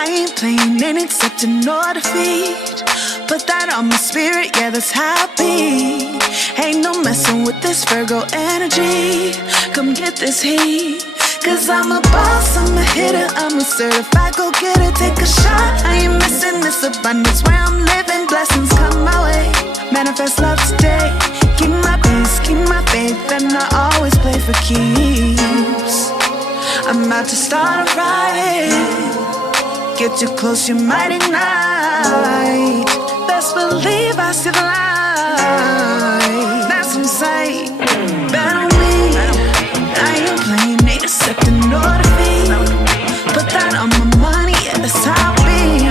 I ain't playing, ain't accepting no defeat. Put that on my spirit, yeah, that's how I be. Ain't no messing with this Virgo energy. Come get this heat. Cause I'm a boss, I'm a hitter, I'm a certified go-getter. Take a shot, I ain't missing this abundance. Where I'm living, blessings come my way. Manifest love today. Keep my peace, keep my faith, and I always play for keeps. I'm about to start a riot. Get too close, you might ignite. Best believe I see the light. That's some sight. Bet on me. I ain't playing, ain't accepting no defeat. Put that on my money, yeah, that's how I be.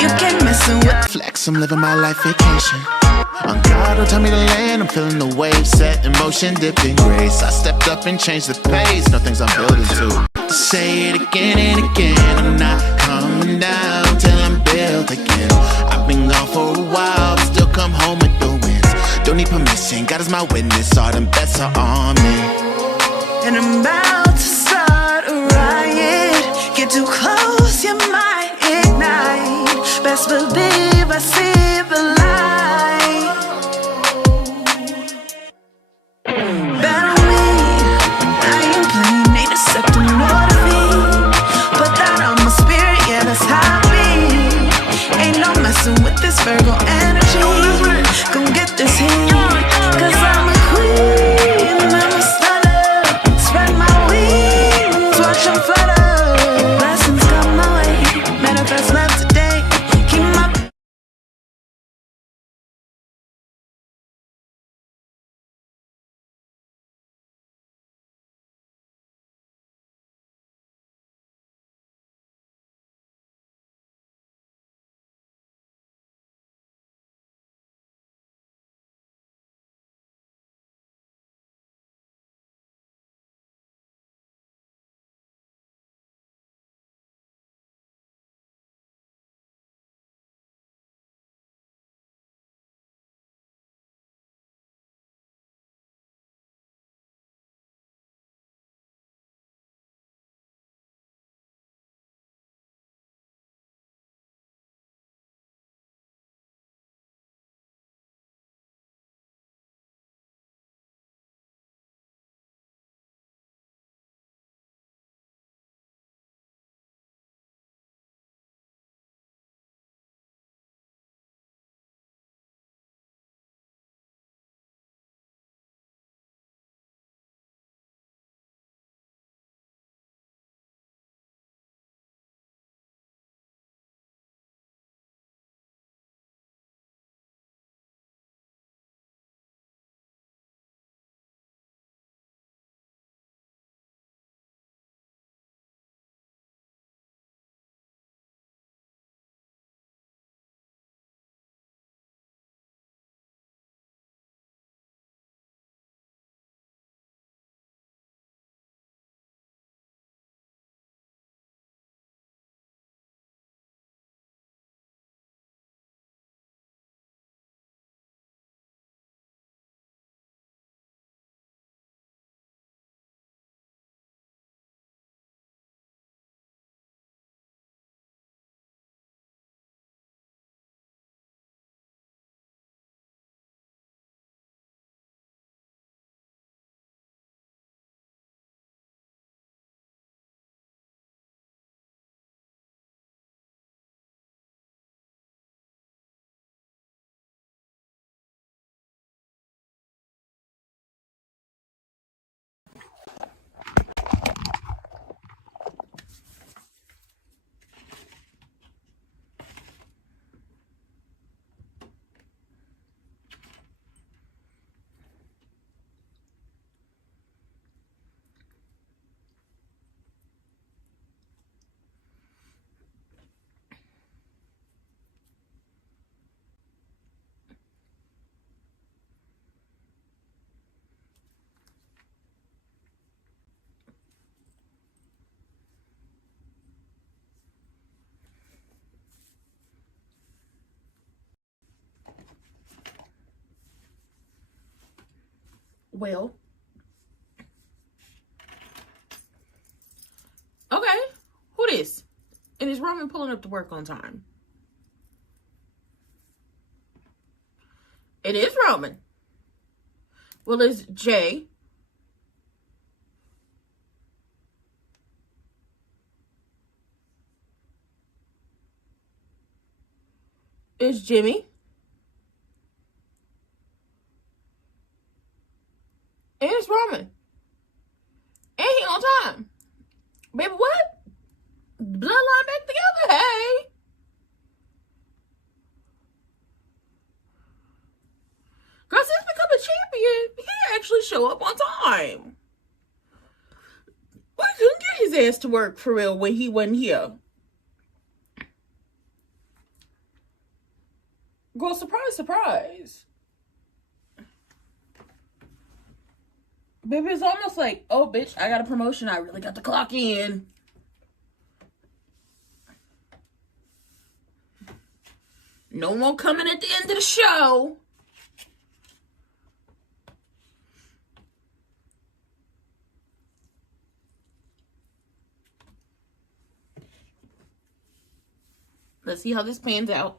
You can't messing with flex, I'm living my life vacation. On God, don't tell me to land. I'm feeling the wave set in motion, dipped in grace. I stepped up and changed the pace. No things I'm building to. Say it again and again. I'm not coming down till I'm built again. I've been gone for a while, but still come home with the wins. Don't need permission, God is my witness. All them bets are on me. and I'm about to start a riot. Get too close, you might ignite. Best believe I see the light. Bet on me, I ain't playing, ain't accepting no defeat. Put that on my spirit, yeah, that's how I be. Ain't no messing with this Virgo energy. Gon' get this heat, cause I'm a queen, I'm a stunner. Spread my wings, watch them flutter. Blessings come my way, manifest love today. Keep my well. Okay, who this? In this room? Roman pulling up to work on time? It is Roman. Well, it's Jay. It's Jimmy. And it's Roman. And he on time. Baby, what? Bloodline back together, hey. Girl, since becoming champion, he actually show up on time. Why couldn't get his ass to work for real when he wasn't here? Girl, surprise, surprise. Baby, it's almost like, oh, bitch, I got a promotion. I really got to clock in. No more coming at the end of the show. Let's see how this pans out.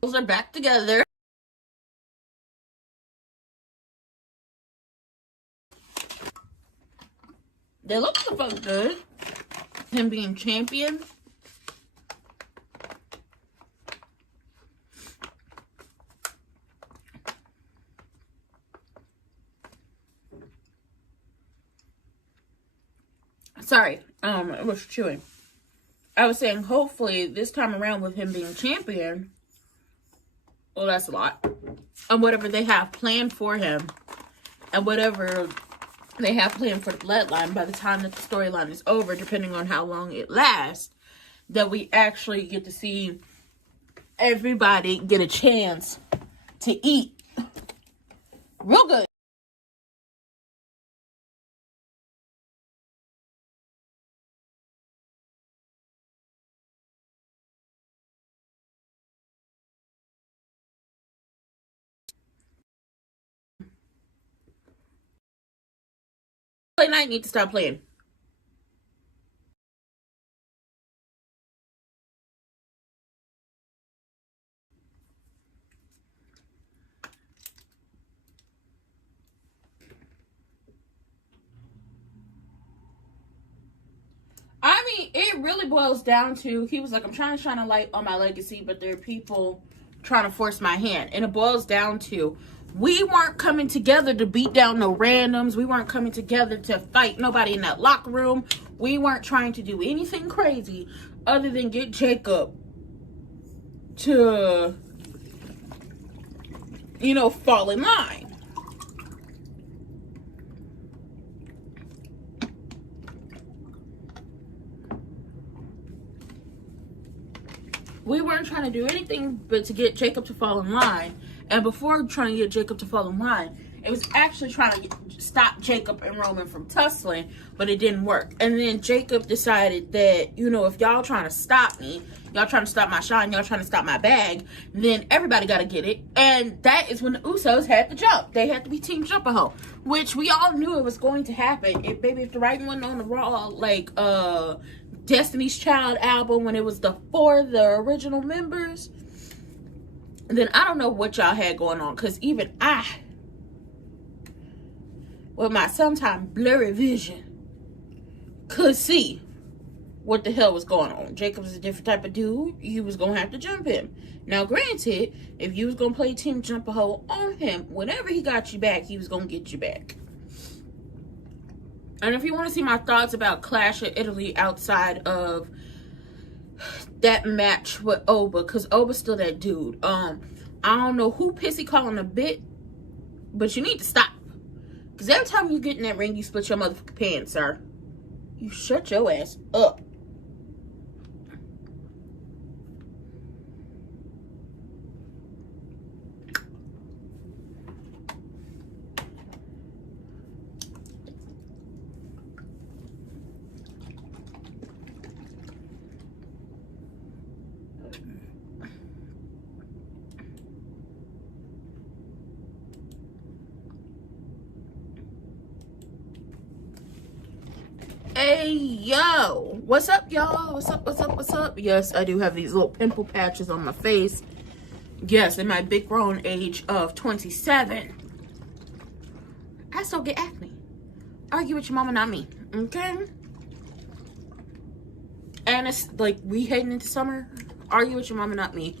Those are back together. They look so fucking good. Him being champion. Sorry, I was chewing. I was saying, hopefully, this time around with him being champion, well, that's a lot. And whatever they have planned for him, and whatever they have planned for the bloodline, by the time that the storyline is over, depending on how long it lasts, that we actually get to see everybody get a chance to eat real good. Play night need to stop playing. I mean, it really boils down to, he was like, I'm trying to shine a light on my legacy, but there are people trying to force my hand. And it boils down to, we weren't coming together to beat down no randoms. We weren't coming together to fight nobody in that locker room. We weren't trying to do anything crazy other than get Jacob to, you know, fall in line. We weren't trying to do anything but to get Jacob to fall in line. And before trying to get Jacob to fall in line, it was actually trying to stop Jacob and Roman from tussling, but it didn't work. And then Jacob decided that, you know, if y'all trying to stop me, y'all trying to stop my shine, y'all trying to stop my bag, then everybody got to get it. And that is when the Usos had to jump. They had to be Team Jump-A-Ho, which we all knew it was going to happen. If the writing wasn't on the Raw, like, Destiny's Child album, when it was the original members, then I don't know what y'all had going on, because even I, with my sometimes blurry vision, could see what the hell was going on. Jacob was a different type of dude. You was going to have to jump him. Now, granted, if you was going to play Team Jump-A-Ho on him, whenever he got you back, he was going to get you back. And if you want to see my thoughts about Clash of Italy outside of that match with Oba, because Oba's still that dude. I don't know who pissy calling a bit, but you need to stop. Because every time you get in that ring, you split your motherfucking pants, sir. You shut your ass up. Hey, yo. What's up, y'all? What's up, what's up, what's up? Yes, I do have these little pimple patches on my face. Yes, in my big grown age of 27. I still get acne. Argue with your mama, not me. Okay? And it's like we heading into summer. Argue with your mama, not me.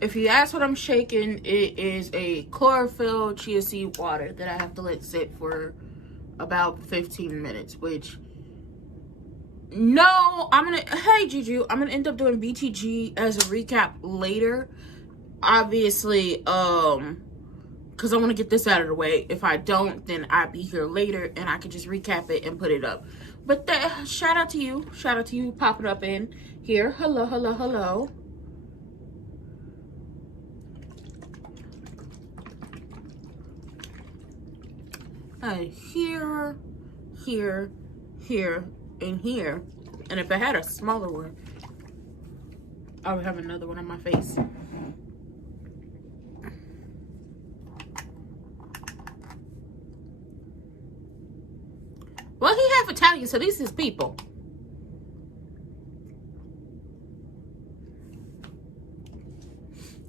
If you ask what I'm shaking, it is a chlorophyll chia seed water that I have to let sit for about 15 minutes, which, no, hey Juju, I'm gonna end up doing BTG as a recap later, obviously, because I want to get this out of the way. If I don't, then I'll be here later and I can just recap it and put it up. But shout out to you popping up in here. Hello, hello, hello. Here, and here. And if I had a smaller one, I would have another one on my face. Well, he half Italian, so these is people.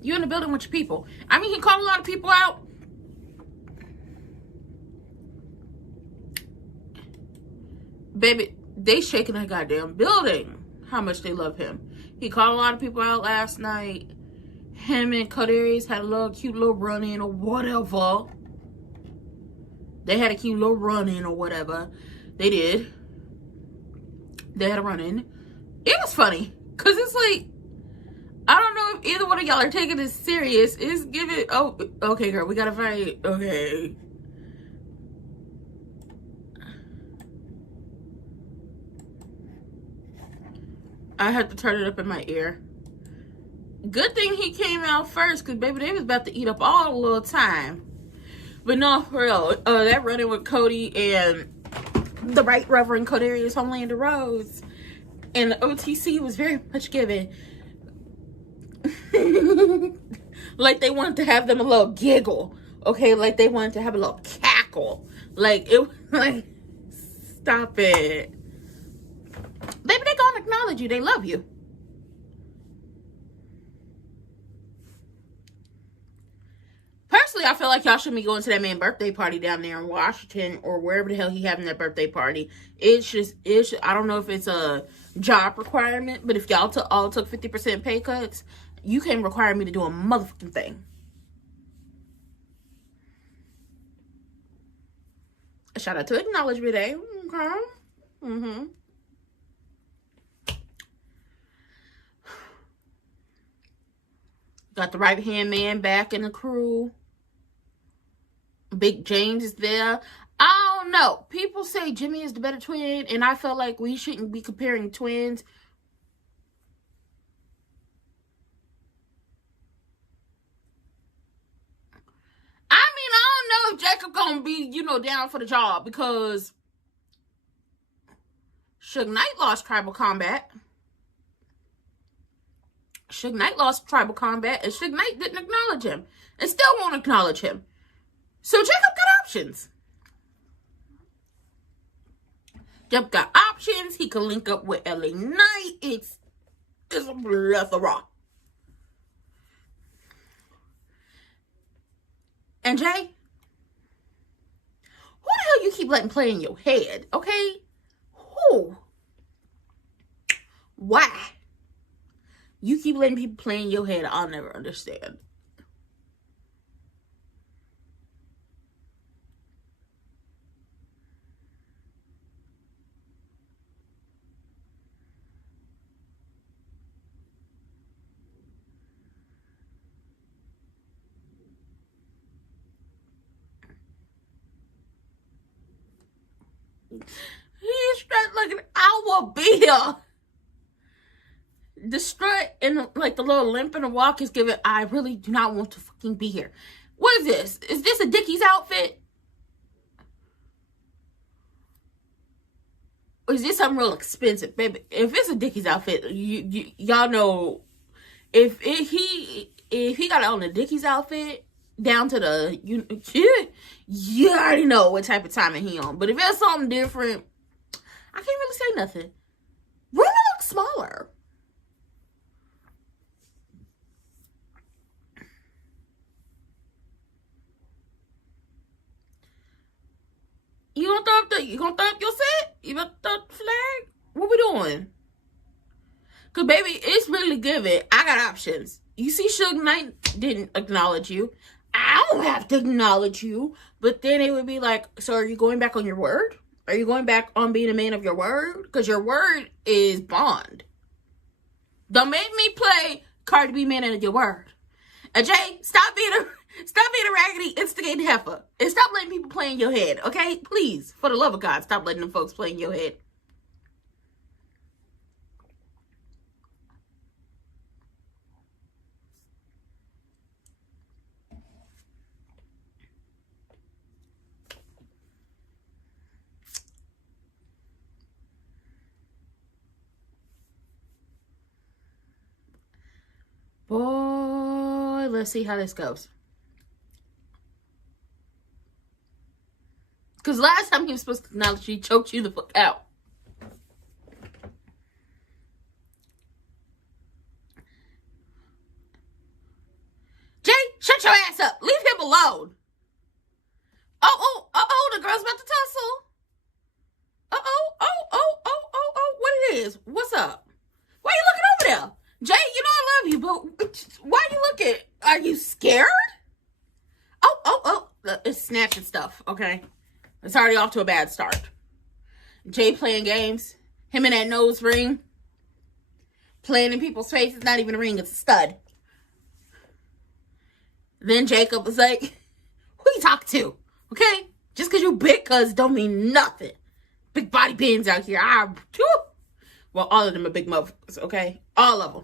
You in the building with your people. I mean, he called a lot of people out. Baby, they shaking that goddamn building. How much they love him. He called a lot of people out last night. Him and Kadarius had a cute little run-in or whatever. They had a cute little run-in or whatever. They did. They had a run-in. It was funny. Because it's like, I don't know if either one of y'all are taking this serious. It's giving, oh, okay, girl, we gotta fight. Okay. I had to turn it up in my ear. Good thing he came out first, because baby, they was about to eat up all the little time. But no, for real, that running with Cody and the Right Reverend Kadarius Homelander Rose and the OTC was very much given. Like they wanted to have them a little giggle, okay? Like they wanted to have a little cackle. Like it was like, stop it. Baby, they gonna acknowledge you. They love you. Personally, I feel like y'all shouldn't be going to that man's birthday party down there in Washington or wherever the hell he having that birthday party. It's I don't know if it's a job requirement, but if y'all all took 50% pay cuts, you can't require me to do a motherfucking thing. Shout out to Acknowledgement Day. Okay. Mm-hmm. Got the right-hand man back in the crew. Big James is there. I don't know. People say Jimmy is the better twin, and I feel like we shouldn't be comparing twins. I mean, I don't know if Jacob gonna be, down for the job, because Suge Knight lost tribal combat. Suge Knight lost tribal combat, and Suge Knight didn't acknowledge him, and still won't acknowledge him. So Jacob got options. Jacob got options. He can link up with LA Knight. It's a plethora. And Jay, who the hell you keep letting play in your head, okay? Who? Why? You keep letting people play in your head. I'll never understand. He's straight looking, I will be here. The strut and like the little limp in the walk is giving, I really do not want to fucking be here. What is this? Is this a Dickies outfit? is this something real expensive, baby? If it's a Dickies outfit, y'all know if he got on a Dickies outfit down to the you already know what type of timing he on. But if it's something different, I can't really say nothing. Roman looks smaller. You gonna throw up your set? You gonna throw up the flag? What we doing? Cause baby, it's really given. I got options. You see, Suge Knight didn't acknowledge you. I don't have to acknowledge you. But then it would be like, so are you going back on your word? Are you going back on being a man of your word? Because your word is bond. Don't make me play Cardi B man of your word. Jay, stop being a raggedy instigating heifer. And stop letting people play in your head, okay? Please, for the love of God, stop letting them folks play in your head. Boy, let's see how this goes. Because last time he was supposed to acknowledge you, he choked you the fuck out. Jay, shut your ass up. Leave him alone. The girl's about to tussle. What it is? What's up? Why are you looking over there? Jay, you know I love you, but why are you looking? Are you scared? It's snatching stuff, okay? It's already off to a bad start. Jay playing games. Him in that nose ring. Playing in people's faces. Not even a ring, it's a stud. Then Jacob was like, who you talking to? Okay? Just because you big cuz don't mean nothing. Big body bends out here. Well, all of them are big motherfuckers, okay? All of them.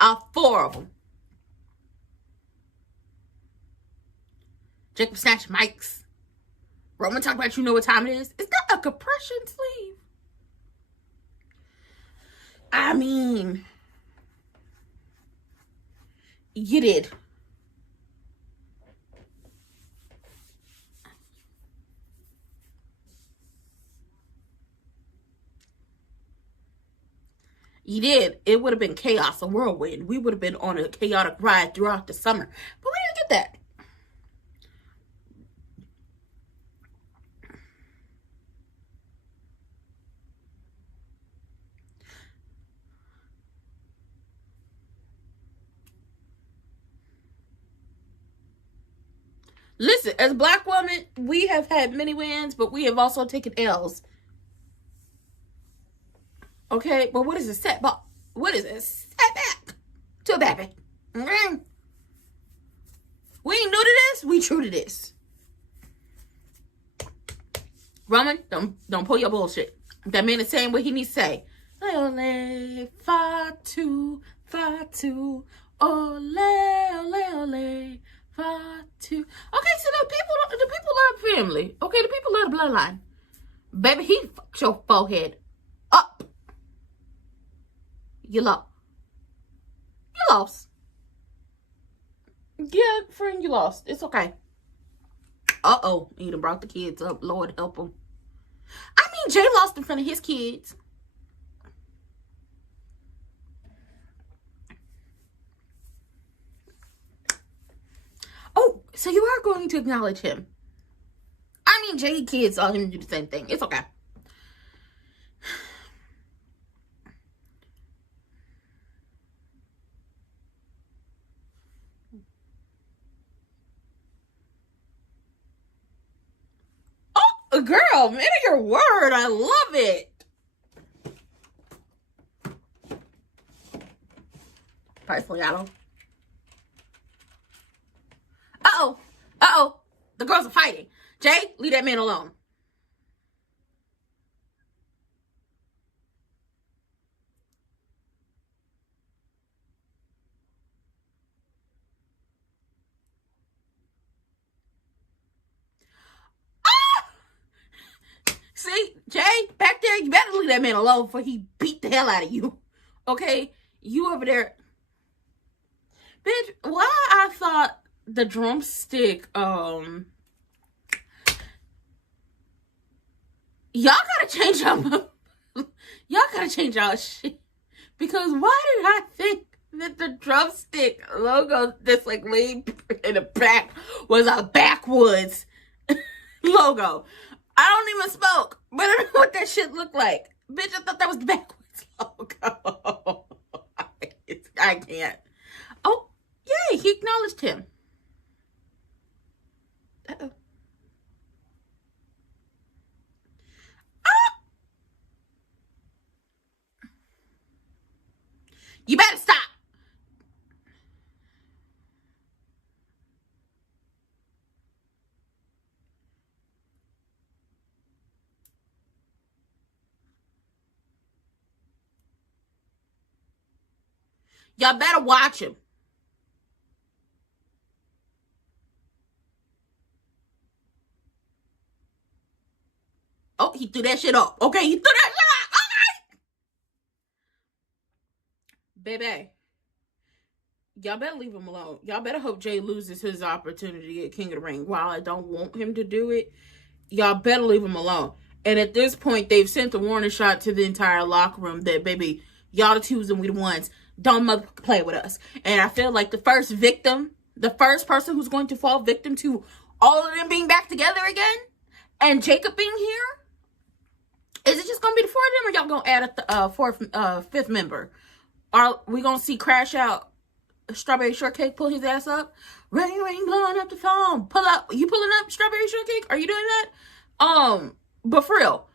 All 4 of them. Jacob snatched mics. Roman talk about you know what time it is. Is that a compression sleeve? I mean, you did. You did. It would have been chaos, a whirlwind. We would have been on a chaotic ride throughout the summer. But we didn't get that. Listen, as a black woman, we have had many wins, but we have also taken L's. Okay, but what is a setback? What is a setback to a baby? Okay? We ain't new to this. We true to this. Roman, don't pull your bullshit. That man is saying what he needs to say. Ole, fatu, fatu, ole, ole, ole, fatu. Okay, so the people love family. Okay, the people love the bloodline. Baby, he fucked your forehead up. You lost. You lost. Yeah, friend, you lost. It's okay. He done brought the kids up. Lord help him. I mean, Jay lost in front of his kids. Oh, so you are going to acknowledge him. I mean, Jay kids saw him do the same thing. It's okay. Girl, man of your word. I love it. Personally, I don't. The girls are fighting. Jay, leave that man alone. See, Jay, back there, you better leave that man alone before he beat the hell out of you. Okay? You over there. Bitch, why I thought the drumstick, y'all gotta change y'all gotta change y'all shit. Because why did I think that the drumstick logo that's like laid in the back was a backwoods logo? I don't even smoke, but I don't know what that shit looked like. Bitch, I thought that was the backwoods logo. I can't. Oh, yay, he acknowledged him. Uh-oh. Ah! You better stop. Y'all better watch him. Oh, he threw that shit up. Okay, he threw that shit up. Okay. Baby. Y'all better leave him alone. Y'all better hope Jay loses his opportunity at King of the Ring. While I don't want him to do it, y'all better leave him alone. And at this point, they've sent a warning shot to the entire locker room that, baby, y'all the twos and we the ones. Don't mother play with us. And I feel like the first victim, the first person who's going to fall victim to all of them being back together again, and Jacob being here, is it just going to be the four of them, or y'all going to add a fifth member? Are we going to see Crash Out Strawberry Shortcake pull his ass up? Ring, ring, blowing up the phone. Pull up. You pulling up Strawberry Shortcake? Are you doing that? But for real.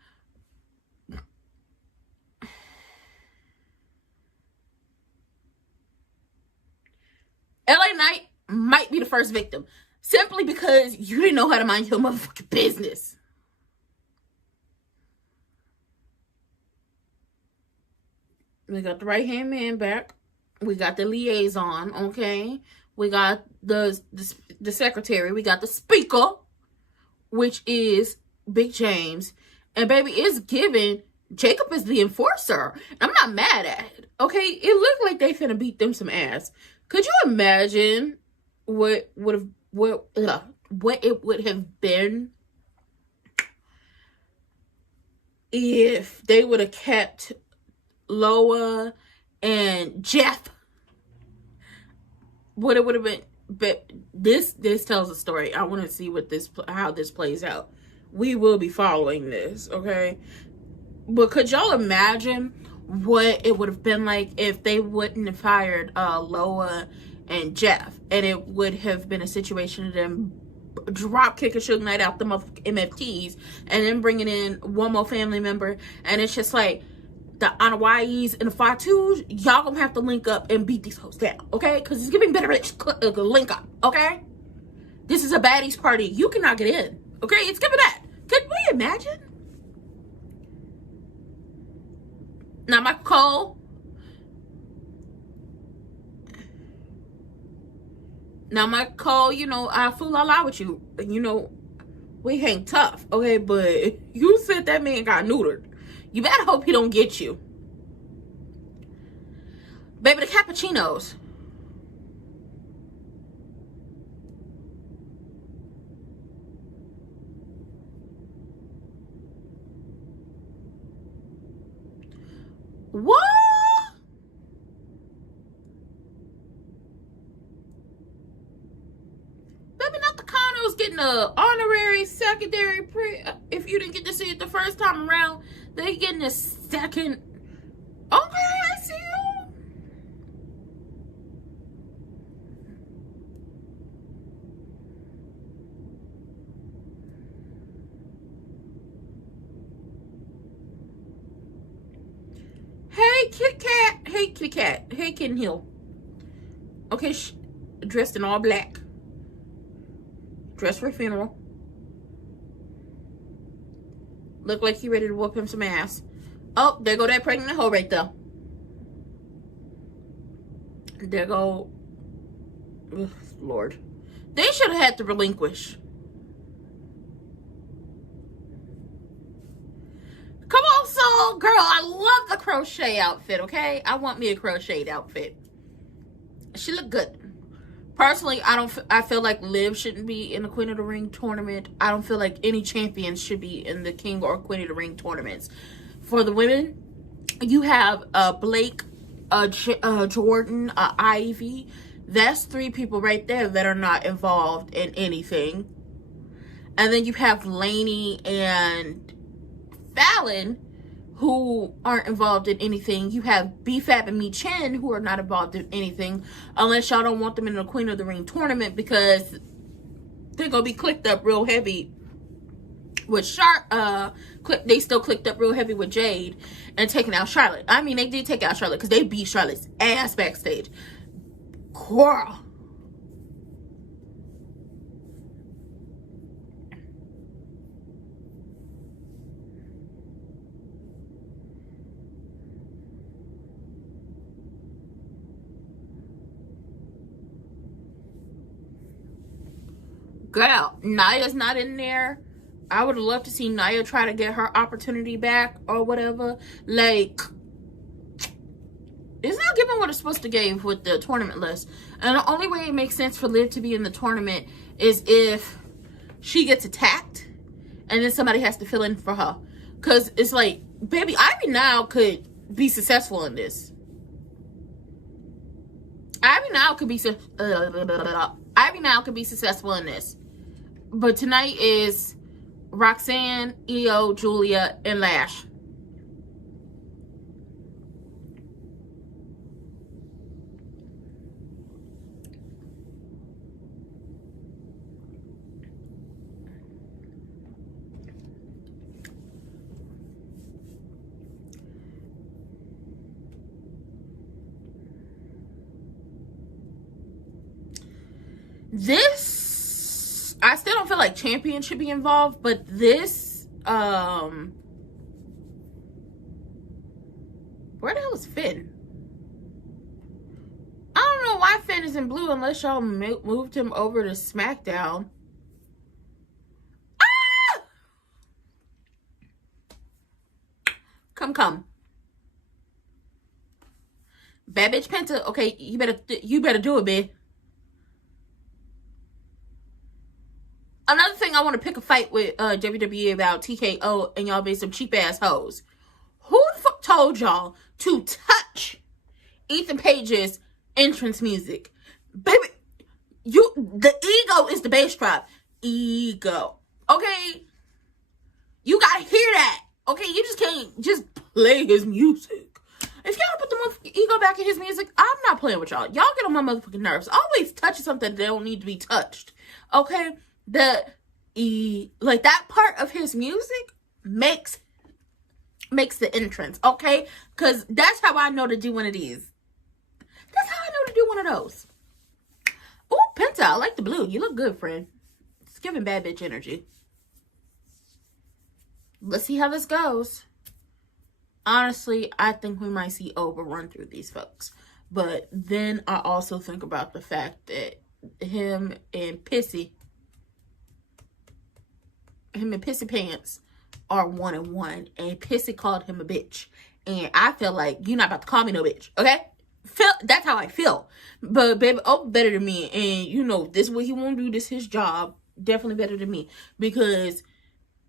LA Knight might be the first victim. Simply because you didn't know how to mind your motherfucking business. We got the right-hand man back. We got the liaison, okay? We got the secretary. We got the speaker, which is Big James. And baby, it's given Jacob is the enforcer. I'm not mad at it, okay? It looked like they finna beat them some ass. Could you imagine what it would have been if they would have kept Loa and Jeff? What it would have been. But this tells a story. I want to see how this plays out. We will be following this, okay? But could y'all imagine what it would have been like if they wouldn't have hired Loa and Jeff, and it would have been a situation of them drop kicking Suge Knight out the MFTs and then bringing in one more family member, and it's just like the Anawais and the Fatus, y'all gonna have to link up and beat these hoes down, okay? Because it's giving better link up, okay? This is a baddies party. You cannot get in, okay? It's giving that. Could we imagine? Now, Michael Cole. You know, I fool a lot with you. You know, we hang tough, okay? But you said that man got neutered. You better hope he don't get you. Baby, the cappuccinos. What? Baby, not the Conos getting a honorary secondary if you didn't get to see it the first time around, they getting a second. Okay, I see you. Hey, Kit Kat. Hey, Kitty Cat. Hey, Kitten Hill. Okay, dressed in all black. Dressed for a funeral. Look like he ready to whoop him some ass. Oh, there go that pregnant hoe right there. There go. Ugh, Lord. They should have had to relinquish. Come on, Saul. Oh, girl, I love the crochet outfit, okay? I want me a crocheted outfit. She looked good. Personally, I feel like Liv shouldn't be in the Queen of the Ring tournament. I don't feel like any champions should be in the King or Queen of the Ring tournaments. For the women, you have Blake, Jordan, Ivy. That's 3 people right there that are not involved in anything. And then you have Lainey and Fallon, who aren't involved in anything. You have BFAB and Mi Chen, who are not involved in anything, unless y'all don't want them in the Queen of the Ring tournament, because they're gonna be clicked up real heavy with they still clicked up real heavy with Jade and taking out Charlotte. I mean, they did take out Charlotte because they beat Charlotte's ass backstage. Girl. Girl, Naya's not in there. I would love to see Naya try to get her opportunity back or whatever. Like, it's not giving what it's supposed to give with the tournament list. And the only way it makes sense for Liv to be in the tournament is if she gets attacked and then somebody has to fill in for her. Because it's like, baby, Ivy now could be successful in this. Ivy now could be successful in this. But tonight is Roxanne, Io, Julia, and Lash. This, I still don't feel like champion should be involved, but this, where the hell is Finn? I don't know why Finn is in blue unless y'all moved him over to SmackDown. Ah! Come. Bad bitch Penta, okay, you better do it, babe. Another thing, I want to pick a fight with WWE about TKO and y'all being some cheap ass hoes. Who the fuck told y'all to touch Ethan Page's entrance music? Baby, the ego is the bass drop. Ego. Okay? You gotta hear that. Okay? You just can't just play his music. If y'all put the motherfucking ego back in his music, I'm not playing with y'all. Y'all get on my motherfucking nerves. Always touching something that don't need to be touched. Okay? Like that part of his music makes the entrance, okay? Because that's how I know to do one of these. That's how I know to do one of those. Oh, Penta, I like the blue. You look good, friend. It's giving bad bitch energy. Let's see how this goes. Honestly, I think we might see Oba run through these folks. But then I also think about the fact that him and Pissy Pants are 1-1, and Pissy called him a bitch, and I feel like you're not about to call me no bitch, okay? That's how I feel. But baby, better than me, and you know this is what he want to do. This is his job. Definitely better than me, because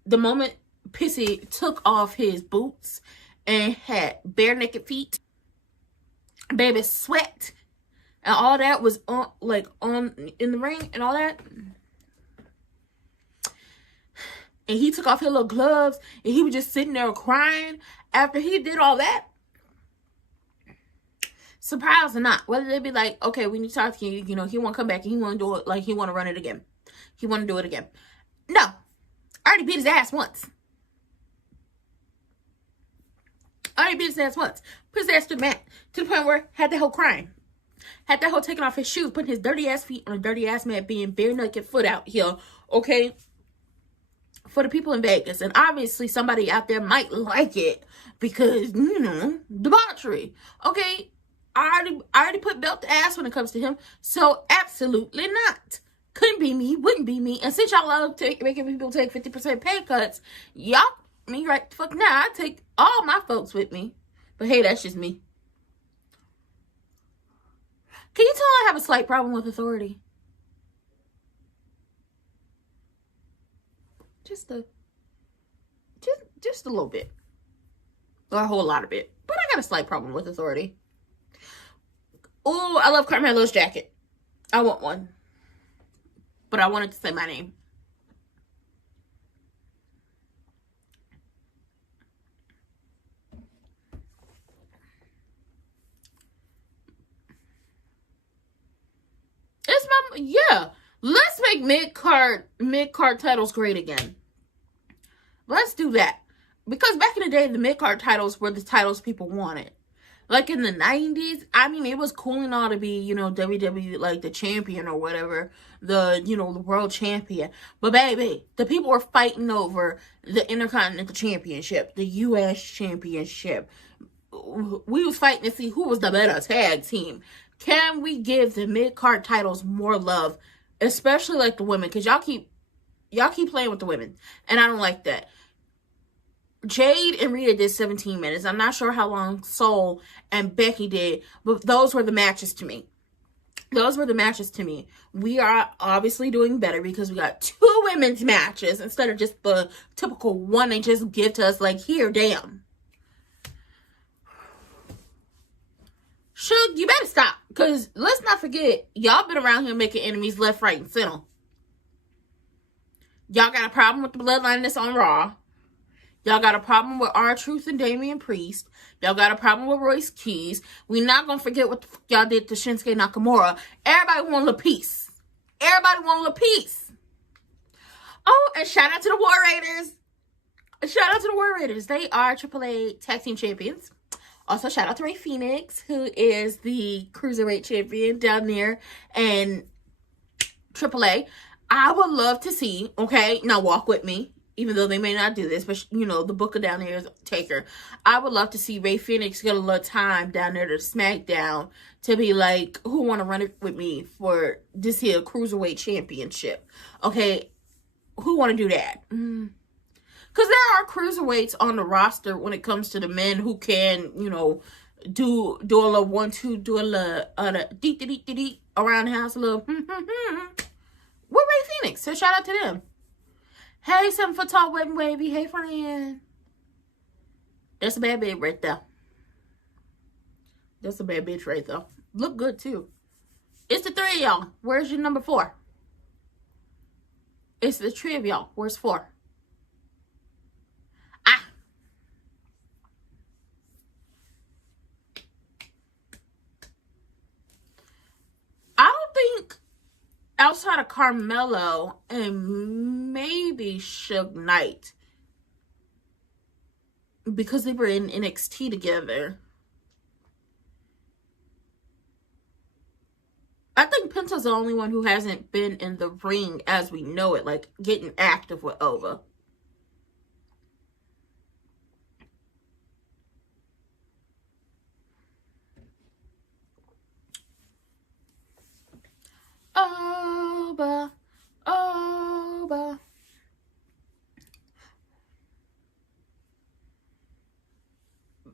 the moment Pissy took off his boots and had bare naked feet, baby, sweat and all that was on in the ring and all that. And he took off his little gloves, and he was just sitting there crying after he did all that. Surprise or not, whether they be like, okay, we need to talk to you, you know, he want to come back and he want to do it, like he want to run it again. He want to do it again. No, I already beat his ass once. Put his ass to the mat, to the point where had that hoe crying. Had that hoe taking off his shoes, putting his dirty ass feet on a dirty ass mat, being bare naked foot out here, okay? For the people in Vegas. And obviously somebody out there might like it because, you know, debauchery. Okay, I already put belt to ass when it comes to him. So absolutely not. Couldn't be me, wouldn't be me. And since y'all love making people take 50% pay cuts, y'all me right the fuck now. I take all my folks with me. But hey, that's just me. Can you tell I have a slight problem with authority? Just a little bit. Or a whole lot of it. But I got a slight problem with authority. Oh, I love Carmelo's jacket. I want one. But I wanted to say my name. Yeah. Let's make mid-card titles great again. Let's do that. Because back in the day, the mid-card titles were the titles people wanted. Like in the 90s, I mean, it was cool and all to be, you know, WWE, like the champion or whatever. The, you know, the world champion. But baby, the people were fighting over the Intercontinental Championship, the U.S. Championship. We was fighting to see who was the better tag team. Can we give the mid-card titles more love? Especially like the women. Because y'all keep playing with the women. And I don't like that. Jade and Rita did 17 minutes. I'm not sure how long Soul and Becky did. But those were the matches to me. We are obviously doing better because we got 2 women's matches. Instead of just the typical one they just give to us like, here, damn. Suge, you better stop. Because let's not forget, y'all been around here making enemies left, right, and center. Y'all got a problem with the bloodline that's on Raw. Y'all got a problem with R-Truth and Damian Priest. Y'all got a problem with Royce Keys. We not going to forget what the fuck y'all did to Shinsuke Nakamura. Everybody want a little piece. Oh, and shout out to the War Raiders. They are AAA Tag Team Champions. Also, shout out to Rey Fenix, who is the Cruiserweight Champion down there in AAA. I would love to see, okay, now walk with me, even though they may not do this, but, you know, the booker down there is Taker. I would love to see Rey Fenix get a little time down there to SmackDown to be like, who want to run it with me for this here Cruiserweight Championship? Okay, who want to do that? Because there are cruiserweights on the roster when it comes to the men who can, you know, do a little 1-2, do a little dee around the house, a little with Rey Fenix. So shout out to them. Hey, 7 foot tall, wet and wavy. Hey, friend. That's a bad bitch right there. Look good too. It's the 3 of y'all. Where's your number 4? It's the 3 of y'all. Where's 4? Outside of Carmelo and maybe Suge Knight, because they were in NXT together, I think Penta's the only one who hasn't been in the ring as we know it, like getting active with Ova. Oba.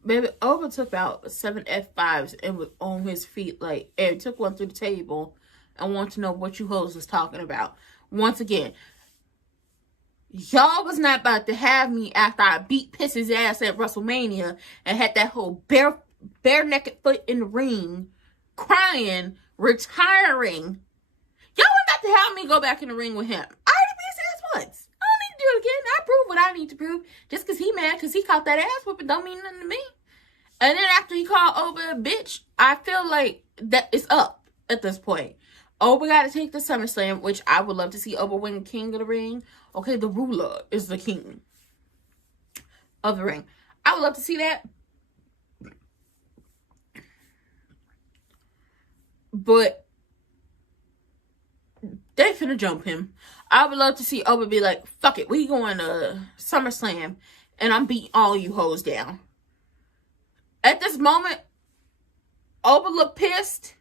Baby, Oba took out 7 F5s and was on his feet, like, and took one through the table and wanted to know what you hoes was talking about. Once again, y'all was not about to have me after I beat Piss's ass at WrestleMania and had that whole bare naked foot in the ring, crying, retiring. Y'all were about to have me go back in the ring with him. I already beat his ass once. I don't need to do it again. I prove what I need to prove. Just because he mad because he caught that ass whooping don't mean nothing to me. And then after he called Oba a bitch, I feel like that is up at this point. Oba got to take the SummerSlam, which I would love to see Oba win King of the Ring. Okay, the ruler is the king of the ring. I would love to see that. But they finna jump him. I would love to see Oba be like, fuck it, we going to SummerSlam and I'm beating all you hoes down. At this moment, Oba look pissed.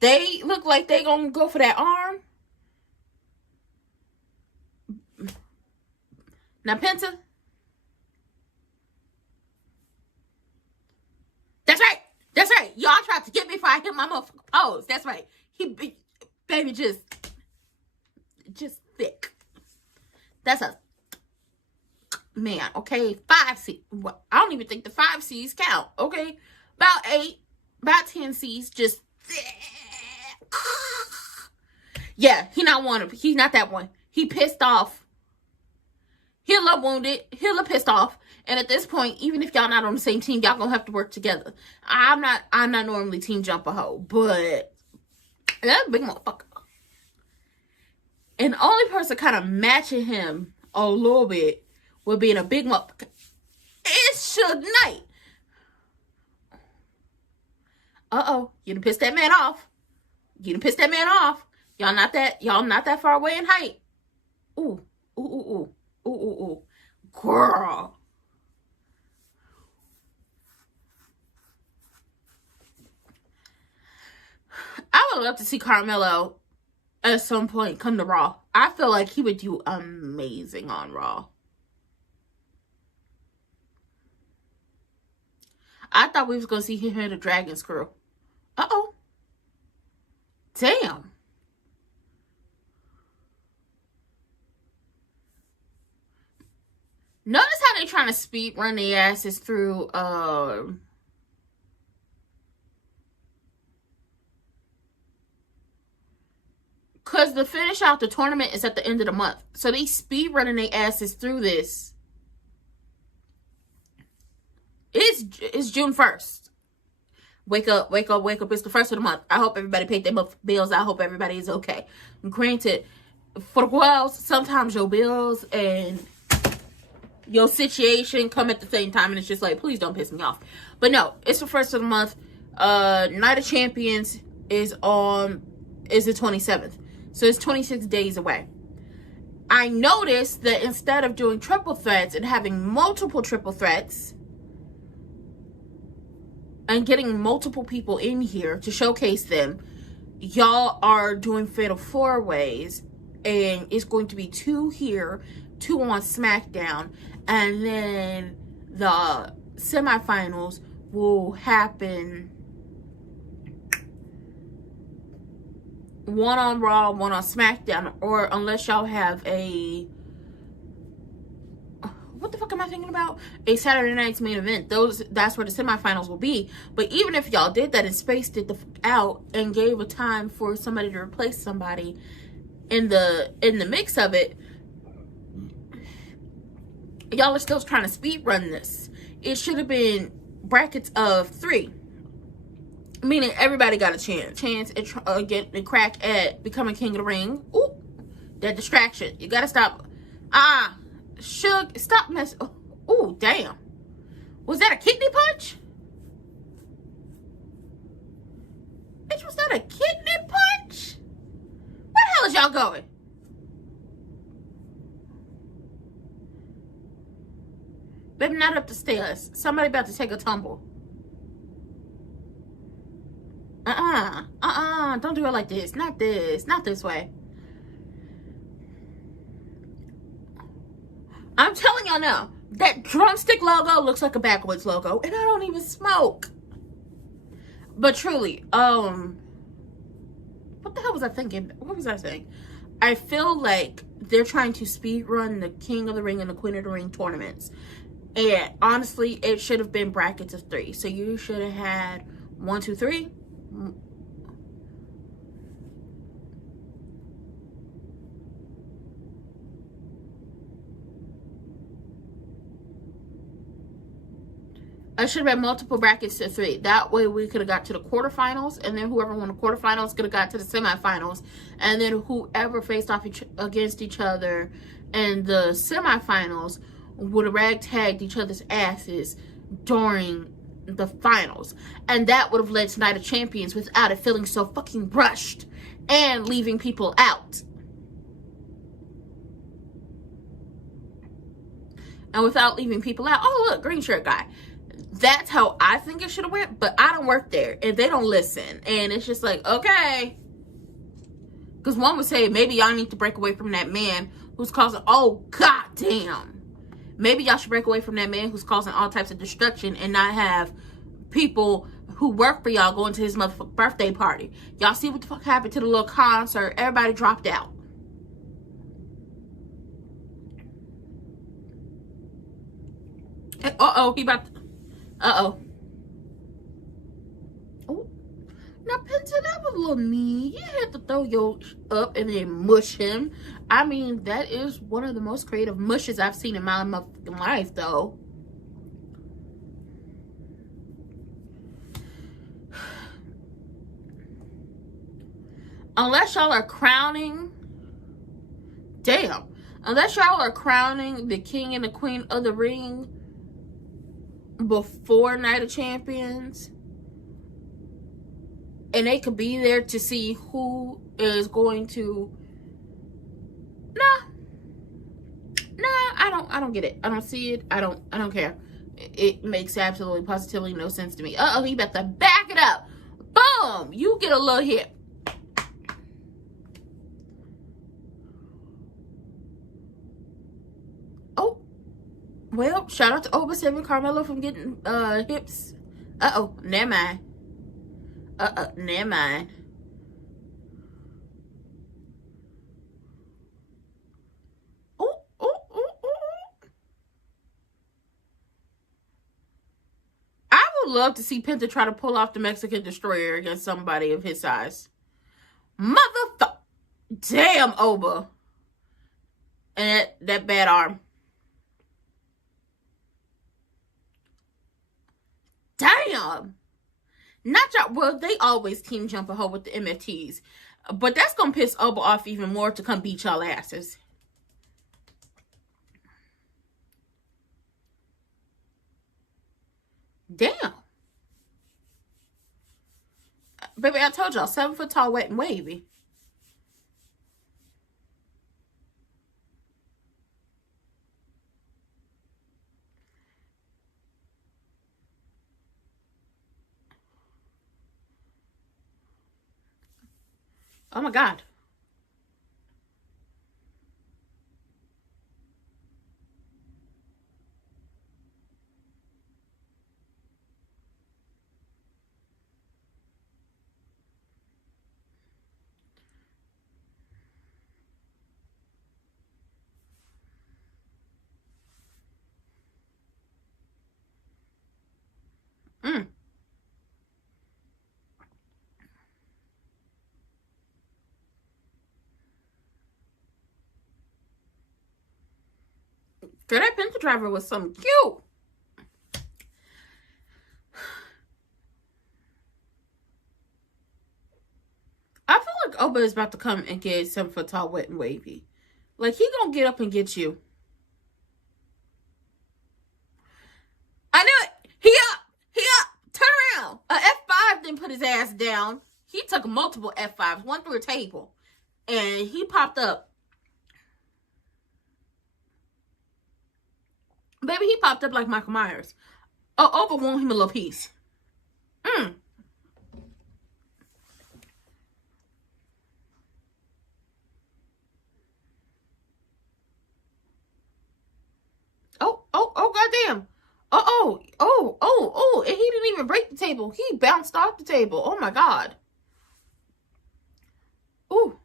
They look like they gonna go for that arm. Now, Penta, before I hit my motherfucking pose. That's right. Baby, just thick. That's a man, okay? 5 C. I don't even think the 5 C's count, okay? About 8, about 10 C's, just thick. Yeah, he's not that one. He pissed off. He a little wounded. He a little pissed off. And at this point, even if y'all not on the same team, y'all gonna have to work together. I'm not normally team jump a hoe, but that big motherfucker. And the only person kind of matching him a little bit with being a big motherfucker is Suge Knight. Uh-oh, you done pissed that man off. Y'all not that far away in height. Ooh. Girl. I would love to see Carmelo at some point come to Raw. I feel like he would do amazing on Raw. I thought we was going to see him in the Dragon Screw. Uh-oh. Damn. Notice how they trying to speed run their asses through, because the finish out the tournament is at the end of the month. So they speed running their asses through this. It's June 1st. Wake up. It's the 1st of the month. I hope everybody paid their bills. I hope everybody is okay. Granted, for the girls, sometimes your bills and your situation come at the same time, and it's just like, please don't piss me off. But no, it's the 1st of the month. Night of Champions is the 27th. So it's 26 days away. I noticed that instead of doing triple threats and having multiple triple threats and getting multiple people in here to showcase them, y'all are doing fatal 4-ways, and it's going to be 2 here, 2 on SmackDown, and then the semifinals will happen 1 on Raw, 1 on SmackDown, or unless y'all have a, what the fuck am I thinking about? A Saturday night's main event. That's where the semifinals will be. But even if y'all did that and spaced it out and gave a time for somebody to replace somebody in the mix of it, y'all are still trying to speed run this. It should have been brackets of 3. Meaning everybody got a chance at get a crack at becoming king of the ring. Ooh, that distraction. You gotta stop. Stop messing. Ooh, damn. Was that a kidney punch? Bitch, was that a kidney punch? Where the hell is y'all going? Baby, not up the stairs. Somebody about to take a tumble. Don't do it like this. Not this. Not this way. I'm telling y'all now, that drumstick logo looks like a Backwoods logo, and I don't even smoke. But truly, what the hell was I thinking? What was I saying? I feel like they're trying to speed run the King of the Ring and the Queen of the Ring tournaments. And honestly, it should have been brackets of 3. So you should have had 1, 2, 3. I should have had multiple brackets to 3. That way we could have got to the quarterfinals, and then whoever won the quarterfinals could have got to the semifinals, and then whoever faced off against each other in the semifinals would have ragtagged each other's asses during the finals. And that would have led to Night of Champions without it feeling so fucking rushed and leaving people out. And without leaving people out, oh look, green shirt guy. That's how I think it should have went, but I don't work there, and they don't listen. And it's just like, okay. Because one would say, maybe y'all need to break away from that man who's causing, oh, goddamn. Maybe y'all should break away from that man who's causing all types of destruction and not have people who work for y'all going to his motherfucking birthday party. Y'all see what the fuck happened to the little concert? Everybody dropped out. Uh-oh, he about to... Uh-oh. Oh. Now, Penta, that was a little mean. You had to throw your up and then mush him. I mean, that is one of the most creative mushes I've seen in my motherfucking life, though. Unless y'all are crowning... Damn. Unless y'all are crowning the king and the queen of the ring before Night of Champions, and they could be there to see who is going to... I don't get it. I don't see it. I don't care. It makes absolutely positively no sense to me. Uh-oh, he about to back it up. Boom! You get a little hit. Oh. Well, shout out to Oba saving Carmelo from getting hips. Uh-oh, never mind. Never mind. Love to see Penta try to pull off the Mexican Destroyer against somebody of his size. Motherfucker. Damn, Oba. And that bad arm. Damn. Not y'all. Well, they always team jump a hoe with the MFTs. But that's going to piss Oba off even more to come beat y'all asses. Damn. Baby, I told y'all, 7 foot tall, wet and wavy. Oh my God. Girl, that Penta driver was something cute. I feel like Oba is about to come and get 7 foot tall, wet and wavy. Like, he gonna get up and get you. I knew it. He up. Turn around. A F5 didn't put his ass down. He took multiple F5s, one through a table. And he popped up. Baby, he popped up like Michael Myers. Oh, Oba want him a little piece. Oh, goddamn. Oh, and he didn't even break the table. He bounced off the table. Oh, my God. Ooh.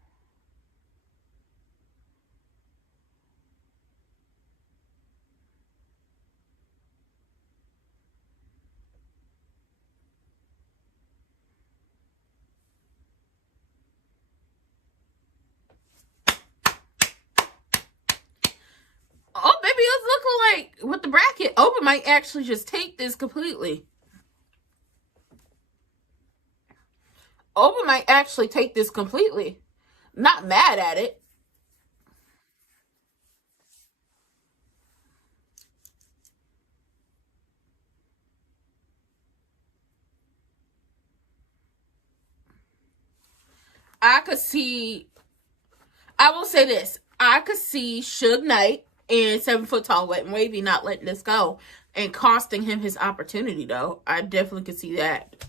Oh, baby, it's looking like with the bracket, Oba might actually just take this completely. Oba might actually take this completely. Not mad at it. I could see, I will say this. I could see Suge Knight and 7 foot tall, wet and wavy not letting this go and costing him his opportunity, though. I definitely could see that.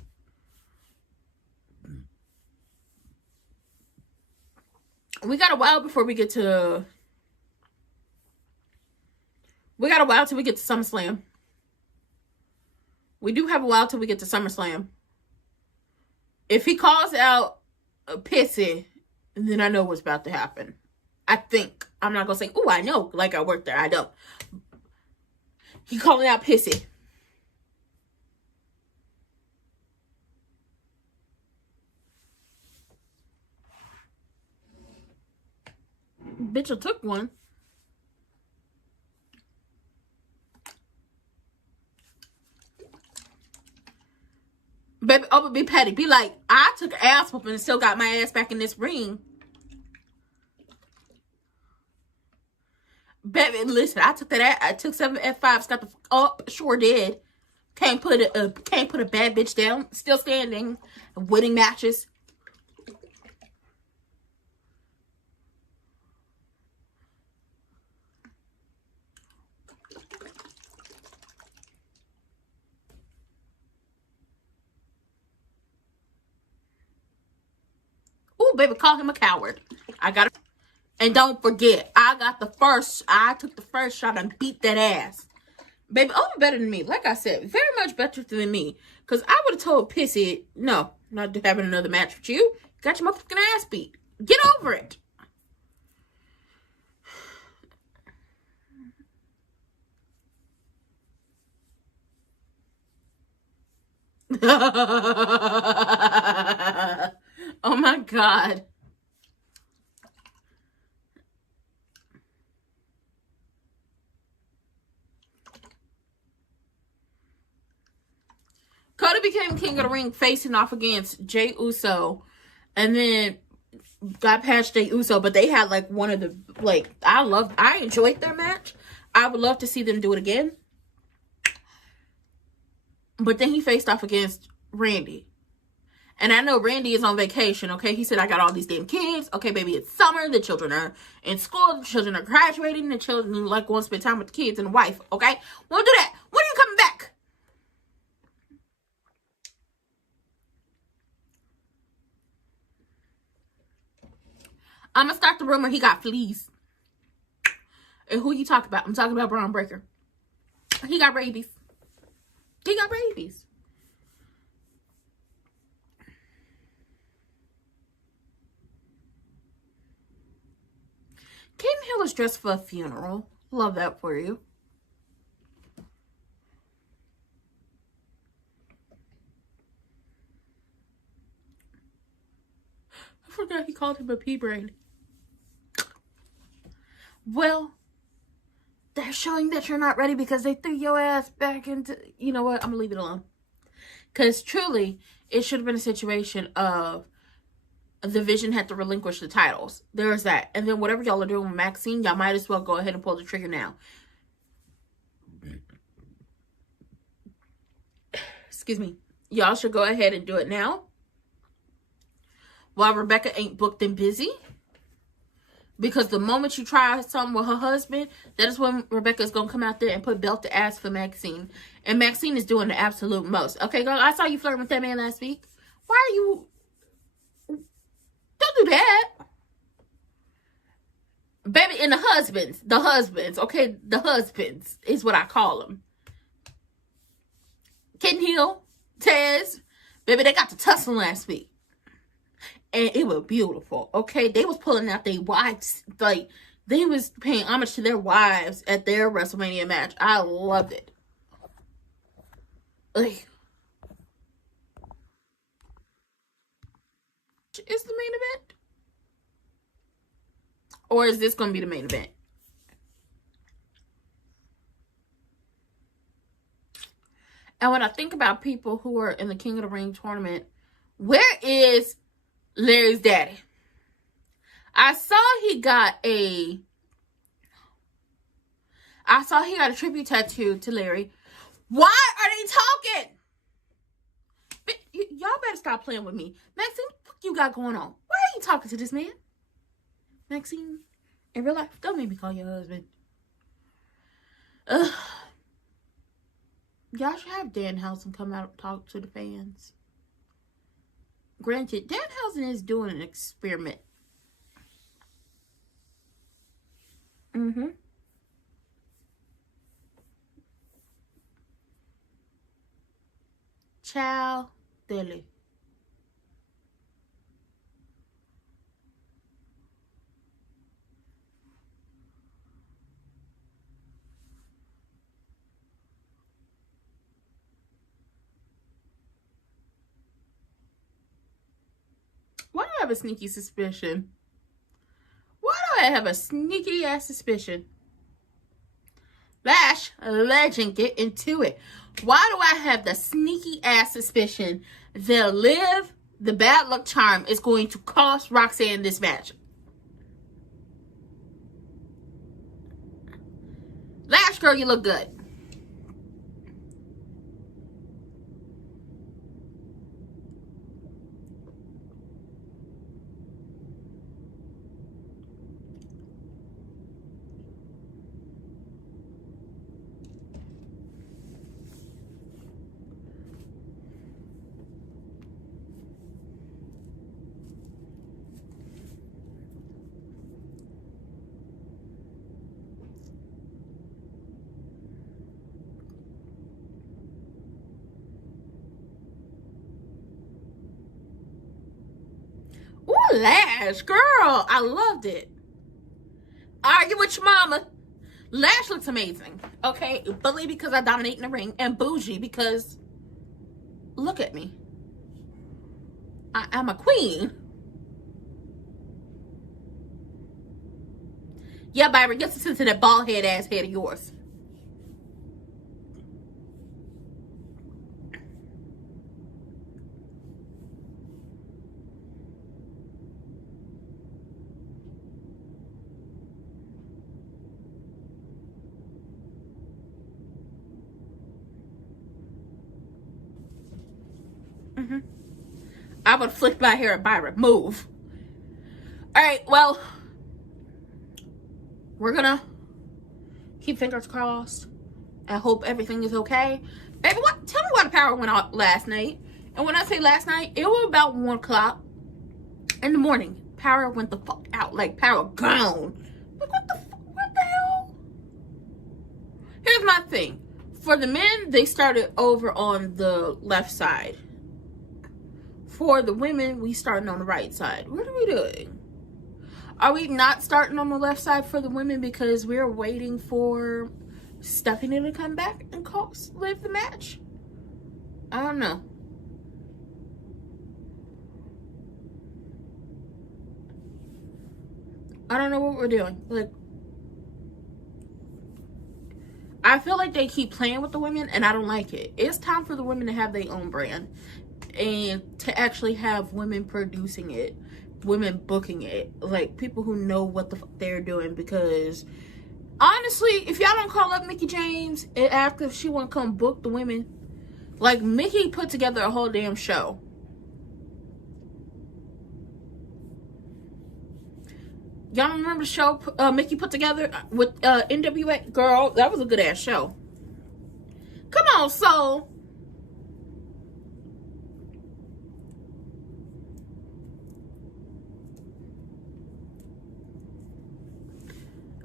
We got a while before we get to... We got a while till we get to SummerSlam. We do have a while till we get to SummerSlam. If he calls out Pissy, then I know what's about to happen. I think. I'm not going to say, oh, I know, like I work there. I don't. He calling out Pissy. Bitch, I took one. Baby, oh, but be petty. Be like, I took an ass whooping and still got my ass back in this ring. Baby, listen, I took that. I took 7 F5s, got the up. Sure did. Can't put a bad bitch down. Still standing. Winning matches. Ooh, baby, call him a coward. I got it. And don't forget, I took the first shot and beat that ass. Baby, oh, better than me. Like I said, very much better than me. Because I would have told Pissy, no, not having another match with you. Got your motherfucking ass beat. Get over it. Oh my God. Cody became king of the ring facing off against Jey Uso. And then got past Jey Uso. But they had like one of the, like, I enjoyed their match. I would love to see them do it again. But then he faced off against Randy. And I know Randy is on vacation, okay? He said, I got all these damn kids. Okay, baby, it's summer. The children are in school. The children are graduating. The children, like, want to spend time with the kids and the wife, okay? Won't do that. When are you coming back? I'm going to start the rumor he got fleas. And who you talking about? I'm talking about Braun Breaker. He got rabies. He got rabies. Kim Hill is dressed for a funeral. Love that for you. I forgot he called him a pea brain. Well, they're showing that you're not ready because they threw your ass back into... You know what? I'm going to leave it alone. Because truly, it should have been a situation of the Vision had to relinquish the titles. There's that. And then whatever y'all are doing with Maxine, y'all might as well go ahead and pull the trigger now. Excuse me. Y'all should go ahead and do it now. While Rebecca ain't booked and busy. Because the moment you try something with her husband, that is when Rebecca's going to come out there and put belt to ass for Maxine. And Maxine is doing the absolute most. Okay, girl, I saw you flirting with that man last week. Why are you... Don't do that. Baby, and the husbands, okay? The husbands is what I call them. Kitten Hill, Tez, baby, they got to tussle last week. And it was beautiful, okay? They was pulling out their wives. Like, they was paying homage to their wives at their WrestleMania match. I loved it. Like, is the main event? Or is this going to be the main event? And when I think about people who are in the King of the Ring tournament, where is Larry's daddy? I saw he got a tribute tattoo to Larry. Why are they talking? Y'all better stop playing with me. Maxine, what you got going on? Why are you talking to this man? Maxine, in real life, don't make me call your husband. Ugh. Y'all should have Danhausen come out and talk to the fans. Granted, Danhausen is doing an experiment. Ciao, Dilly. have a sneaky suspicion? Why do I have a sneaky ass suspicion? Lash Legend, get into it. Why do I have the sneaky ass suspicion that Liv, the bad luck charm, is going to cost Roxanne this match? Lash girl, you look good. Ooh, Lash, girl, I loved it. Argue with your mama. Lash looks amazing. Okay, bully because I dominate in the ring, and bougie because look at me. I'm a queen. Yeah, Byron, get to that bald head ass head of yours. I would flick my hair at Byron. Move. Alright, well, we're gonna keep fingers crossed. I hope everything is okay. Baby, what? Tell me why the power went out last night. And when I say last night, it was about 1 o'clock in the morning. Power went the fuck out. Like, power gone. Like, what the fuck? What the hell? Here's my thing. For the men, they started over on the left side. For the women, we starting on the right side. What are we doing? Are we not starting on the left side for the women because we're waiting for Stephanie to come back and cost Liv the match? I don't know. I don't know what we're doing. Like, I feel like they keep playing with the women, and I don't like it. It's time for the women to have their own brand. And to actually have women producing it, women booking it, like people who know what the fuck they're doing. Because honestly, if y'all don't call up Mickie James and ask if she want to come book the women, like Mickie put together a whole damn show. Y'all remember the show Mickie put together with NWA? Girl, that was a good ass show. Come on, soul.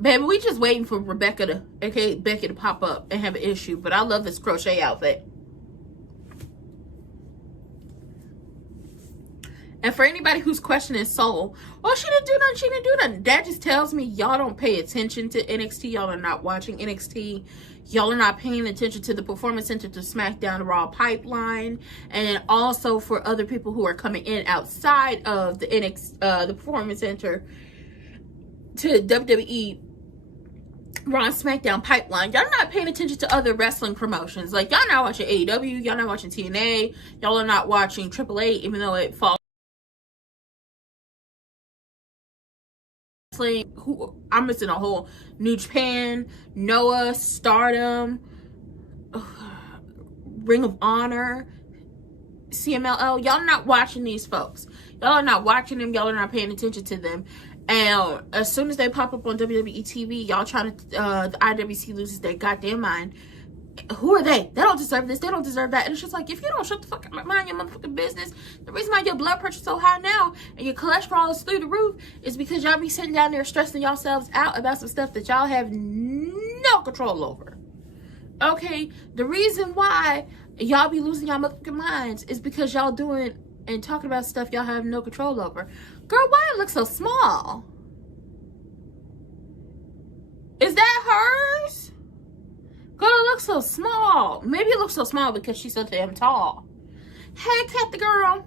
Baby, we just waiting for Rebecca to, aka Becky, to pop up and have an issue. But I love this crochet outfit. And for anybody who's questioning Soul, oh, she didn't do nothing, she didn't do nothing. That just tells me y'all don't pay attention to NXT. Y'all are not watching NXT. Y'all are not paying attention to the Performance Center, to SmackDown, Raw pipeline. And also for other people who are coming in outside of the the Performance Center to WWE Raw and SmackDown pipeline. Y'all not paying attention to other wrestling promotions. Like, y'all not watching AEW, y'all not watching TNA, y'all are not watching AAA, even though it falls. Who I'm missing a whole New Japan, Noah, Stardom, Ring of Honor, CMLL. Y'all not watching these folks. Y'all are not watching them. Y'all are not paying attention to them. And as soon as they pop up on WWE TV, y'all trying to, the IWC loses their goddamn mind. Who are they? They don't deserve this. They don't deserve that. And it's just like, if you don't shut the fuck up, mind your motherfucking business. The reason why your blood pressure's so high now and your cholesterol is through the roof is because y'all be sitting down there stressing yourselves out about some stuff that y'all have no control over. Okay? The reason why y'all be losing y'all motherfucking minds is because y'all doing and talking about stuff y'all have no control over. Girl, why it look so small? Is that hers? Girl, it looks so small. Maybe it looks so small because she's so damn tall. Hey, Cat the girl.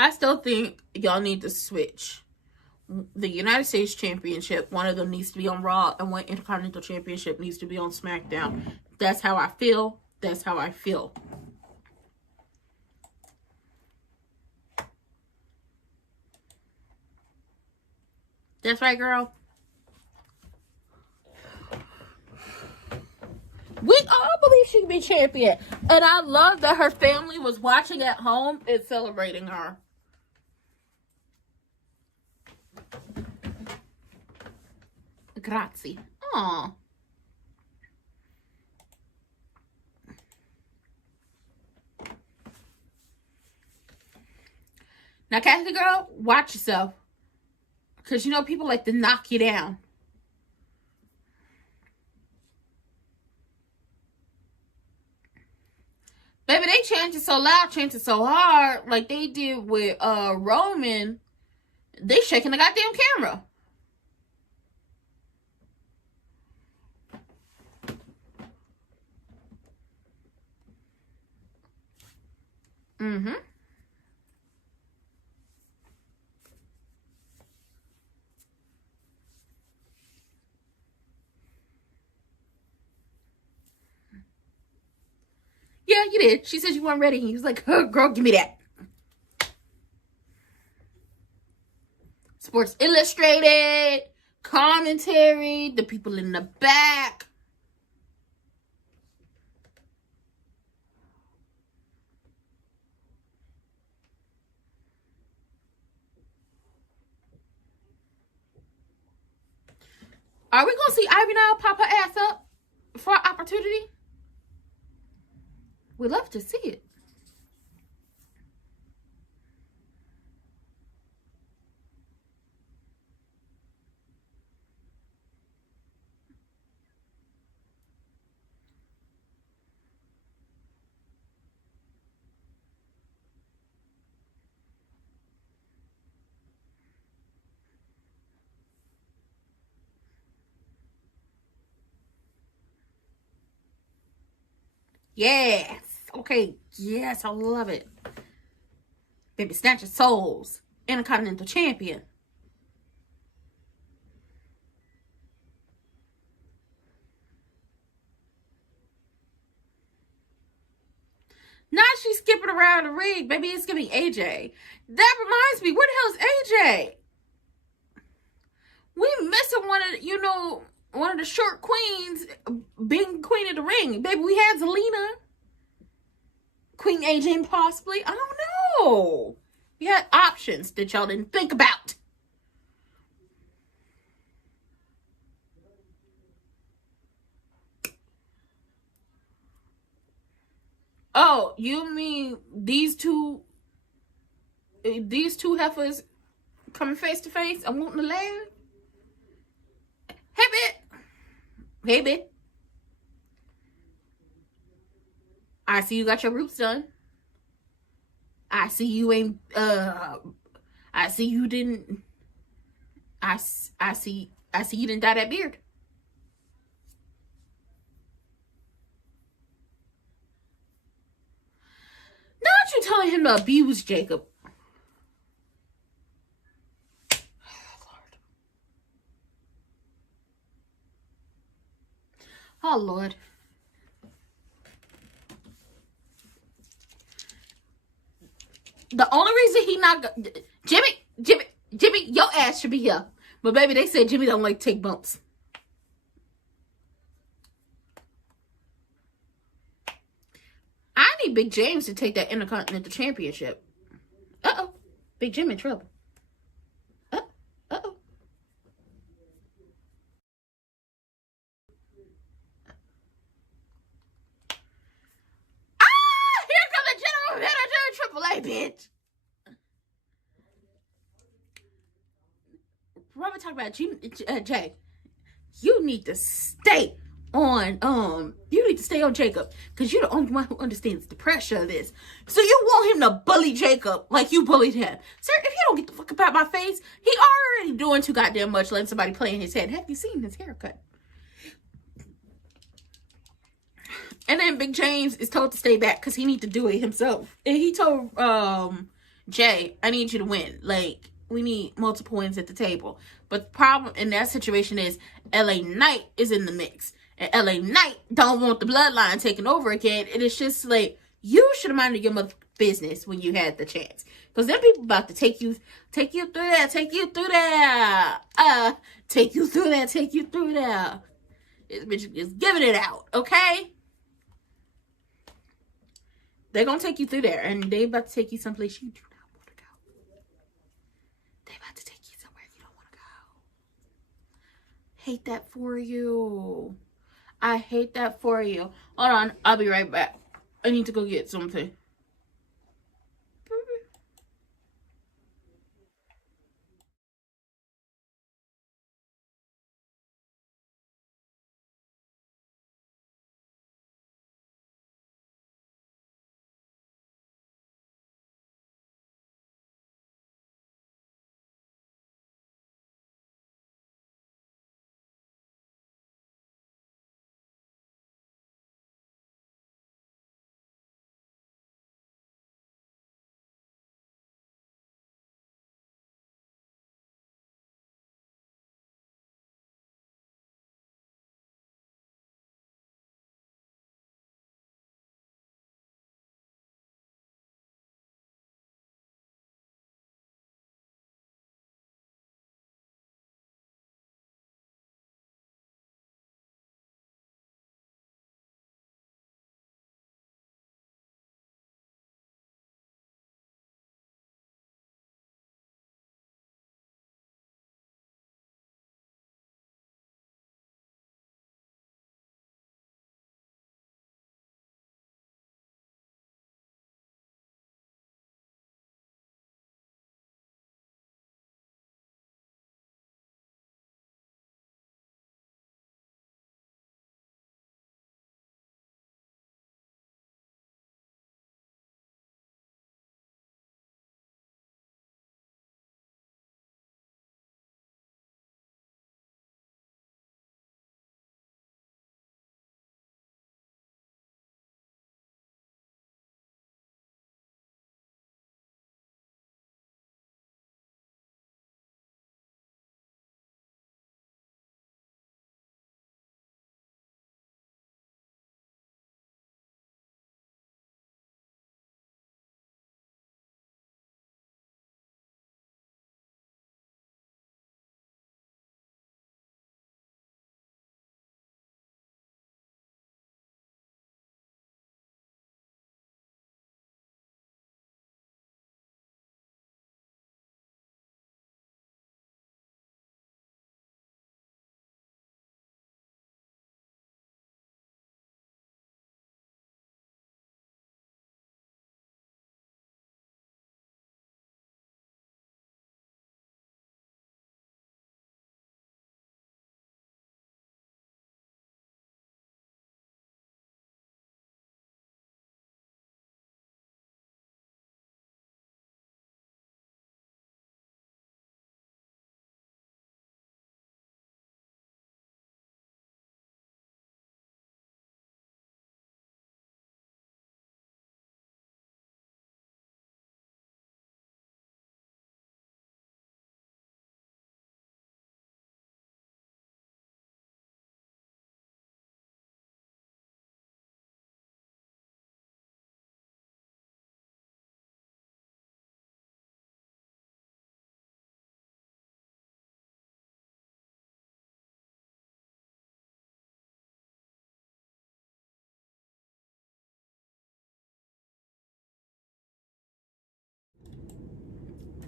I still think y'all need to switch. The United States Championship, one of them needs to be on Raw, and one Intercontinental Championship needs to be on SmackDown. That's how I feel. That's how I feel. That's right, girl. We all believe she can be champion. And I love that her family was watching at home and celebrating her. Grazie. Aww. Now, Cassie girl, watch yourself. Because you know people like to knock you down. Baby, they chanted so loud, chanted so hard, like they did with Roman. They shaking the goddamn camera. Mm-hmm. Yeah, you did. She said you weren't ready. He was like, oh, girl, give me that. Sports Illustrated, commentary, the people in the back. Are we going to see Ivy now pop her ass up for an opportunity? We'd love to see it. Yes. Okay. Yes, I love it. Baby, snatch your souls. Intercontinental champion. Now she's skipping around the ring. Baby, it's giving AJ. That reminds me, where the hell is AJ? We missing one of the short queens being queen of the ring. Baby, we had Zelina. Queen AJ possibly. I don't know. We had options that y'all didn't think about. Oh, you mean these two heifers coming face to face and wanting to laugh? Hey, bitch. Hey, bitch. I see you got your roots done. I see you ain't, I see you didn't, I see you didn't dye that beard. Not you telling him to abuse Jacob. Oh, Lord. The only reason he not... Jimmy, your ass should be here. But, baby, they said Jimmy don't like to take bumps. I need Big James to take that Intercontinental Championship. Uh-oh. Big Jim in trouble. Uh-oh. Triple A, bitch. Robert talked about Jay. You need to stay on you need to stay on Jacob, because you're the only one who understands the pressure of this. So you want him to bully Jacob like you bullied him. Sir, if you don't get the fuck about my face, he already doing too goddamn much letting somebody play in his head. Have you seen his haircut? And then Big James is told to stay back because he need to do it himself. And he told Jay, I need you to win. Like, we need multiple wins at the table. But the problem in that situation is LA Knight is in the mix. And LA Knight don't want the bloodline taking over again. And it's just like, you should have minded your mother business when you had the chance. Because them people about to take you through there. This bitch is giving it out, okay? They're going to take you through there. And they about to take you someplace you do not want to go. They about to take you somewhere you don't want to go. Hate that for you. I hate that for you. Hold on. I'll be right back. I need to go get something.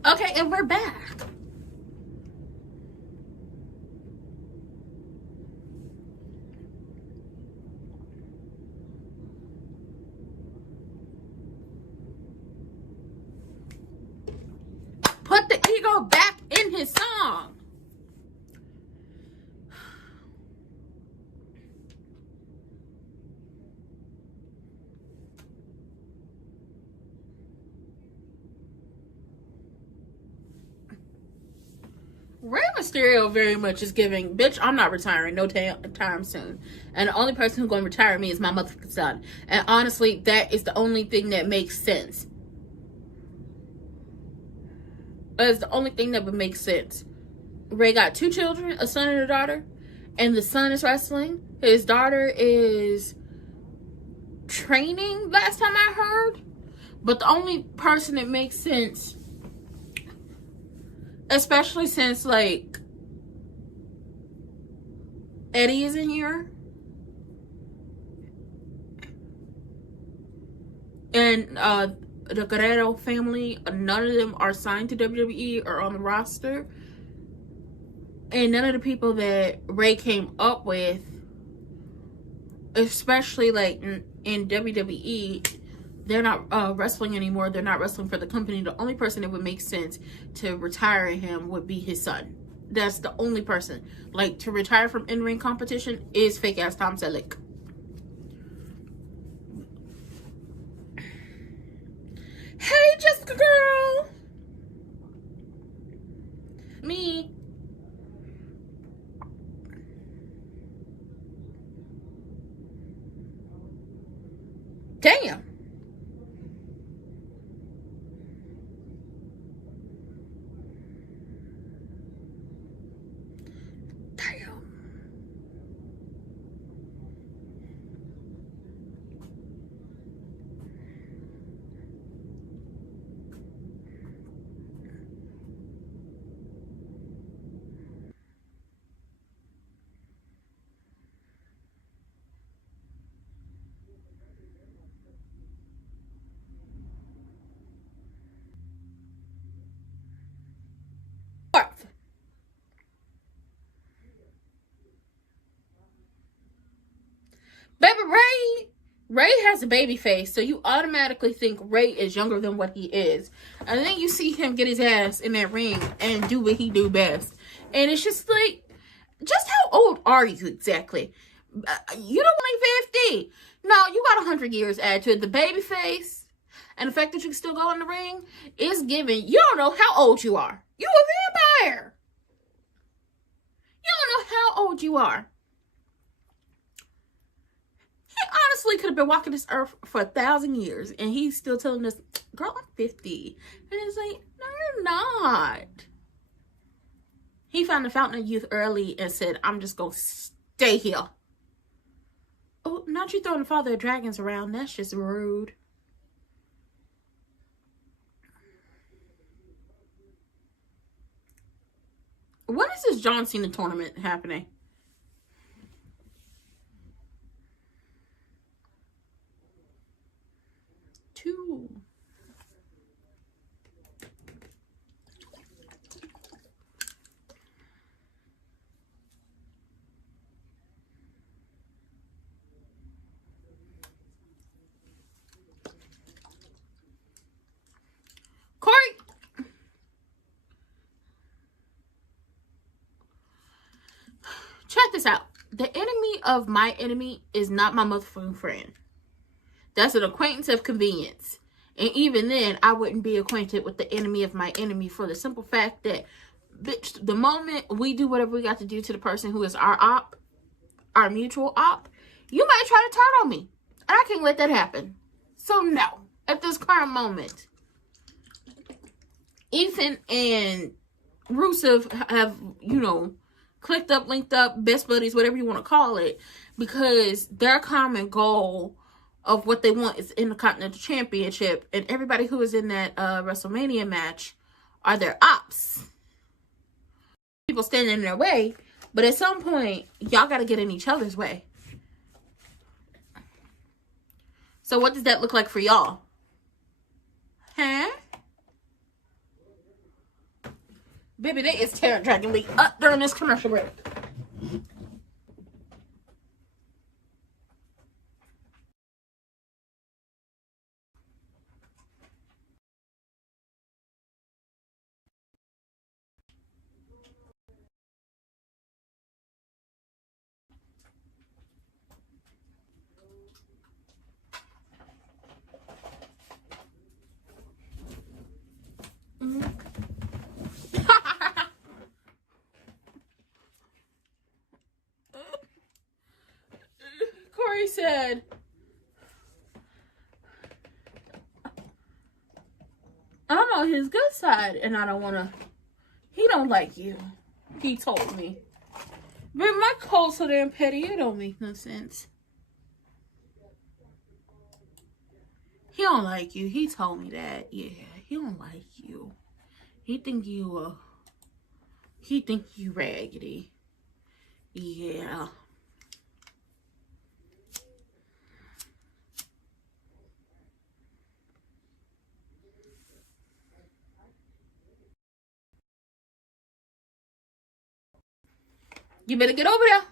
Okay, and we're back. Put the ego back in his song. Rey Mysterio very much is giving, bitch, I'm not retiring no time soon. And the only person who's going to retire me is my motherfucking son. And honestly, that is the only thing that makes sense. That's the only thing that would make sense. Ray got 2 children, a son and a daughter, and the son is wrestling. His daughter is training, last time I heard. But the only person that makes sense, especially since, like, Eddie isn't here, and the Guerrero family, none of them are signed to WWE or on the roster. And none of the people that Ray came up with, especially like in WWE, they're not wrestling anymore. They're not wrestling for the company. The only person that would make sense to retire him would be his son. That's the only person. Like, to retire from in-ring competition is fake ass Tom Selleck. Hey, Jessica girl. Me. Damn. Damn. Baby, Ray has a baby face, so you automatically think Ray is younger than what he is. And then you see him get his ass in that ring and do what he do best. And it's just like, just how old are you exactly? You don't only 50. No, you got 100 years added to it. The baby face and the fact that you can still go in the ring is giving. You don't know how old you are. You a vampire. You don't know how old you are. He honestly could have been walking this earth for 1,000 years, and he's still telling us, girl, I'm 50. And it's like, no, you're not. He found the fountain of youth early and said, I'm just going to stay here. Oh, not you throwing the father of dragons around. That's just rude. When is this John Cena tournament happening? Corey. Check this out. The enemy of my enemy is not my motherfucking friend. That's an acquaintance of convenience. And even then, I wouldn't be acquainted with the enemy of my enemy for the simple fact that, bitch, the moment we do whatever we got to do to the person who is our op, our mutual op, you might try to turn on me. And I can't let that happen. So no, at this current moment, Ethan and Rusev have, you know, clicked up, linked up, best buddies, whatever you want to call it, because their common goal of what they want is Intercontinental Championship, and everybody who is in that WrestleMania match are their ops. People standing in their way, but at some point, y'all got to get in each other's way. So what does that look like for y'all? Huh? Baby, they is tearing Dragon League up during this commercial break. Corey said, I don't know on his good side, and I don't want to. He don't like you. He told me. But my cold so damn petty, it don't make no sense. He don't like you. He told me that. Yeah, he don't like you. He think you raggedy. Yeah. You better get over there.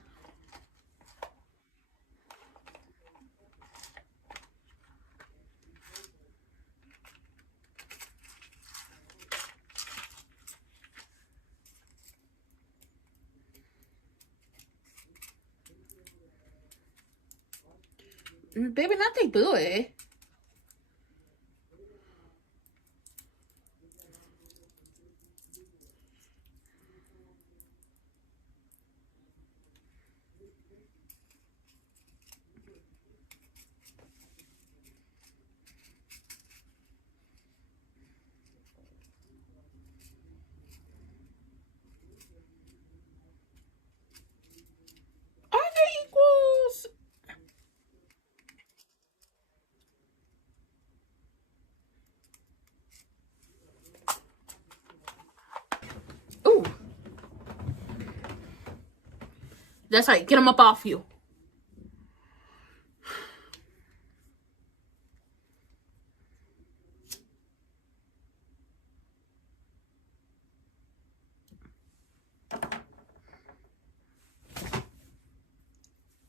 Baby, not they booey. Are they equals? Ooh. That's right. Get them up off you.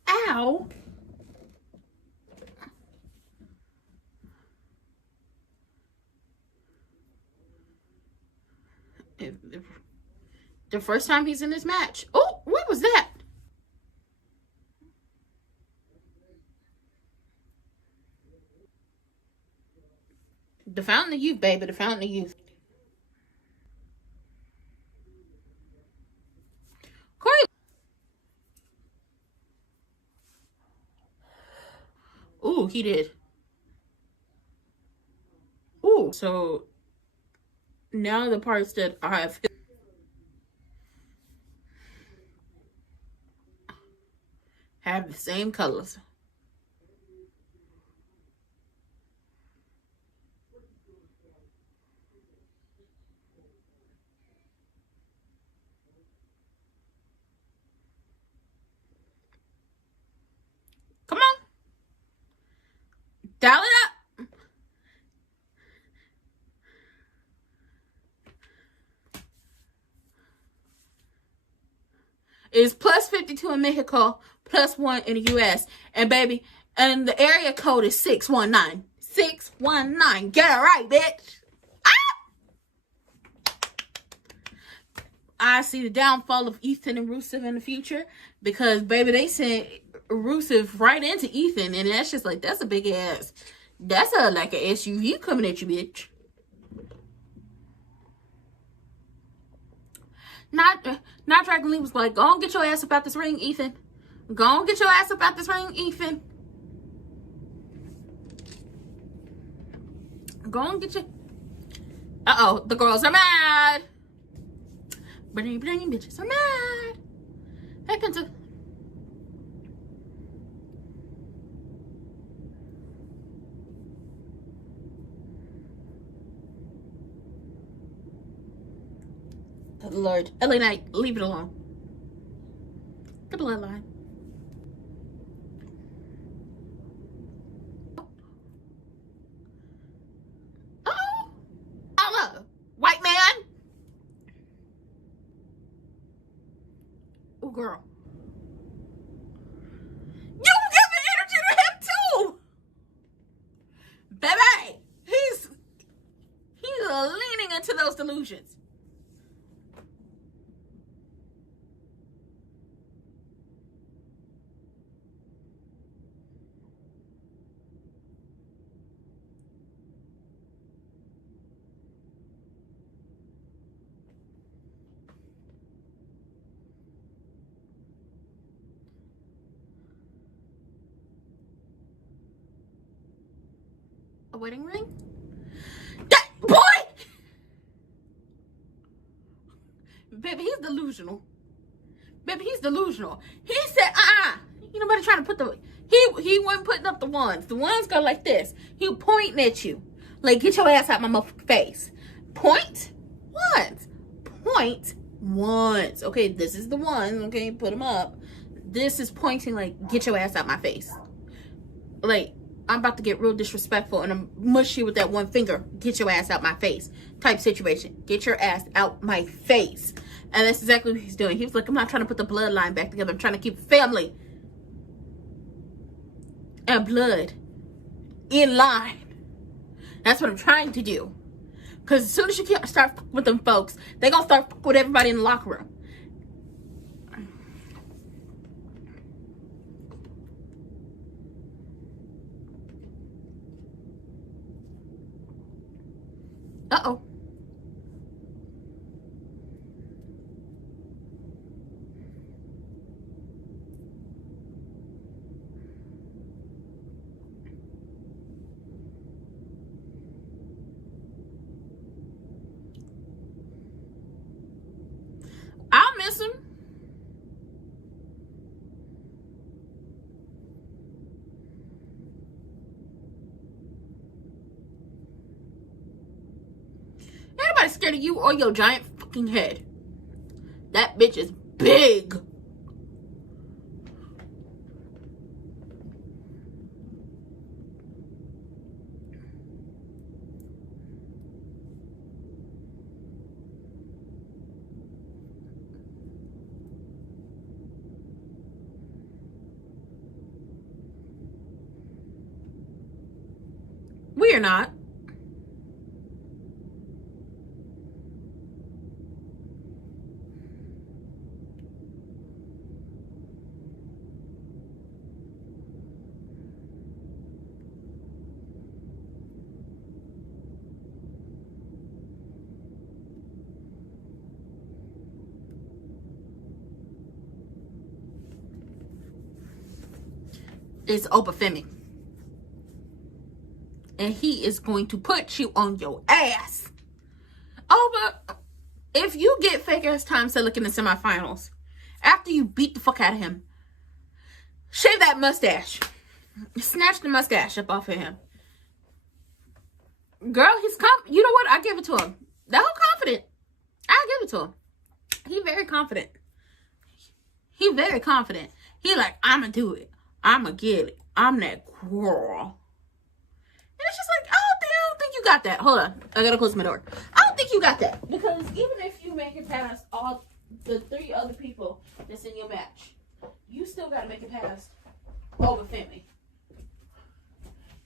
Ow. The first time he's in this match. Oh, what was that? The Fountain of Youth, baby. The Fountain of Youth. Corey. Ooh, he did. Ooh, so now the parts that I have the same colors. Come on. Dial it up. It's plus 52 in Mexico, plus 1 in the US. And baby, and the area code is 619. 619. Get it right, bitch. Ah! I see the downfall of Ethan and Rusev in the future because, baby, they sent Rusev right into Ethan, and that's just like, that's a big ass. That's like an SUV coming at you, bitch. Not Dragon Lee was like, go on, get your ass up out this ring, Ethan. Go on, get your ass up out this ring, Ethan. Go on, get your... Uh-oh, the girls are mad. Bitches are mad. Heck into... Lord, LA Knight, leave it alone. The bloodline. Oh, Allah, white man. Oh, girl. You give the energy to him too, baby. He's leaning into those delusions. A wedding ring? That boy! baby, he's delusional. Baby, he's delusional. He said, you nobody trying to put the, he wasn't putting up the ones. The ones go like this. He pointing at you. Like, get your ass out my motherfucking face. Point once. Point once. Okay, this is the one. Okay, put them up. This is pointing like, get your ass out my face. Like, I'm about to get real disrespectful and I'm mush you with that one finger. Get your ass out my face type situation. Get your ass out my face. And that's exactly what he's doing. He was like, I'm not trying to put the bloodline back together. I'm trying to keep family and blood in line. That's what I'm trying to do. Because as soon as you start with them folks, they're going to start with everybody in the locker room. Uh-oh. I'll miss him. Everybody's scared of you or your giant fucking head. That bitch is big. We are not. It's Obafemi. And he is going to put you on your ass. Oba, if you get fake ass Tom Selleck in the semifinals, after you beat the fuck out of him, shave that mustache. Snatch the mustache up off of him. Girl, you know what? I give it to him. That whole confident. I give it to him. He very confident. He very confident. He like, I'ma do it. I'ma get it. I'm that girl. And it's just like, I don't think you got that. Hold on. I gotta close my door. I don't think you got that. Because even if you make it past all the 3 other people that's in your match, you still gotta make it past Obafemi.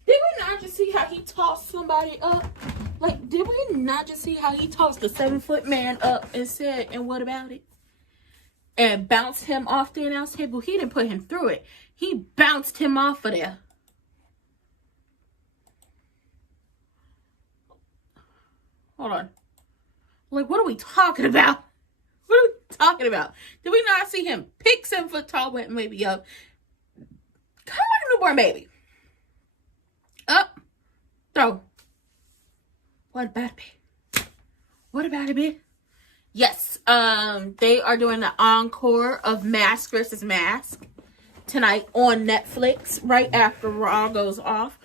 Did we not just see how he tossed somebody up? Like, did we not just see how he tossed a 7-foot man up and said, and what about it? And bounced him off the announce table? He didn't put him through it. He bounced him off of there. Hold on. Like, what are we talking about? What are we talking about? Did we not see him pick 7-foot tall baby up? Kind of like a newborn baby. Up. Throw. What about it? What about it, bitch? Yes. They are doing the encore of Mask vs. Mask tonight on Netflix right after Raw goes off,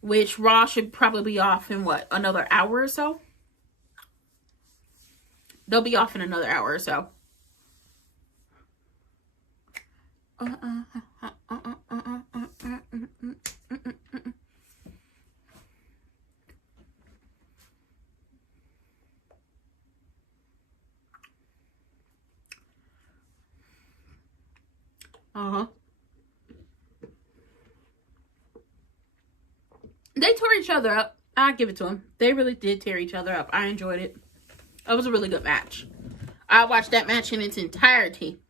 which Raw should probably be off in what, another hour or so? They'll be off in another hour or so. They tore each other up. I give it to them. They really did tear each other up. I enjoyed it. It was a really good match. I watched that match in its entirety.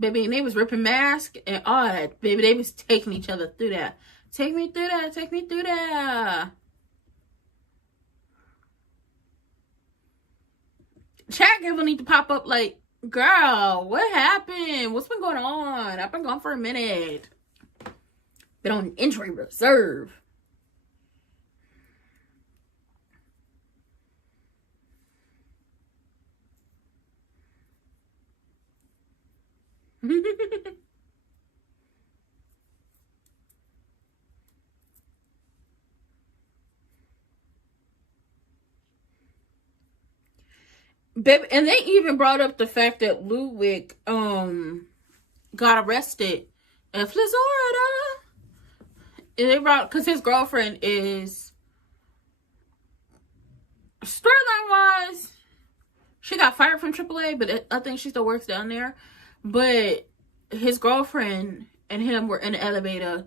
Baby, and they was ripping masks and all that. Baby, they was taking each other through that. Take me through that. Take me through that. Chat will need to pop up like, girl, what happened? What's been going on? I've been gone for a minute. Been on injury reserve. Baby, and they even brought up the fact that Ludwig got arrested in Florida. And they brought, because his girlfriend is, storyline wise, she got fired from AAA, but I think she still works down there. But his girlfriend and him were in the elevator,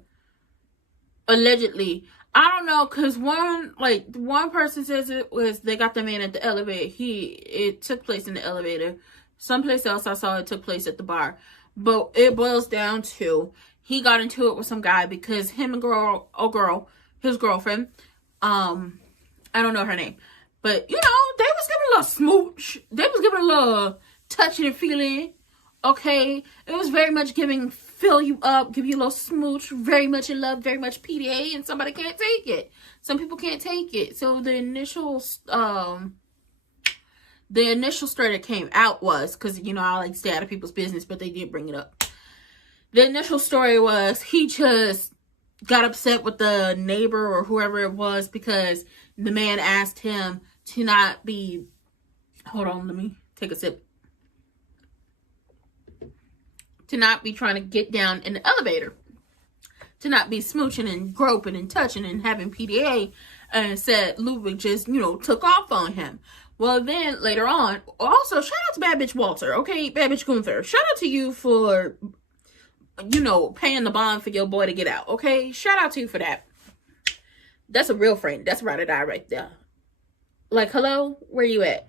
allegedly. I don't know, because one person says it was they got the man at the elevator. It took place in the elevator. Someplace else I saw it took place at the bar. But it boils down to he got into it with some guy because him and his girlfriend, I don't know her name, but you know, they was giving a little smooch. They was giving a little touching and feeling. Okay, it was very much giving, fill you up, give you a little smooch, very much in love, very much PDA, and somebody can't take it. Some people can't take it. So the initial story that came out was, because, you know, I like to stay out of people's business, but they did bring it up. The initial story was he just got upset with the neighbor or whoever it was because the man asked him to not be, hold on, let me take a sip. To not be trying to get down in the elevator. To not be smooching and groping and touching and having PDA. And said Ludwig just, you know, took off on him. Well, then later on, also shout out to Bad Bitch Walter, okay? Bad Bitch Gunther. Shout out to you for, you know, paying the bond for your boy to get out, okay? Shout out to you for that. That's a real friend. That's ride or die right there. Like, hello? Where you at?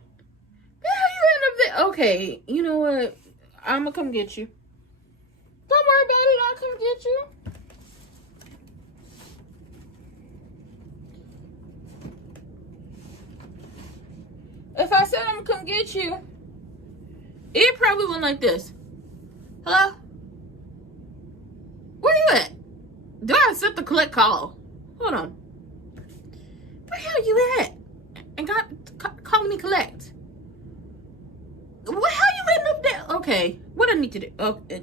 Hell, you end up there. Okay, you know what? I'm gonna come get you. Don't worry about it. I'll come get you. If I said I'm gonna come get you, it probably went like this. Hello? Where you at? Do I accept the collect call? Hold on. Where the hell you at? And calling me collect. How you ending up there? Okay. What I need to do? Okay.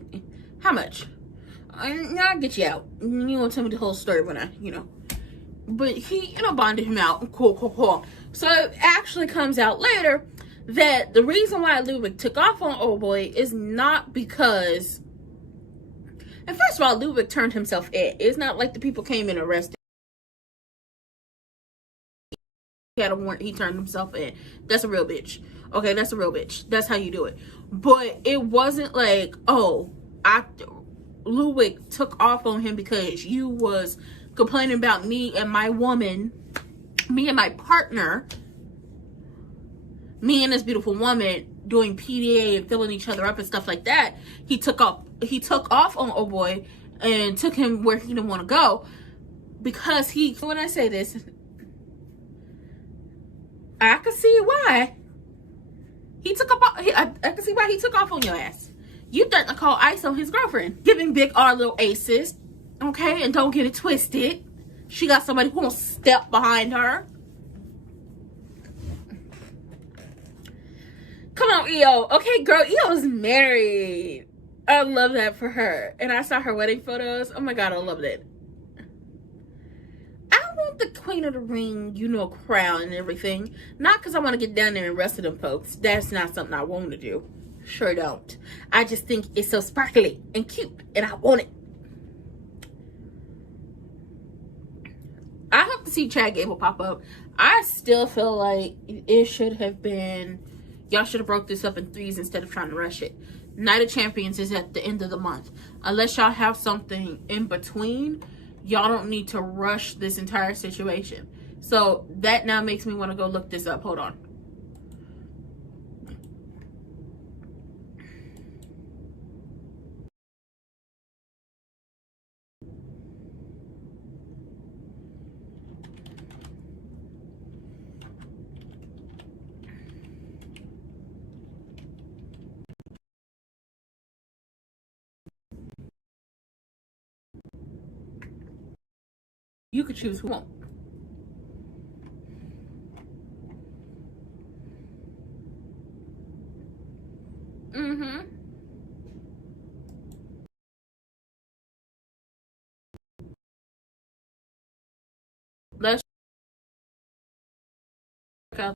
How much? I'll get you out. You won't tell me the whole story when I, you know. But he, you know, bonded him out. Cool. So it actually comes out later that the reason why Ludwig took off on old boy is not because... And first of all, Ludwig turned himself in. It's not like the people came and arrested. He had a warrant. He turned himself in. That's a real bitch. Okay, that's a real bitch. That's how you do it. But it wasn't like, oh... Ludwig took off on him because you was complaining about me and my woman, me and my partner, me and this beautiful woman doing PDA and filling each other up and stuff like that. He took off on old boy and took him where he didn't want to go because when I say this, I can see why I can see why he took off on your ass. You threatened to call ICE on his girlfriend. Giving big R little aces. Okay? And don't get it twisted. She got somebody who won't step behind her. Come on, EO. Okay, girl. EO's married. I love that for her. And I saw her wedding photos. Oh my God, I love that. I want the Queen of the Ring, you know, crown and everything. Not because I want to get down there and wrestle them folks. That's not something I want to do. Sure don't. I just think it's so sparkly and cute and I want it. I hope to see Chad Gable pop up. I still feel like it should have been, y'all should have broke this up in threes instead of trying to rush it. Night of Champions is at the end of the month. Unless y'all have something in between, y'all don't need to rush this entire situation. So that now makes me want to go look this up. Hold on. You could choose who won't. Let's check out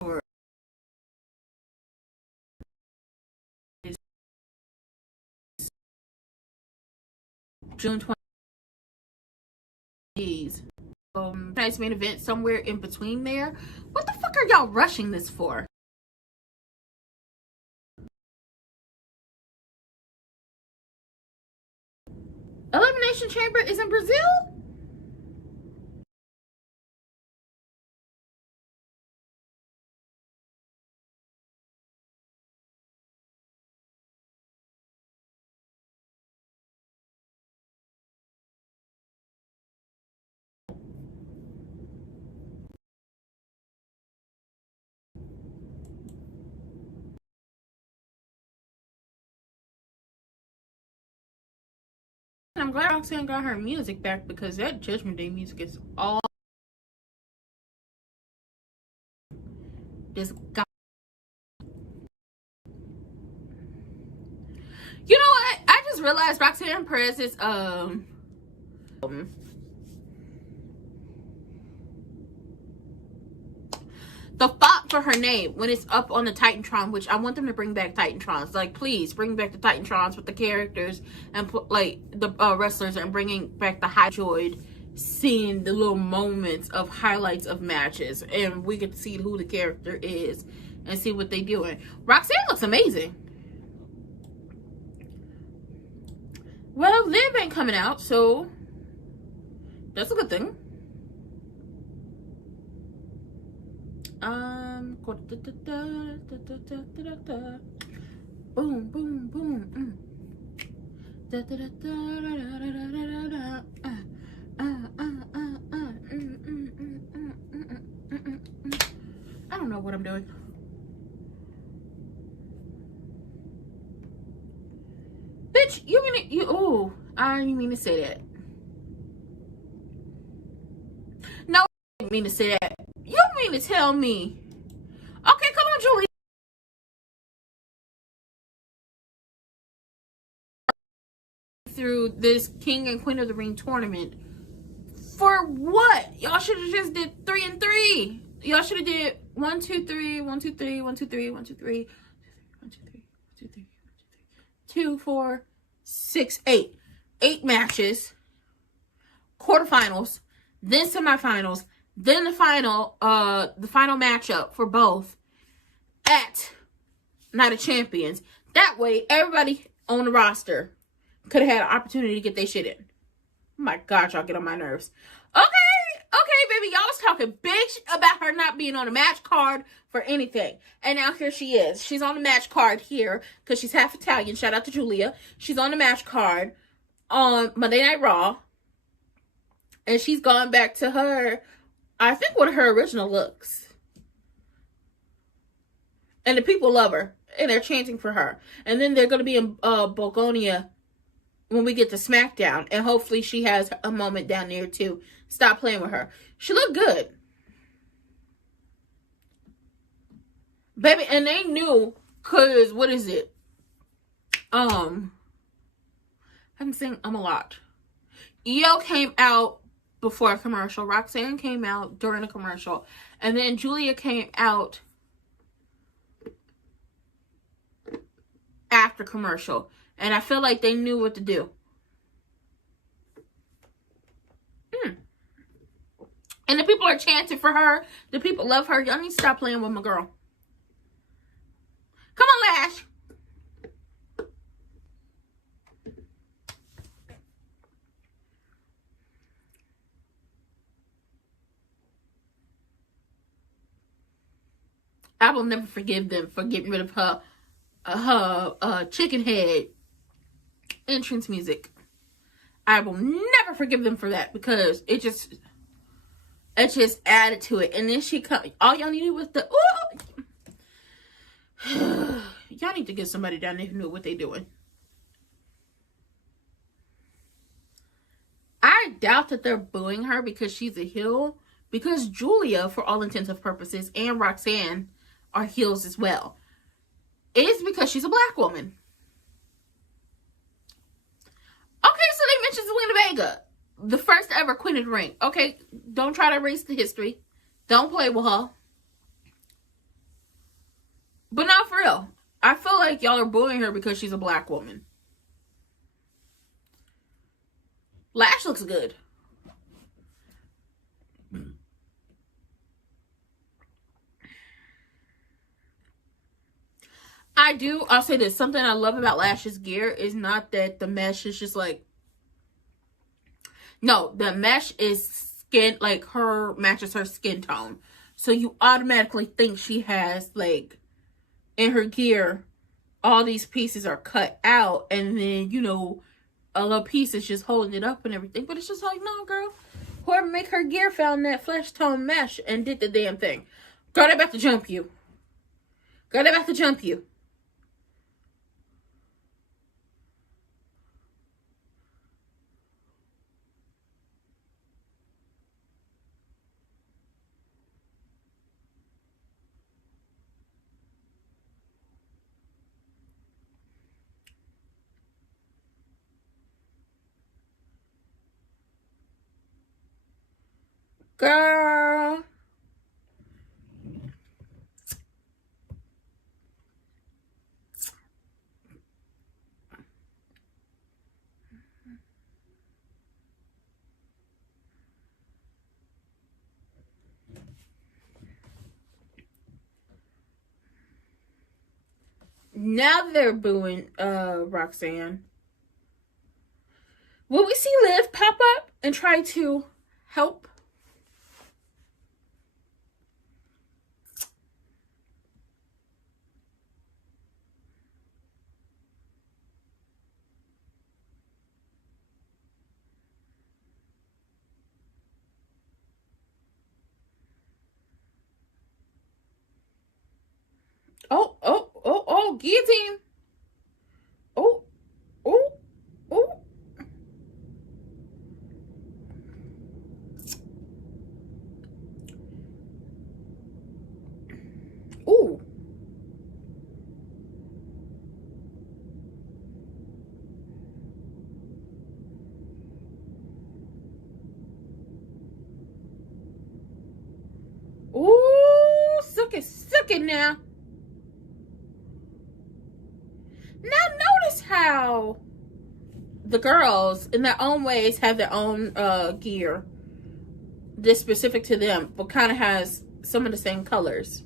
for June 20th. Tonight's main event somewhere in between there. What the fuck are y'all rushing this for? Elimination Chamber is in Brazil? I'm glad Roxanne got her music back because that Judgment Day music is all this guy. You know what? I just realized Roxanne Perez's the font for her name when it's up on the Titantron, which I want them to bring back Titantrons. Like, please bring back the Titantrons with the characters and put like the wrestlers, and bringing back the high enjoyed seeing the little moments of highlights of matches, and we get to see who the character is and see what they doing. Roxanne looks amazing. Well, Liv ain't coming out, so that's a good thing. Boom, boom, boom. I don't know what I'm doing. Bitch, you mean it? Oh, I didn't mean to say that. No, I didn't mean to say that. You mean to tell me? Okay, come on, Julie. Through this King and Queen of the Ring tournament. For what? Y'all should have just did 3 and 3. Y'all should have did 1, 2, 3, 1, 2, 3, 1, 2, 3, 1, 2, 3, 1, 2, 3, 1, 2, 3, 2, 4, 6, 8. 8 matches. Quarterfinals. Then semifinals. Then the final matchup for both at Night of Champions. That way, everybody on the roster could have had an opportunity to get their shit in. Oh my God, y'all get on my nerves. Okay, baby, y'all was talking bitch about her not being on a match card for anything. And now here she is. She's on the match card here because she's half Italian. Shout out to Julia. She's on the match card on Monday Night Raw. And she's gone back to her, I think, one of her original looks. And the people love her. And they're chanting for her. And then they're going to be in Bulgaria when we get to SmackDown. And hopefully she has a moment down there too. Stop playing with her. She looked good. Baby, and they knew, because, what is it? I'm saying a lot. EO came out before a commercial. Roxanne came out during a commercial. And then Julia came out after commercial. And I feel like they knew what to do. And the people are chanting for her. The people love her. Y'all need to stop playing with my girl. Come on, Lash. I will never forgive them for getting rid of her chicken head entrance music. I will never forgive them for that because it just added to it. And then she come. All y'all needed was the y'all need to get somebody down there who knew what they doing. doubt that they're booing her because she's a heel, because Julia, for all intents and purposes, and Roxanne are heels as well. It's because she's a black woman. Okay, so they mentioned Zelina Vega, the first ever Queen of the Ring. Okay, don't try to erase the history. Don't play with her. But not for real. I feel like y'all are booing her because she's a black woman. Lash looks good. I'll say this. Something I love about Lash's gear is not that the mesh is just like... No, the mesh is skin, like her matches her skin tone. So you automatically think she has, like, in her gear, all these pieces are cut out. And then, you know, a little piece is just holding it up and everything. But it's just like, no, girl. Whoever make her gear found that flesh tone mesh and did the damn thing. Girl, they about to jump you. Girl, they about to jump you. Girl. Now they're booing Roxanne. Will we see Liv pop up and try to help? Oh, guillotine. Oh. Ooh. Ooh, suck it now. Now notice how the girls, in their own ways, have their own gear that's specific to them, but kind of has some of the same colors.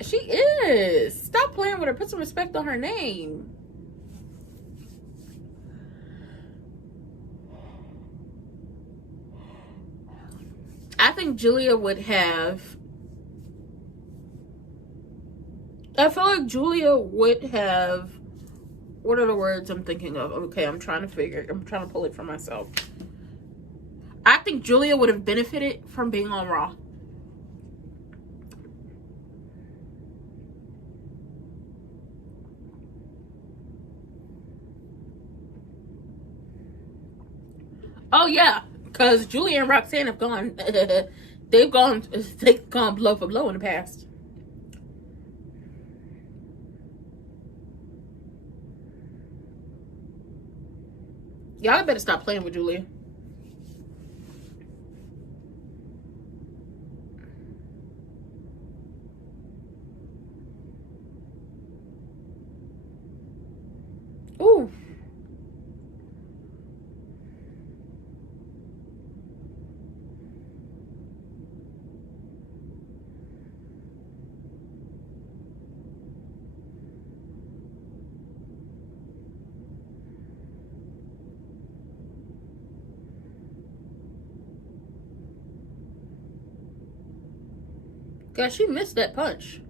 She is. Stop playing with her. Put some respect on her name. I think Julia would have... I feel like Julia would have... What are the words I'm thinking of? Okay, I'm trying to pull it for myself. I think Julia would have benefited from being on Raw. Oh yeah, because Julia and Roxanne have gone. they've gone blow for blow in the past. Y'all better stop playing with Julia. Ooh. God, she missed that punch.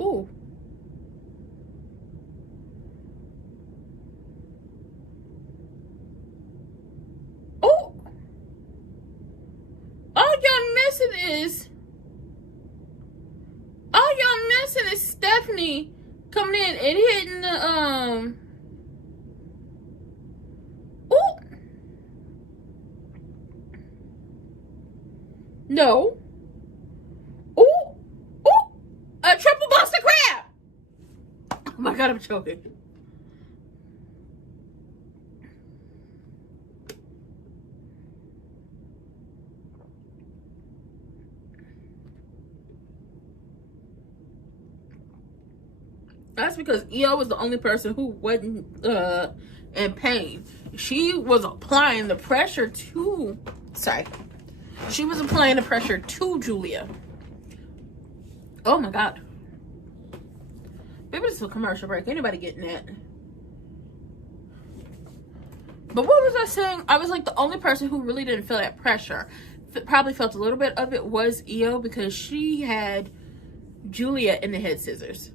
Ooh. missing is Stephanie coming in and hitting the Ooh. No. Ooh. Ooh. A triple Boston crab. Oh my god, I'm choking. That's because EO was the only person who wasn't in pain. She was applying the pressure to... Sorry. She was applying the pressure to Julia. Oh my god. Maybe this is a commercial break. Anybody getting that? But what was I saying? I was like the only person who really didn't feel that pressure. Probably felt a little bit of it was EO because she had Julia in the head scissors.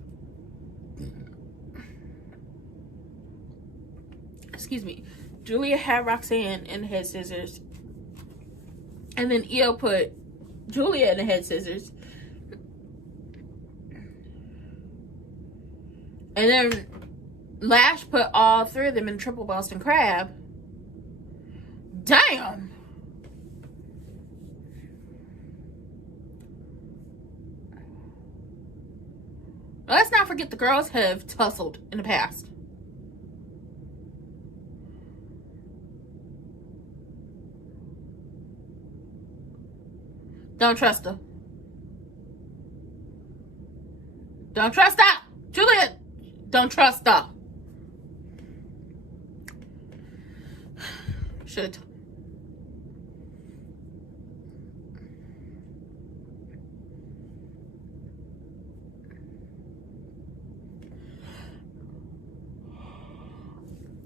Excuse me. Julia had Roxanne in the head scissors. And then EO put Julia in the head scissors. And then Lash put all three of them in triple Boston crab. Damn. Let's not forget the girls have tussled in the past. Don't trust her. Don't trust her. Julia, don't trust her. Should.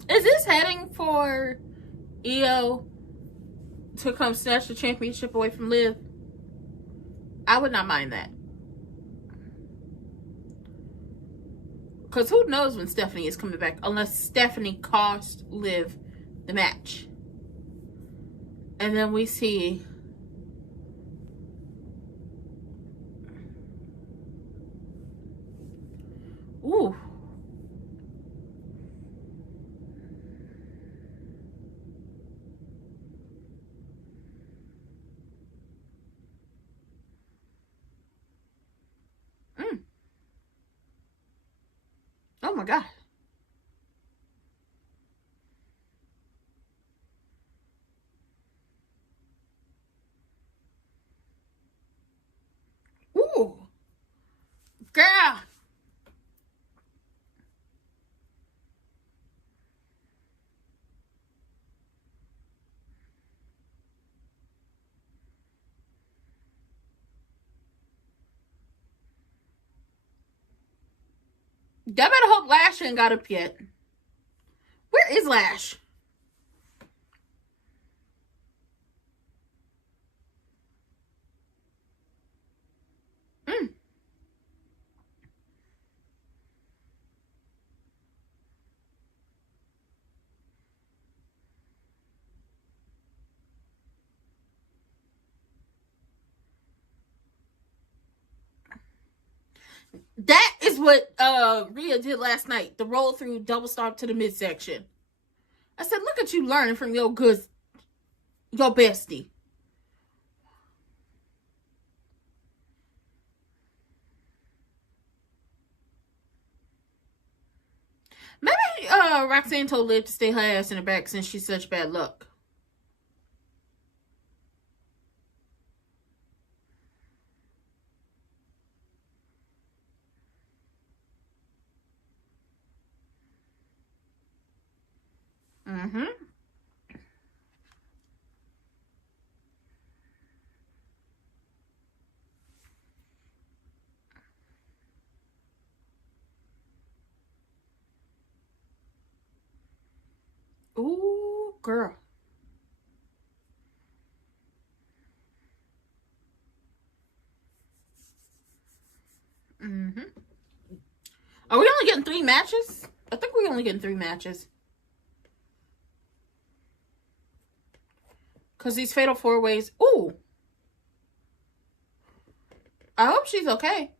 Is this heading for EO to come snatch the championship away from Liv? I would not mind that. Because who knows when Stephanie is coming back, unless Stephanie cost Liv the match. And then we see ooh. Oh my god. Ooh. Girl. I better hope Lash ain't got up yet. Where is Lash? That is what Rhea did last night. The roll through double stomp to the midsection. I said, look at you learning from your bestie. Maybe Roxanne told Liv to stay her ass in the back since she's such bad luck. Mm-hmm. Ooh, girl. Mm-hmm. Are we only getting 3 matches? I think we're only getting 3 matches. Because these fatal 4-ways... Ooh. I hope she's okay.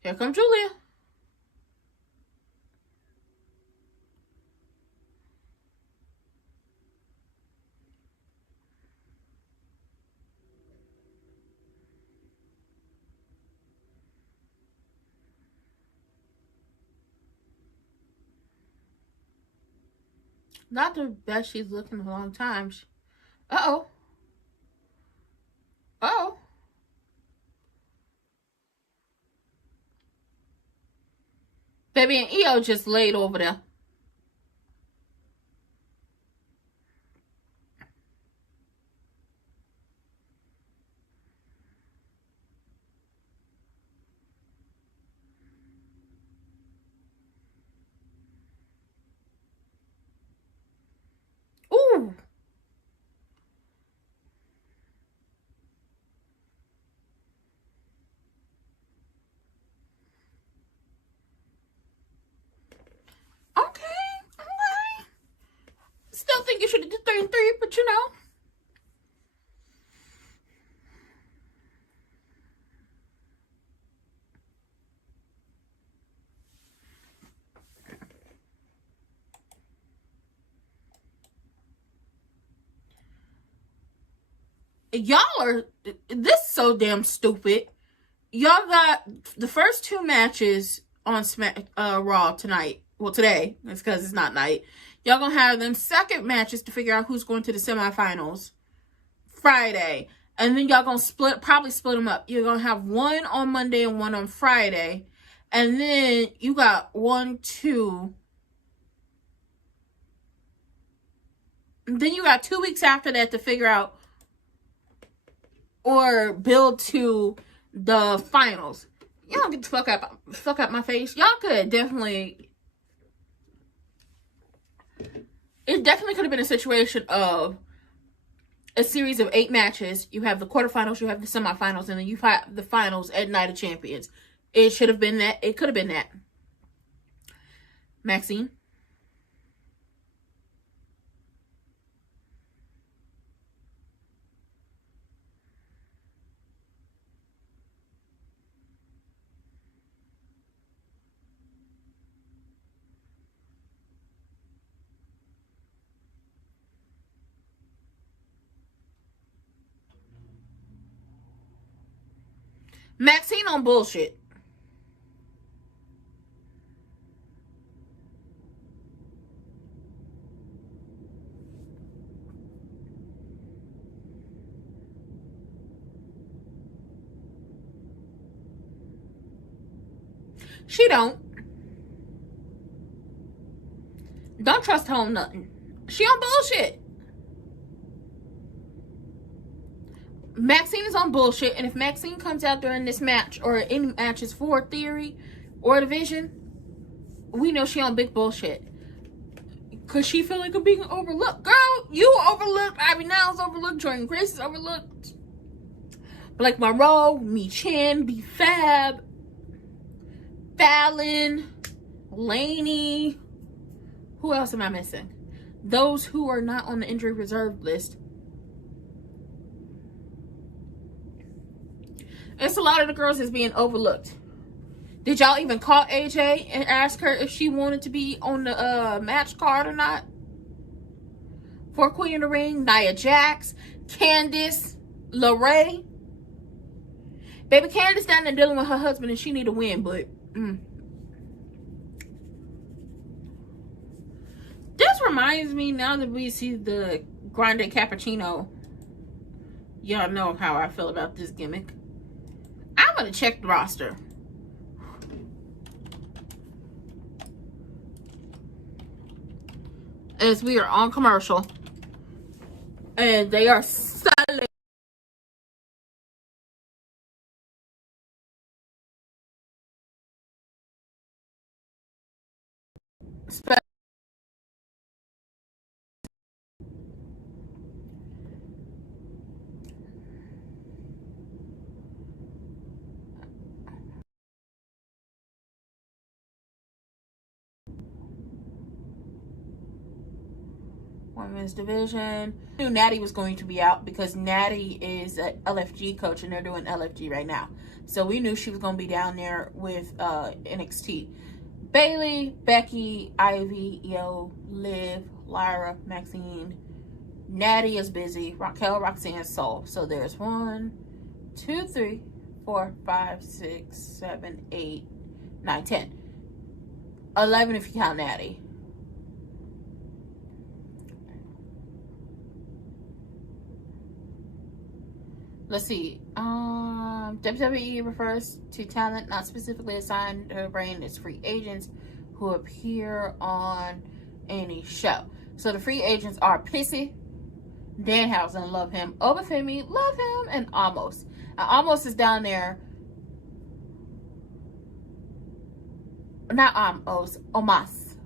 Here comes Julia. Not the best she's looked in a long time. Uh-oh. Uh-oh. Baby and EO just laid over there. Ooh. Okay. Still think you should have did 3 and 3, but you know. Y'all are, this is so damn stupid. Y'all got the first 2 matches on Raw tonight. Well, today. That's because it's not night. Y'all gonna have them second matches to figure out who's going to the semifinals Friday. And then y'all gonna probably split them up. You're gonna have one on Monday and one on Friday. And then you got 1, 2. And then you got 2 weeks after that to figure out or build to the finals. Y'all get the fuck out my face. Y'all could definitely, it definitely could have been a situation of a series of 8 matches. You have the quarterfinals, you have the semifinals, and then you have the finals at Night of Champions. It should have been that. It could have been that. Maxine? Maxine on bullshit. She don't. Don't trust her on nothing. She on bullshit. Maxine is on bullshit, and if Maxine comes out during this match or any matches for Theory or Division, we know she on big bullshit. Cause she feel like I'm being overlooked. Girl, you overlooked. Ivy Niles overlooked. Jordan Grace is overlooked. Blake Monroe, Mi Chan, B Fab, Fallon, Laney. Who else am I missing? Those who are not on the injury reserve list. It's a lot of the girls that's being overlooked. Did y'all even call AJ and ask her if she wanted to be on the match card or not? For Queen of the Ring, Nia Jax, Candice, LeRae. Baby, Candice down there dealing with her husband and she need to win, but this reminds me, now that we see the Grande Cappuccino, y'all know how I feel about this gimmick. I'm gonna check the roster. As we are on commercial. And they are selling. Women's division. I knew Natty was going to be out because Natty is an LFG coach and they're doing LFG right now. So we knew she was going to be down there with NXT. Bailey, Becky, Ivy, Io, Liv, Lyra, Maxine. Natty is busy. Raquel, Roxanne, Soul. So there's 1, 2, 3, 4, 5, 6, 7, 8, 9, 10. 11 if you count Natty. Let's see. WWE refers to talent not specifically assigned to a brand as free agents who appear on any show. So the free agents are Pissy, Danhausen, love him, Obafemi, love him, and Almost. Now, Almost is down there. Not Almost, Omas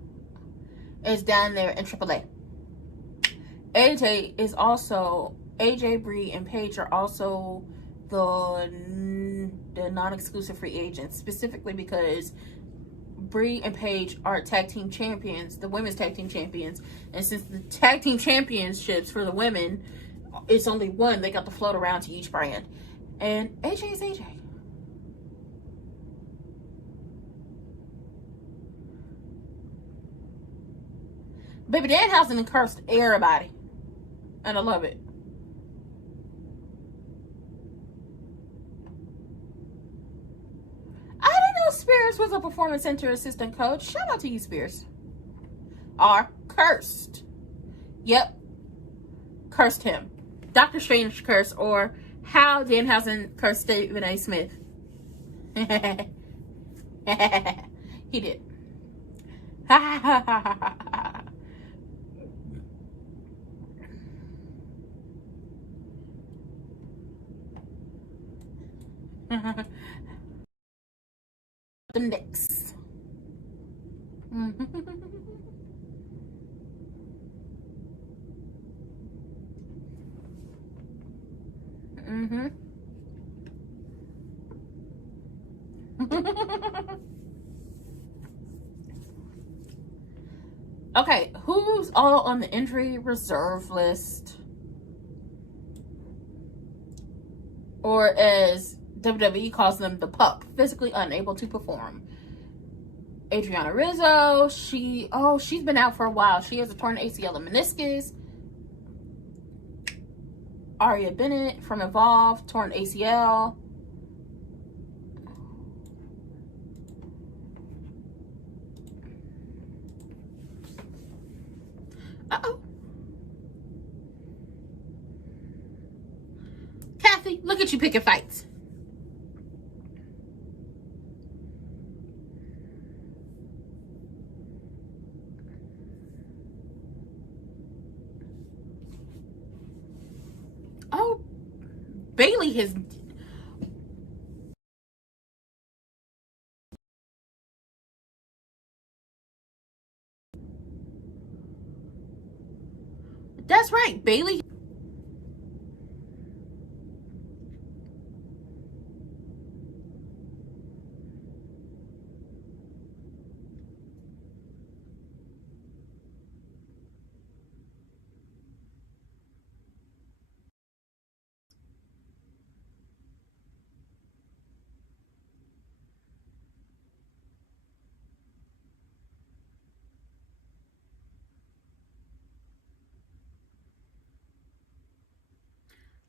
is down there in AAA. AJ is also, AJ, Bree, and Paige are also the non-exclusive free agents, specifically because Bree and Paige are tag team champions, the women's tag team champions, and since the tag team championships for the women, it's only one, they got to float around to each brand. And AJ is AJ. Baby Danhausen cursed everybody. And I love it. I didn't know Spears was a performance center assistant coach. Shout out to you, Spears. Are cursed. Yep. Cursed him. Dr. Strange curse, or how Danhausen cursed Stephen A. Smith. He did. The Knicks. Okay, who's all on the injury reserve list? Or as WWE calls them, the pup, physically unable to perform. Adriana Rizzo, she's been out for a while. She has a torn ACL and meniscus. Aria Bennett from Evolve, torn ACL. Uh-oh. Kathy, look at you picking fights. Oh, Bailey has... That's right, Bailey.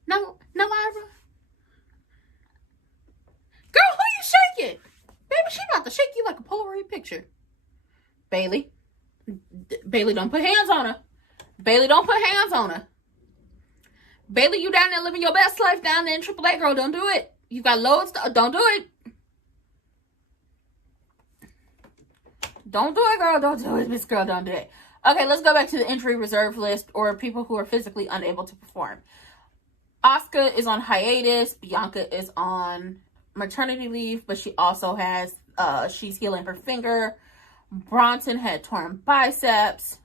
No, Ira. Girl, who you shaking? Baby, she about to shake you like a Polaroid picture. Bailey. Bailey, don't put hands on her. Bailey, don't put hands on her. Bailey, you down there living your best life down there in AAA, girl. Don't do it. You got loads. Don't do it. Don't do it, girl. Don't do it, Miss Girl. Don't do it. Okay, let's go back to the injury reserve list, or people who are physically unable to perform. Asuka is on hiatus. Bianca is on maternity leave, but she also has, she's healing her finger. Bronson had torn biceps.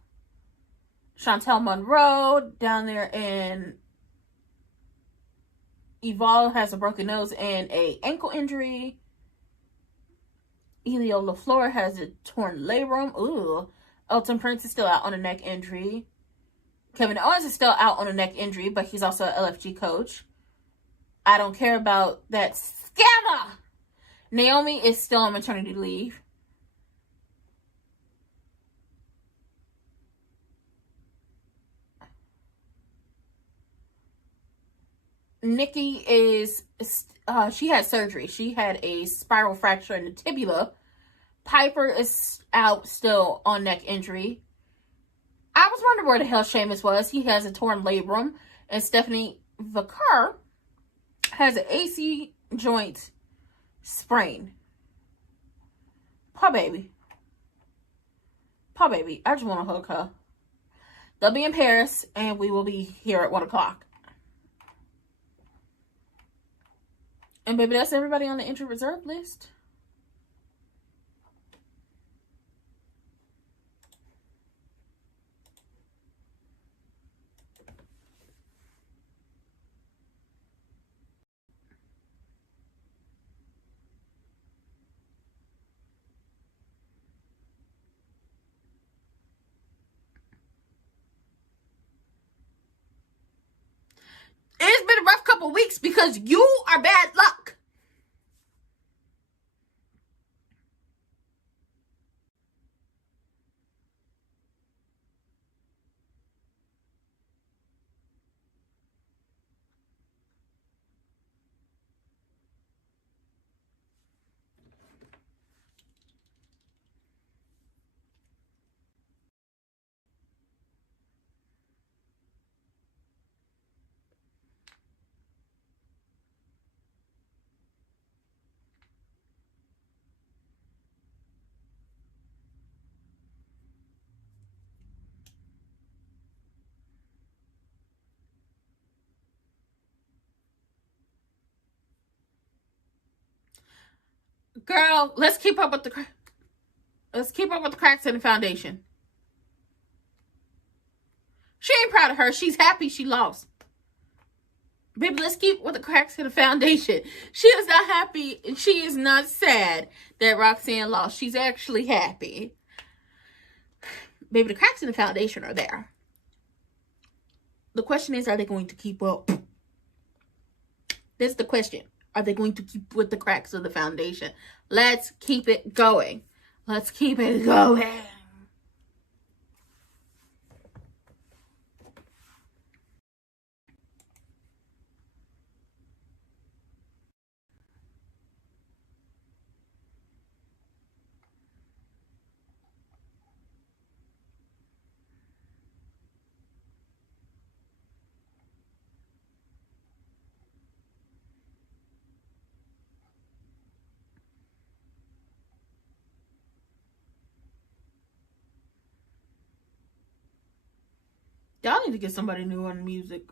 Chantel Monroe down there in Evolve has a broken nose and a ankle injury. Elio LaFleur has a torn labrum. Ooh. Elton Prince is still out on a neck injury. Kevin Owens is still out on a neck injury, but he's also an LFG coach. I don't care about that scammer. Naomi is still on maternity leave. Nikki is, she had surgery. She had a spiral fracture in the tibia. Piper is out still on neck injury. I was wondering where the hell Sheamus was. He has a torn labrum. And Stephanie Vicar has an AC joint sprain. Poor baby. Poor baby. I just want to hug her. They'll be in Paris, and we will be here at 1 o'clock. And baby, that's everybody on the injured reserve list. It's been a rough couple weeks because you are bad luck. Girl, let's keep up with the cracks in the foundation. She ain't proud of her. She's happy she lost. Baby, let's keep with the cracks in the foundation. She is not happy. She is not sad that Roxanne lost. She's actually happy. Baby, the cracks in the foundation are there. The question is, are they going to keep up? That's the question. Are they going to keep with the cracks of the foundation? Let's keep it going. Let's keep it going. Y'all need to get somebody new on music.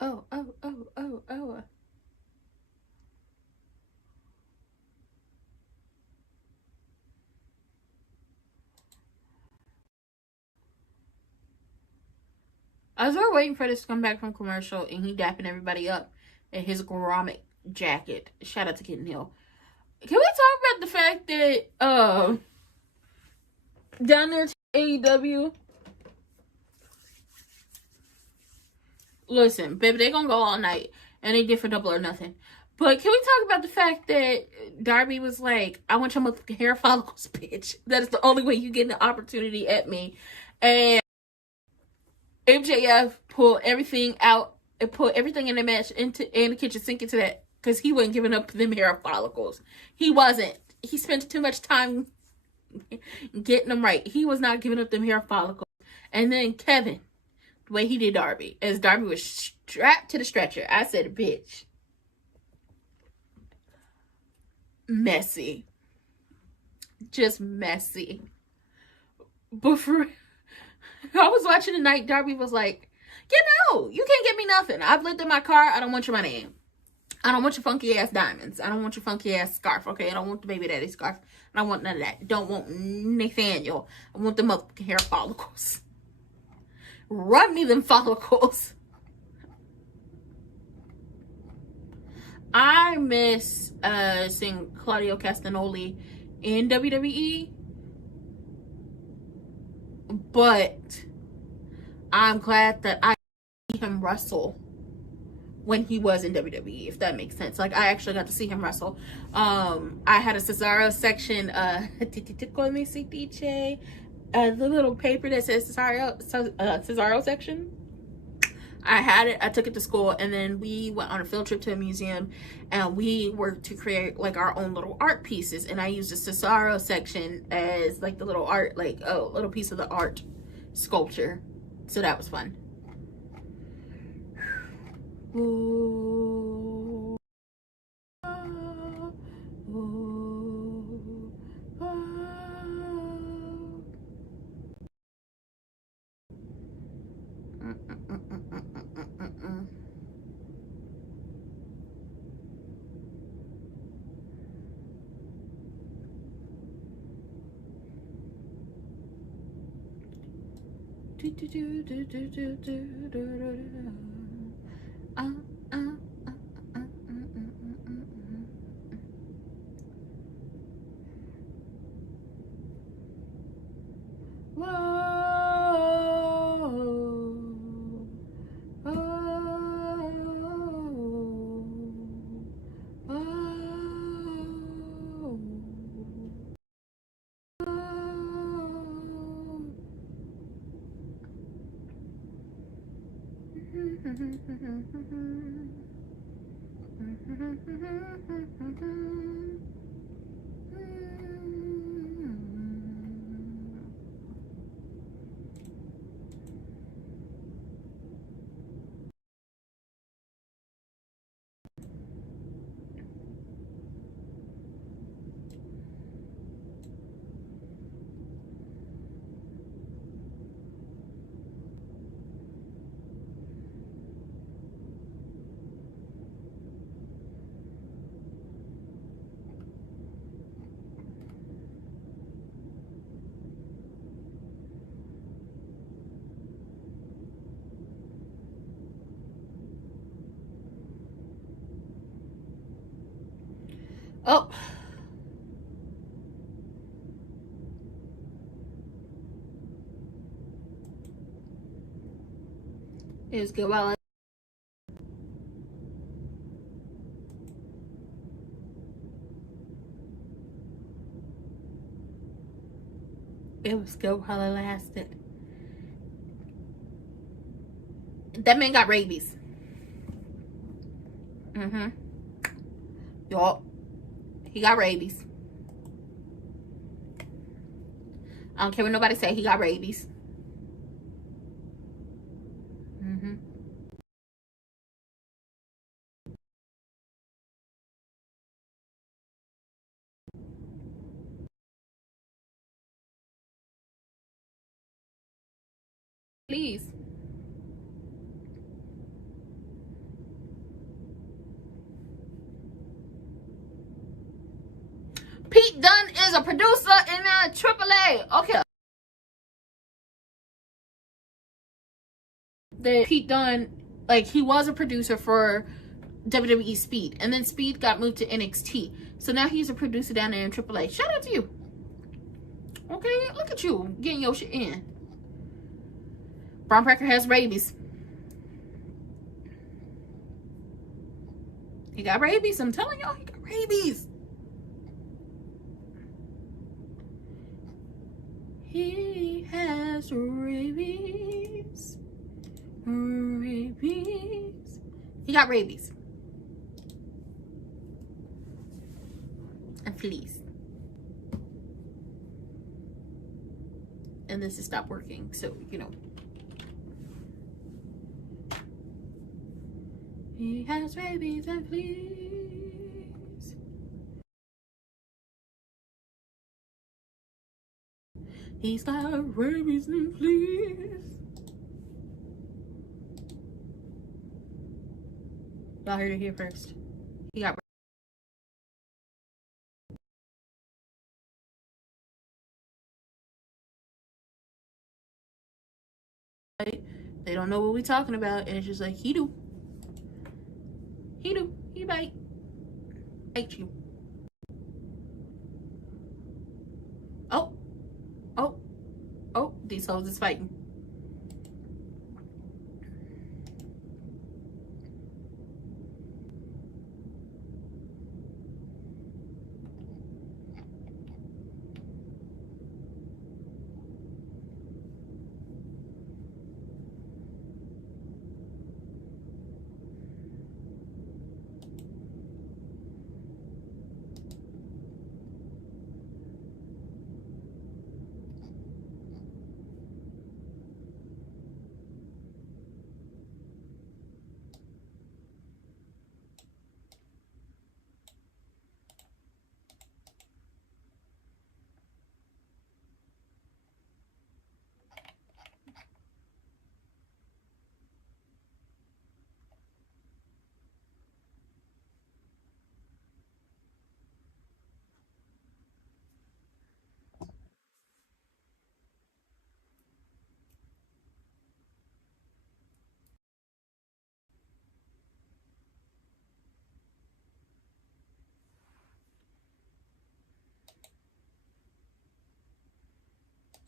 Oh. As we're waiting for this to come back from commercial and he dapping everybody up in his grommet jacket. Shout out to Kitten Hill. Can we talk about the fact that down there to AEW? Listen, baby, they gonna go all night and they did for Double or Nothing. But can we talk about the fact that Darby was like, I want your motherfucking hair follicles, bitch. That is the only way you get an opportunity at me. And MJF pulled everything out and put everything in the match in the kitchen sink into that because he wasn't giving up them hair follicles. He wasn't. He spent too much time getting them right. He was not giving up them hair follicles. And then Kevin, the way he did Darby, as Darby was strapped to the stretcher, I said, bitch. Messy. just messy. But for I was watching the night. Darby was like, you know, you can't get me nothing. I've lived in my car. I don't want your money. I don't want your funky ass diamonds. I don't want your funky ass scarf. Okay, I don't want the baby daddy scarf. I don't want none of that. Don't want Nathaniel. I want the motherfucking hair follicles. Run me them follicles. I miss seeing Claudio Castagnoli in WWE, but I'm glad that I see him wrestle when he was in WWE, if that makes sense. Like, I actually got to see him wrestle. I had a Cesaro section, the little paper that says Cesaro section. I had it, I took it to school, and then we went on a field trip to a museum, and we were to create like our own little art pieces, and I used the Cesaro section as like the little art, like a little piece of the art sculpture. So that was fun. Ooh. Ooh. Oh. It was good while it was good while it lasted. That man got rabies. Yup. He got rabies. I don't care what nobody say. He got rabies. Please. Pete Dunne is a producer in AAA. Okay. Pete Dunne, like, he was a producer for WWE Speed, and then Speed got moved to NXT. So now he's a producer down there in AAA. Shout out to you. Okay, look at you getting your shit in. Braun Breaker has rabies. He got rabies. I'm telling y'all, he got rabies. He has rabies. Rabies. He got rabies. And fleas. And this has stopped working, so, you know. He has rabies and fleas. He's got rabies and fleas. Y'all heard it here first. He got. They don't know what we talking about, and it's just like he do, he bite you. Oh, oh, oh! These hoes is fighting.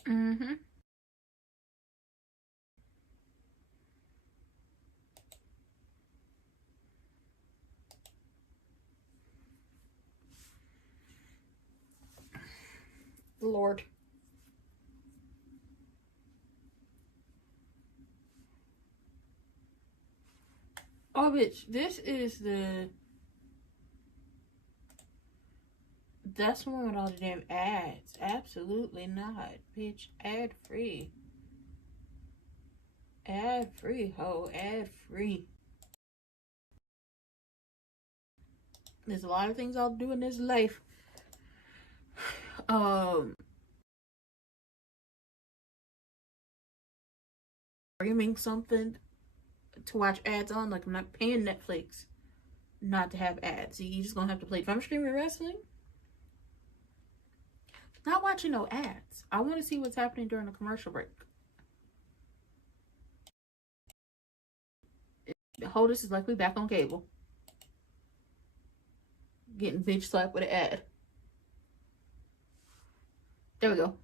Mm-hmm. Lord. Oh, bitch, this is the... That's the one with all the damn ads. Absolutely not. Bitch, ad-free. Ad-free, ho. Ad-free. There's a lot of things I'll do in this life. Streaming something to watch ads on. Like, I'm not paying Netflix not to have ads. You just gonna have to play. If I'm streaming wrestling, not watching no ads. I want to see what's happening during the commercial break. Hold, this is like we back on cable. Getting bitch slapped with an ad. There we go.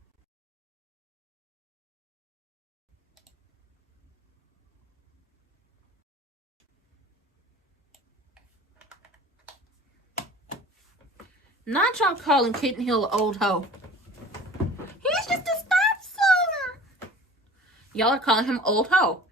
Not y'all calling Kitten Hill an old hoe. He's just a stop signer. Y'all are calling him old hoe.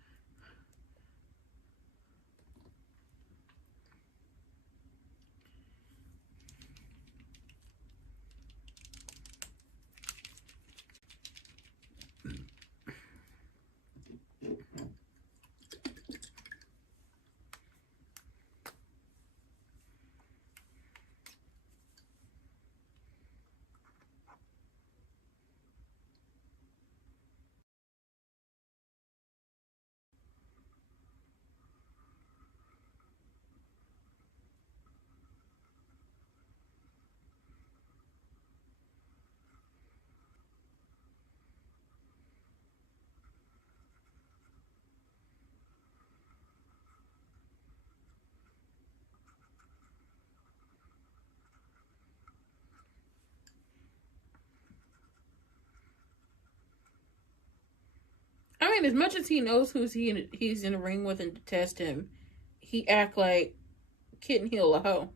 I mean, as much as he knows he's in the ring with and detest him, he act like Kitten Hill a hoe.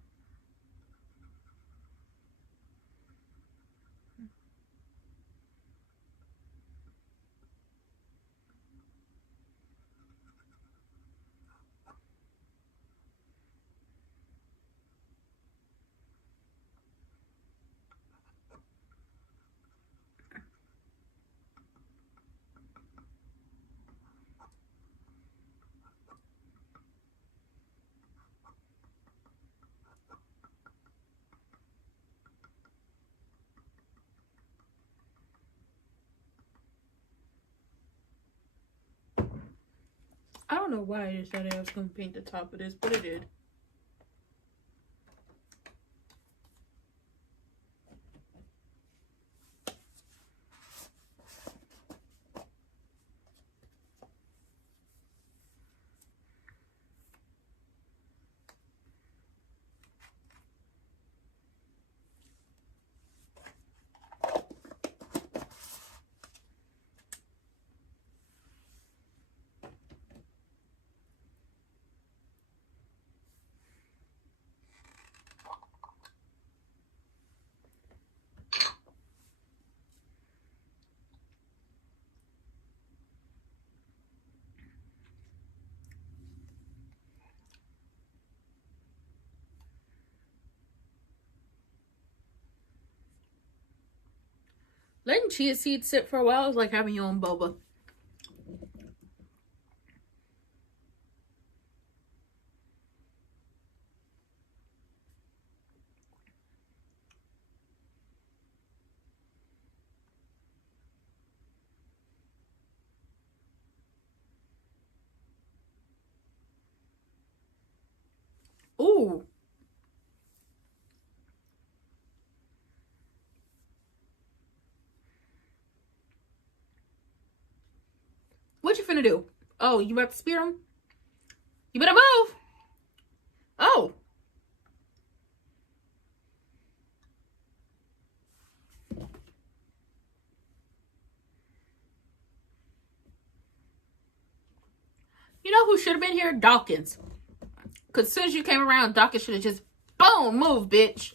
don't know why I decided I was going to paint the top of this, but it did. Letting chia seeds sit for a while is like having your own boba. Ooh. What you finna do? Oh, you about to spear him? You better move. Oh. You know who should have been here? Dawkins. Because as soon as you came around, Dawkins should have just, boom, move, bitch.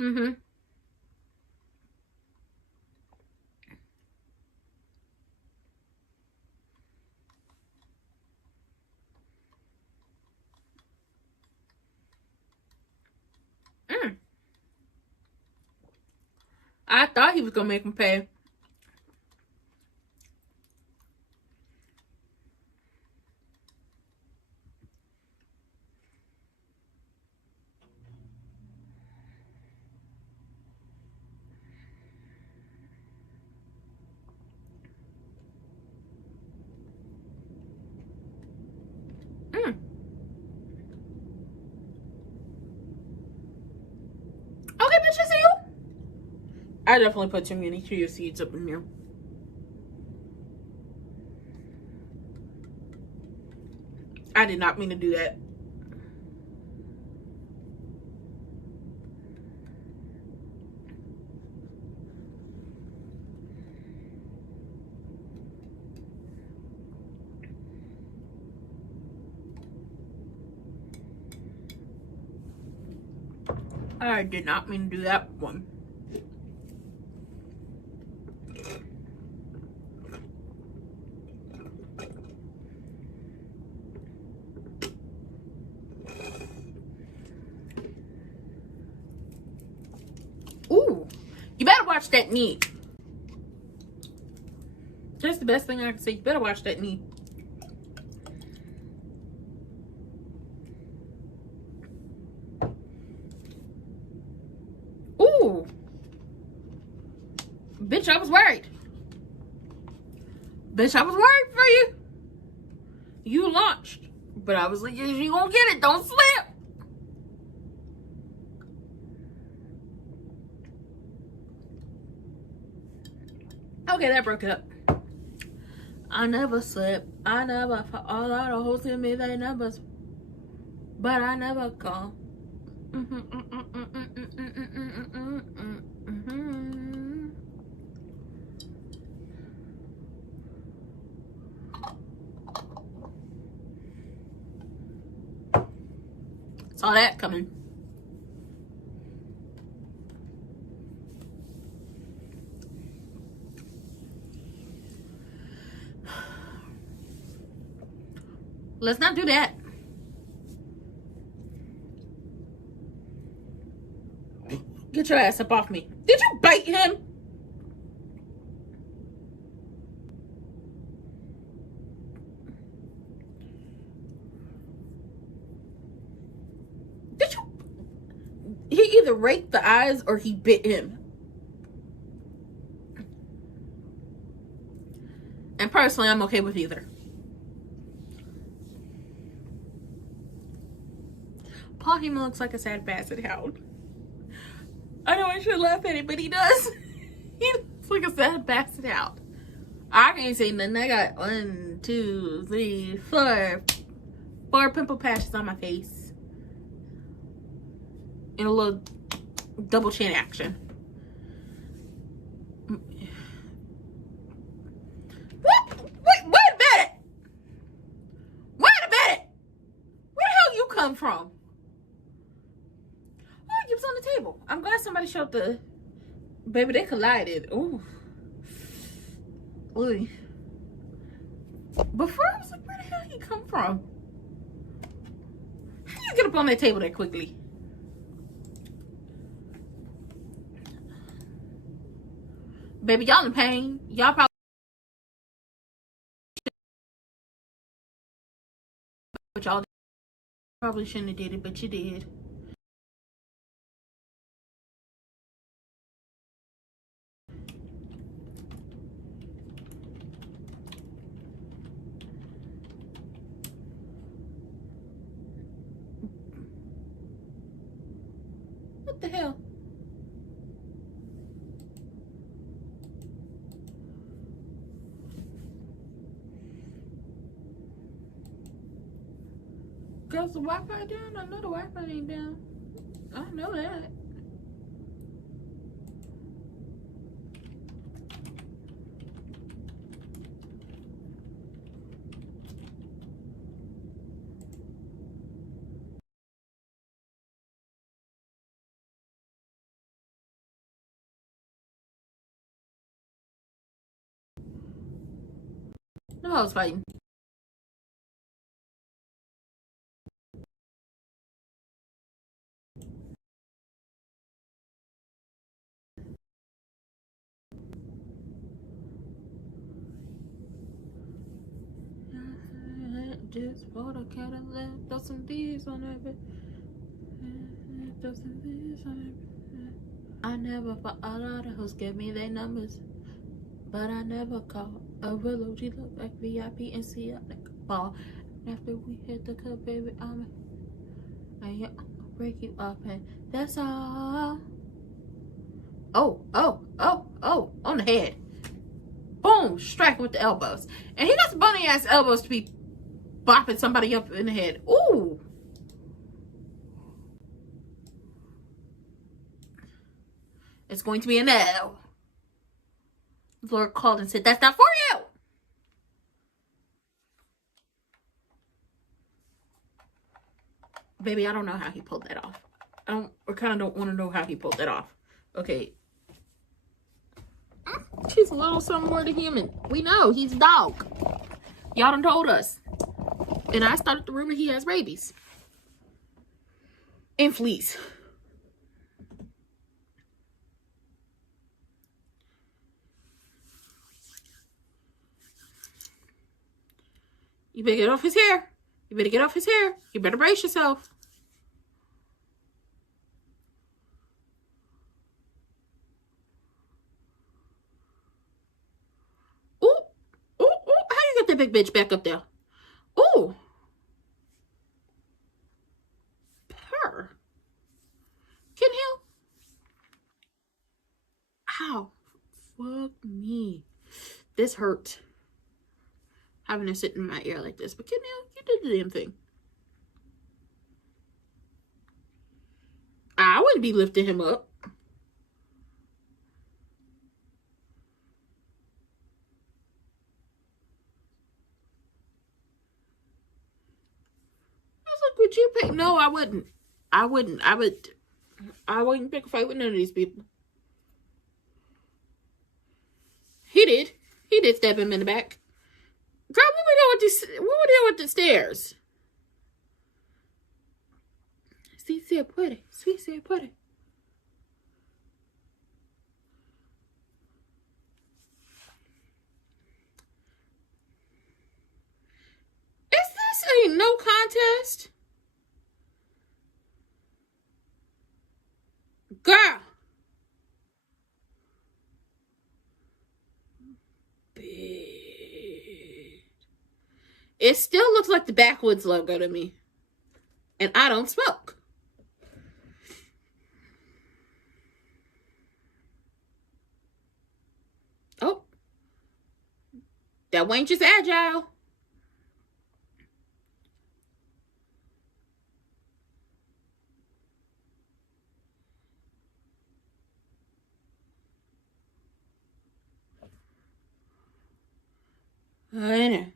Mm-hmm. I thought he was going to make him pay. Okay, bitch, I see you. I definitely put too many chia seeds up in here. I did not mean to do that. I did not mean to do that one. Ooh, you better watch that knee. That's the best thing I can say. You better watch that knee. Ooh. Bitch, I was worried. Bitch, I was worried for you. You launched. But I was like, you gonna get it. Don't slip. Okay, that broke up. I never slip. I never fall. All of the hoes in me, they never. But I never call. Saw that coming. Let's not do that. Get your ass up off me. Did you bite him? Did you? He either raked the eyes or he bit him. And personally, I'm okay with either. Paul Heyman looks like a sad basset hound. I know I should laugh at it, but he does. He looks like a sad basset hound. I can't say nothing. I got 1, 2, 3, 4 pimple patches on my face. And a little double chin action. What? Wait a minute! Wait a minute! Where the hell you come from? Oh, you was on the table. I'm glad somebody showed the... Baby, they collided. Ooh. Ooh. Before I was like, where the hell he come from? How you get up on that table that quickly? Baby, y'all in pain. Y'all probably shouldn't have did it, but you did. What the hell? Cause the Wi-Fi down? I know the Wi-Fi ain't down. I know that. No, I was fighting. Just bought a Cadillac, throw some D's on it. Throw some D's on it. I never fought a lot of hoes give me their numbers, but I never called a real OG look like VIP and see up like a ball. After we hit the cup, baby, I'm gonna break you up, and that's all. Oh, on the head. Boom, strike with the elbows. And he got some bunny ass elbows to be bopping somebody up in the head. Ooh. It's going to be a no. The Lord called and said, that's not for you. Baby, I don't know how he pulled that off. I kind of don't want to know how he pulled that off. Okay. She's a little something more than human. We know. He's a dog. Y'all done told us. And I started the rumor he has rabies. And fleas. You better get off his hair. You better get off his hair. You better brace yourself. Ooh. How you get that big bitch back up there? Ooh. Purr. Can you? Ow. Fuck me. This hurt. Having her sit in my ear like this. But can you did the damn thing. I wouldn't be lifting him up. I was like, would you pick? No, I wouldn't. I wouldn't pick a fight with none of these people. He did. He did stab him in the back. Girl, what we doing with the stairs? See, pretty. honest? Girl. It still looks like the Backwoods logo to me. And I don't smoke. Oh. That wench is agile. I know.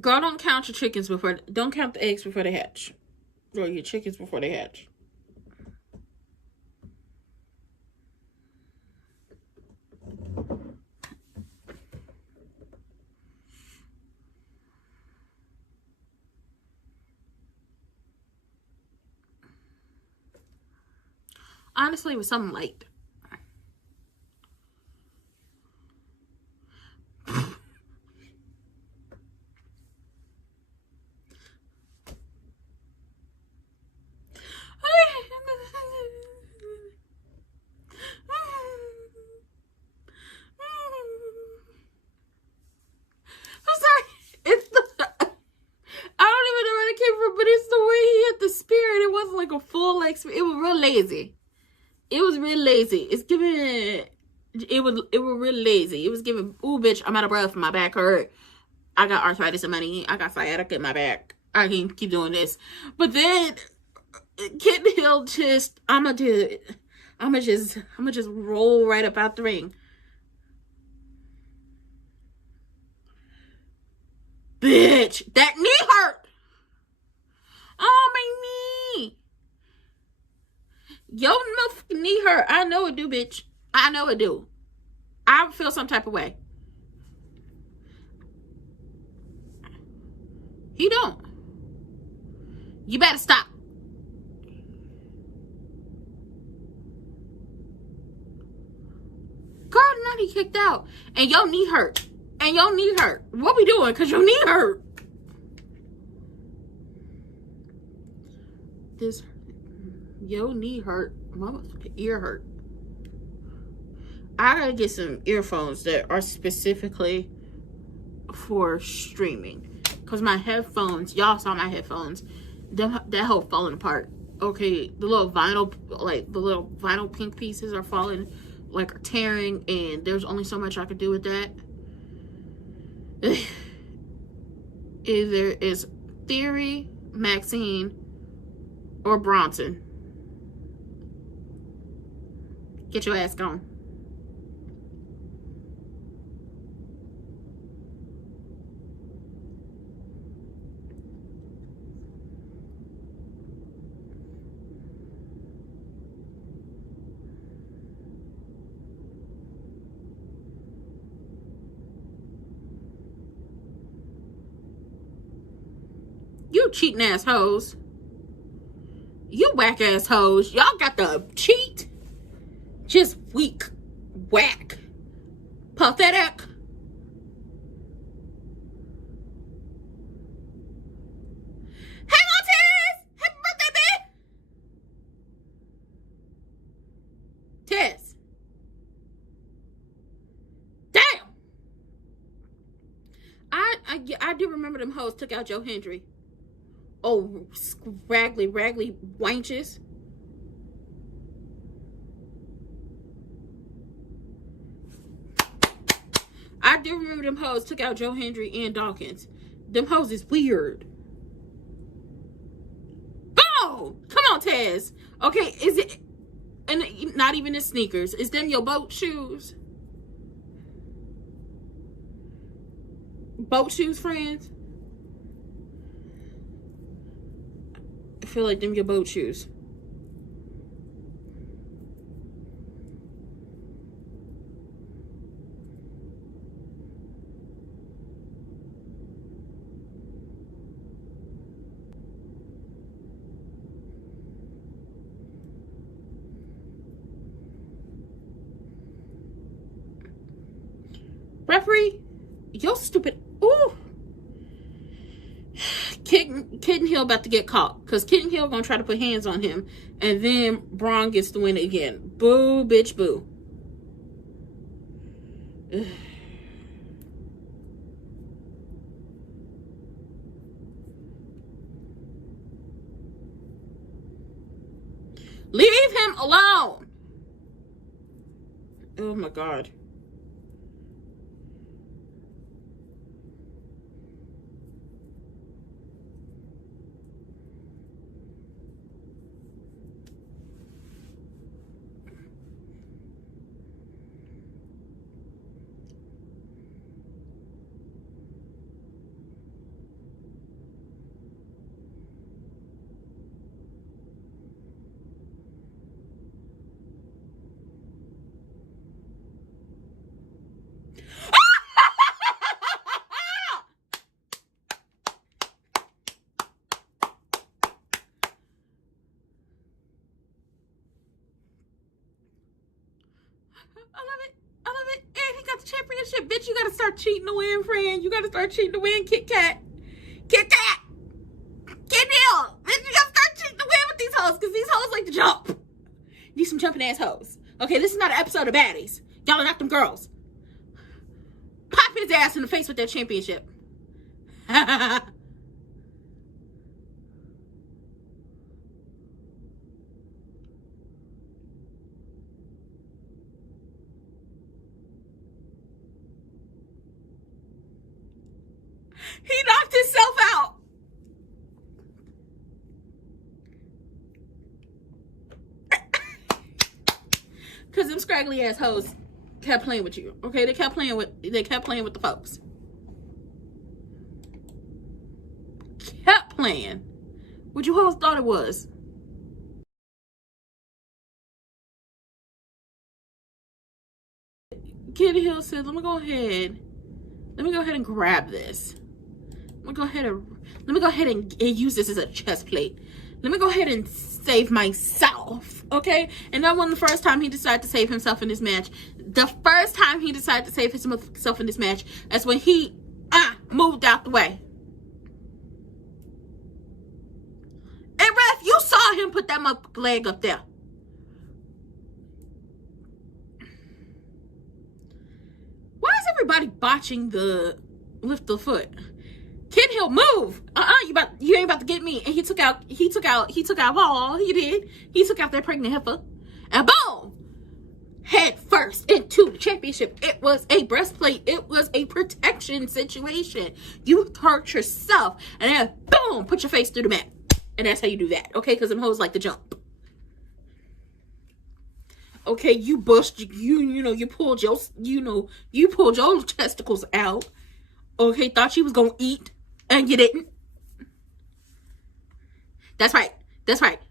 Girl, don't count your chickens before, don't count the eggs before they hatch. Or your chickens before they hatch. Honestly, it was something light. A full experience. It was real lazy. It was real lazy. It's giving. It was real lazy. It was giving. Ooh, bitch! I'm out of breath. My back hurt. I got arthritis in my knee. I got sciatica in my back. I can't keep doing this. But then, Kitten Hill just. I'ma just roll right up out the ring. Bitch, that knee hurt. Oh, my knee. Your motherfucking knee hurt. I know it do, bitch. I know it do. I feel some type of way. You don't. You better stop. Girl, now he kicked out. And your knee hurt. And your knee hurt. What we doing? Because your knee hurt. This... Your knee hurt. My ear hurt. I gotta get some earphones that are specifically for streaming. Because my headphones, y'all saw my headphones. That whole falling apart. Okay, the little vinyl pink pieces are falling, like are tearing, and there's only so much I could do with that. Either it's Theory, Maxine, or Bronson. Get your ass gone. You cheating ass hoes. You whack ass hoes. Y'all got the cheat. Just weak. Whack. Pathetic. Hang on, Tess. Happy birthday, bitch. Tess. Damn. I do remember them hoes took out Joe Hendry. Oh, raggly wenches. I do remember them hoes took out Joe Hendry and Dawkins. Them hoes is weird. Oh, come on, Taz. Okay, is it, and not even the sneakers. Is them your boat shoes? boat shoes, friends? I feel like them your boat shoes. Referee, you're stupid. Ooh. Kitten Hill about to get caught. Because Kitten Hill gonna try to put hands on him. And then Braun gets the win again. Boo, bitch, boo. Ugh. Leave him alone. Oh my God. I love it. And he got the championship. Bitch, you gotta start cheating to win, friend. You gotta start cheating to win, Kit Kat. Kit Kat! Kit Hill! Bitch, you gotta start cheating to win with these hoes, because these hoes like to jump. These some jumping ass hoes. Okay, this is not an episode of Baddies. Y'all are not them girls. Pop his ass in the face with that championship. He knocked himself out. Cause them scraggly ass hoes kept playing with you. Okay, they kept playing with the folks. Kept playing. What you hoes thought it was. Kitty Hill said, let me go ahead and grab this. Let me go ahead and use this as a chest plate. Let me go ahead and save myself, okay? And that wasn't the first time he decided to save himself in this match. The first time he decided to save himself in this match, that's when he moved out the way. And ref, you saw him put that leg up there. Why is everybody botching the lift the foot? Kid Hill, move! You ain't about to get me. And he took out all he did. He took out that pregnant heifer. And boom! Head first into the championship. It was a breastplate. It was a protection situation. You hurt yourself. And then boom! Put your face through the mat. And that's how you do that. Okay? Because them hoes like to jump. Okay, you bust, you pulled your testicles out. Okay, thought you was gonna eat, and you didn't. That's right.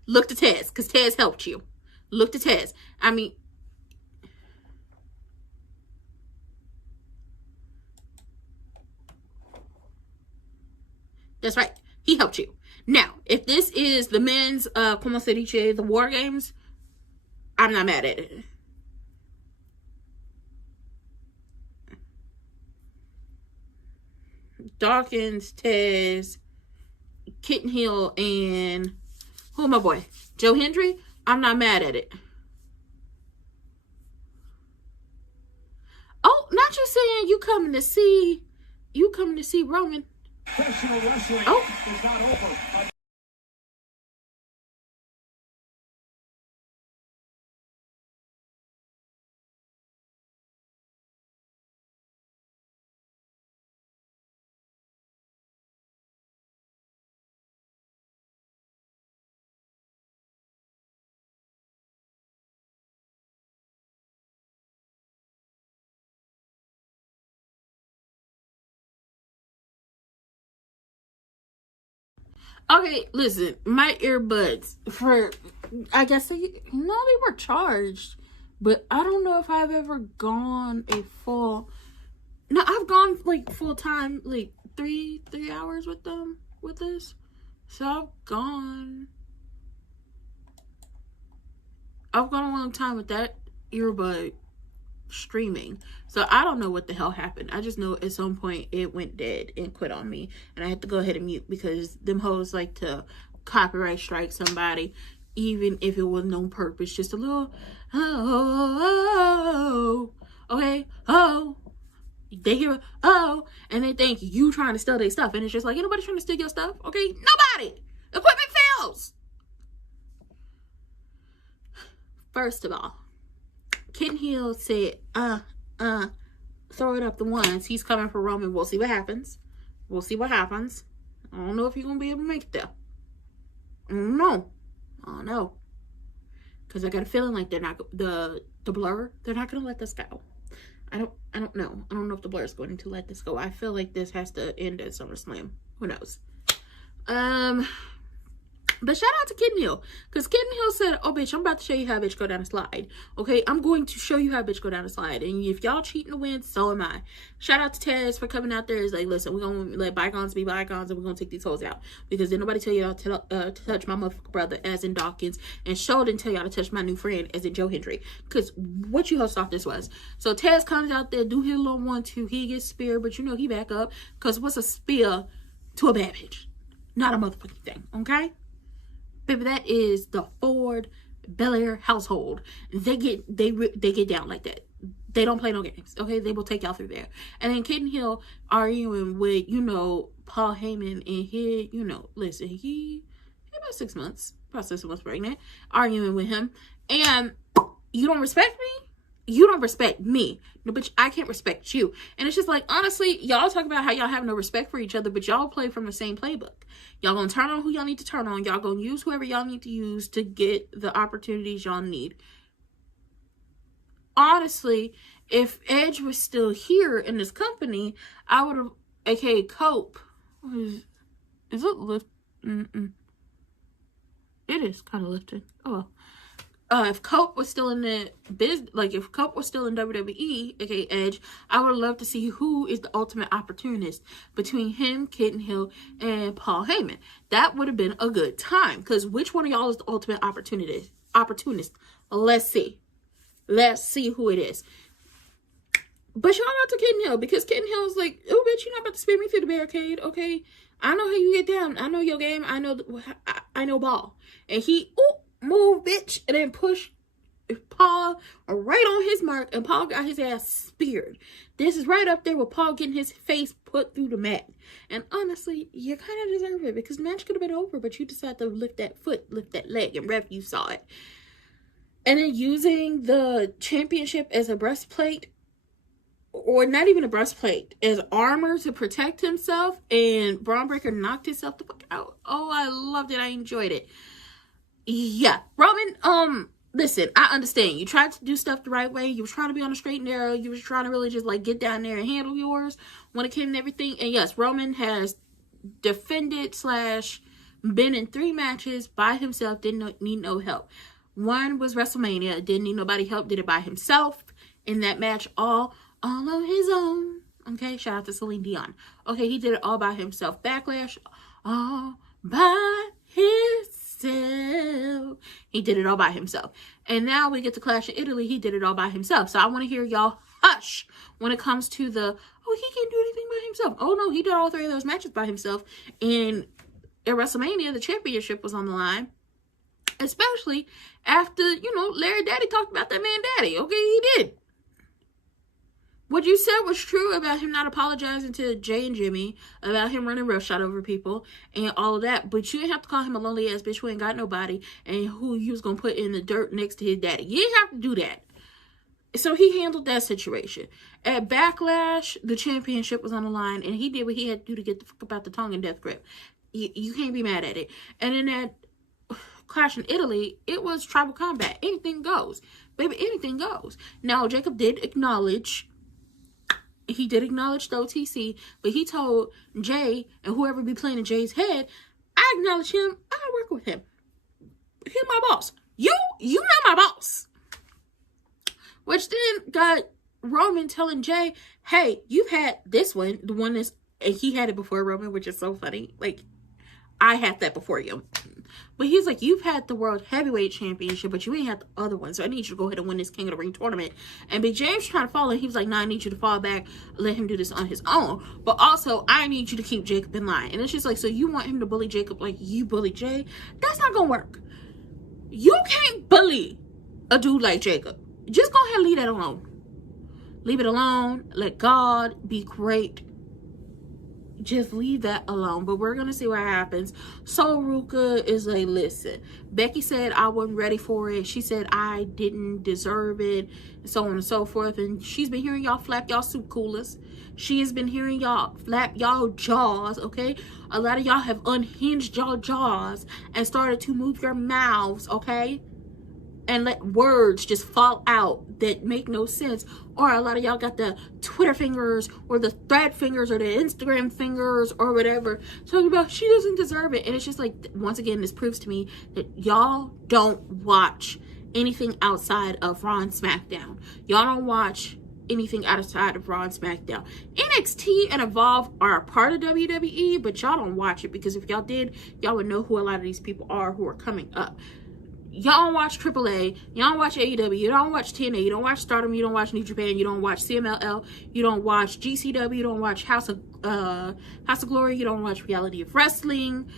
Look to Tez, because Tez helped you. Look to Tez. I mean, that's right. He helped you. Now, if this is the men's, como se dice, the War Games, I'm not mad at it. Dawkins, Tez, Kitten Hill, and who my boy? Joe Hendry. I'm not mad at it. Oh, not you saying you coming to see Roman. Professional wrestling is not over. Okay, listen, my earbuds I guess they were charged, but I don't know if I've ever gone a full. No, I've gone like full time, like three hours with them with this. So I've gone a long time with that earbud streaming. So I don't know what the hell happened. I just know at some point it went dead and quit on me, and I had to go ahead and mute because them hoes like to copyright strike somebody, even if it was no purpose. Just a little okay, they hear and they think you trying to steal their stuff, and it's just like, ain't nobody trying to steal your stuff. Okay, nobody. Equipment fails. First of all, Kitten Hill said, throw it up the ones. He's coming for Roman. We'll see what happens. I don't know if you're going to be able to make it there. I don't know. Because I got a feeling like they're not, the Blur, they're not going to let this go. I don't know. I don't know if the Blur is going to let this go. I feel like this has to end at SummerSlam. Who knows? But shout out to Kitten Hill, because Kitten Hill said, oh, bitch, I'm about to show you how bitch go down a slide. Okay, I'm going to show you how bitch go down a slide. And if y'all cheating to win, so am I. Shout out to Taz for coming out there. It's like, listen, we're going to let bygones be bygones, and we're going to take these hoes out. Because didn't nobody tell y'all to touch my motherfucking brother, as in Dawkins. And Show didn't tell y'all to touch my new friend, as in Joe Hendry. Because what you hoes thought this was. So Taz comes out there, do his little 1-2. He gets speared, but you know he back up. Because what's a spear to a bad bitch? Not a motherfucking thing, okay? Baby, that is the Ford Bel-Air household. They get down like that. They don't play no games. Okay, they will take y'all through there. And then Kitten Hill arguing with, Paul Heyman, and he, listen, he about 6 months pregnant, arguing with him. And you don't respect me? You don't respect me. No, bitch, I can't respect you. And it's just like, honestly, y'all talk about how y'all have no respect for each other, but y'all play from the same playbook. Y'all gonna turn on who y'all need to turn on. Y'all gonna use whoever y'all need to use to get the opportunities y'all need. Honestly, if Edge was still here in this company, I would have, aka Cope. Is it lift? It is kind of lifted. Oh well. If Cope was still in the business, like if Cope was still in WWE, aka Edge, I would love to see who is the ultimate opportunist between him, Kitten Hill, and Paul Heyman. That would have been a good time. Because which one of y'all is the ultimate opportunist? Let's see. Let's see who it is. But shout out to Kitten Hill, because Kitten Hill is like, oh bitch, you're not about to spear me through the barricade, okay? I know how you get down. I know your game. I know ball. And he, move, bitch, and then push Paul right on his mark, and Paul got his ass speared. This is right up there with Paul getting his face put through the mat. And honestly, you kind of deserve it, because the match could have been over, but you decided to lift that leg, and ref, you saw it. And then using the championship as a breastplate, or not even a breastplate, as armor to protect himself, and Braun Breaker knocked himself the fuck out. Oh, I loved it. I enjoyed it. Yeah, Roman, listen, I understand. You tried to do stuff the right way. You was trying to be on the straight and narrow. You was trying to really just, like, get down there and handle yours when it came to everything. And yes, Roman has defended / been in 3 matches by himself, didn't need no help. One was WrestleMania, didn't need nobody help, did it by himself in that match, all on his own. Okay, shout out to Celine Dion. Okay, he did it all by himself. Backlash, all by himself. He did it all by himself. And now we get to Clash of Italy. He did it all by himself. So I want to hear y'all hush when it comes to the, oh, he can't do anything by himself. Oh no, he did all 3 of those matches by himself. And at WrestleMania, the championship was on the line. Especially after, Larry Daddy talked about that man Daddy. Okay, he did. What you said was true about him not apologizing to Jay and Jimmy, about him running roughshod over people, and all of that. But you didn't have to call him a lonely ass bitch who ain't got nobody, and who you was going to put in the dirt next to his daddy. You didn't have to do that. So he handled that situation. At Backlash, the championship was on the line, and he did what he had to do to get the fuck about the tongue and death grip. You can't be mad at it. And then at Clash in Italy, it was tribal combat. Anything goes. Baby, anything goes. Now, Jacob did acknowledge the OTC, but he told Jay and whoever be playing in Jay's head, I acknowledge him. I work with him. He's my boss. You not my boss. Which then got Roman telling Jay, hey, you've had this one. The one that's, and he had it before Roman, which is so funny. Like, I had that before you. But he's like, you've had the World Heavyweight Championship, but you ain't had the other one. So I need you to go ahead and win this King of the Ring tournament. And Big James trying to fall, and he was like, nah, I need you to fall back, let him do this on his own. But also, I need you to keep Jacob in line. And it's just like, so you want him to bully Jacob like you bully Jay? That's not gonna work. You can't bully a dude like Jacob. Just go ahead and leave that alone. Leave it alone. Let God be great. Just leave that alone. But we're gonna see what happens. So Ruka is like, listen, Becky said I wasn't ready for it. She said I didn't deserve it, and so on and so forth. And she's been hearing y'all flap y'all soup coolers. She has been hearing y'all flap y'all jaws, okay? A lot of y'all have unhinged y'all jaws and started to move your mouths, okay? And let words just fall out that make no sense. Or a lot of y'all got the Twitter fingers or the thread fingers or the Instagram fingers or whatever, talking about she doesn't deserve it. And it's just like, once again, this proves to me that y'all don't watch anything outside of Raw and SmackDown. Y'all don't watch anything outside of Raw and SmackDown. NXT and Evolve are a part of WWE, but y'all don't watch it, because if y'all did, y'all would know who a lot of these people are who are coming up. Y'all don't watch AAA, y'all don't watch AEW, you don't watch TNA, you don't watch Stardom, you don't watch New Japan, you don't watch CMLL, you don't watch GCW, you don't watch House of Glory, you don't watch Reality of Wrestling.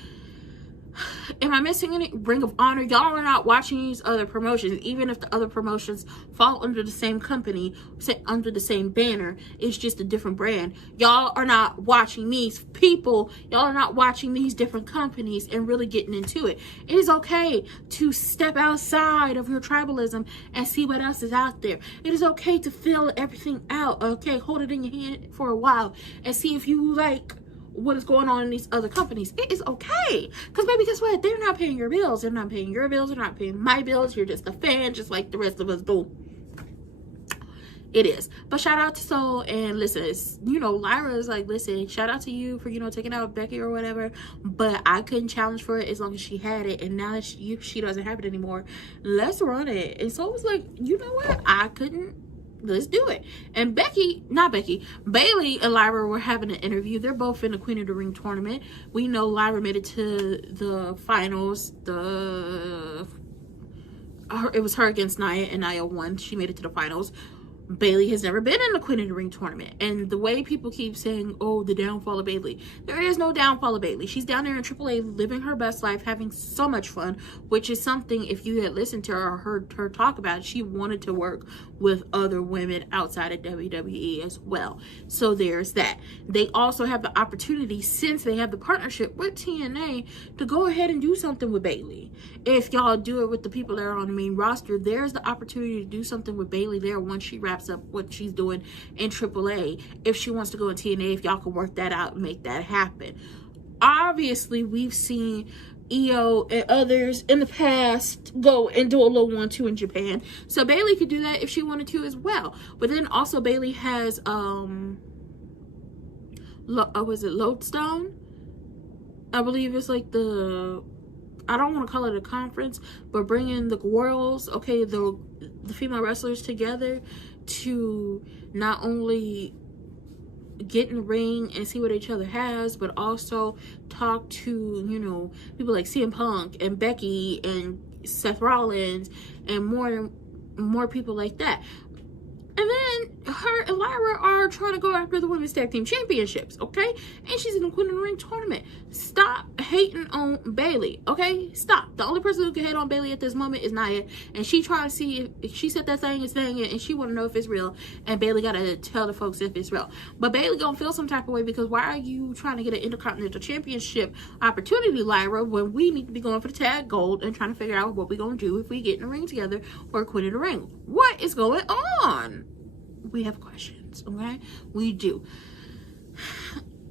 Am I missing any? Ring of Honor. Y'all are not watching these other promotions, even if the other promotions fall under the same company, under the same banner. It's just a different brand. Y'all are not watching these people. Y'all are not watching these different companies and really getting into it. It is okay to step outside of your tribalism and see what else is out there. It is okay to feel everything out. Okay, hold it in your hand for a while and see if you like what is going on in these other companies. It is okay, because baby, guess what? They're not paying your bills. They're not paying your bills. They're not paying my bills. You're just a fan, just like the rest of us do. It is. But shout out to Soul, and listen, it's, you know, Lyra is like, listen, shout out to you for, you know, taking out Becky or whatever, but I couldn't challenge for it as long as she had it, and now that she doesn't have it anymore, let's run it. And Soul was like, you know what? I couldn't. Let's do it. And Bailey and Lyra were having an interview. They're both in the Queen of the Ring tournament. We know Lyra made it to the finals. It was her against Nia, and Nia won. She made it to the finals. Bailey has never been in the Queen of the Ring tournament. And the way people keep saying, oh, the downfall of Bailey, there is no downfall of Bailey. She's down there in AAA living her best life, having so much fun, which is something, if you had listened to her or heard her talk about it, she wanted to work with other women outside of WWE as well. So there's that. They also have the opportunity, since they have the partnership with TNA, to go ahead and do something with Bailey. If y'all do it with the people that are on the main roster, there's the opportunity to do something with Bailey there once she wraps up what she's doing in AAA. If she wants to go in TNA, if y'all can work that out and make that happen. Obviously, we've seen EO and others in the past go and do a little 1-2 in Japan, so Bailey could do that if she wanted to as well. But then also Bailey has was it Lodestone? I believe it's like the, I don't want to call it a conference, but bringing the girls, okay, the female wrestlers together to not only get in the ring and see what each other has, but also talk to, you know, people like CM Punk and Becky and Seth Rollins and more people like that. And then her and Lyra are trying to go after the Women's Tag Team Championships, okay? And she's in the Queen of the Ring tournament. Stop hating on Bailey, okay? Stop. The only person who can hate on Bailey at this moment is Nia. And she trying to see if she said that thing is saying it, and she want to know if it's real. And Bailey got to tell the folks if it's real. But Bailey gonna feel some type of way, because why are you trying to get an Intercontinental Championship opportunity, Lyra, when we need to be going for the tag gold and trying to figure out what we're going to do if we get in the ring together or Queen of the Ring? What is going on? We have questions, okay? We do.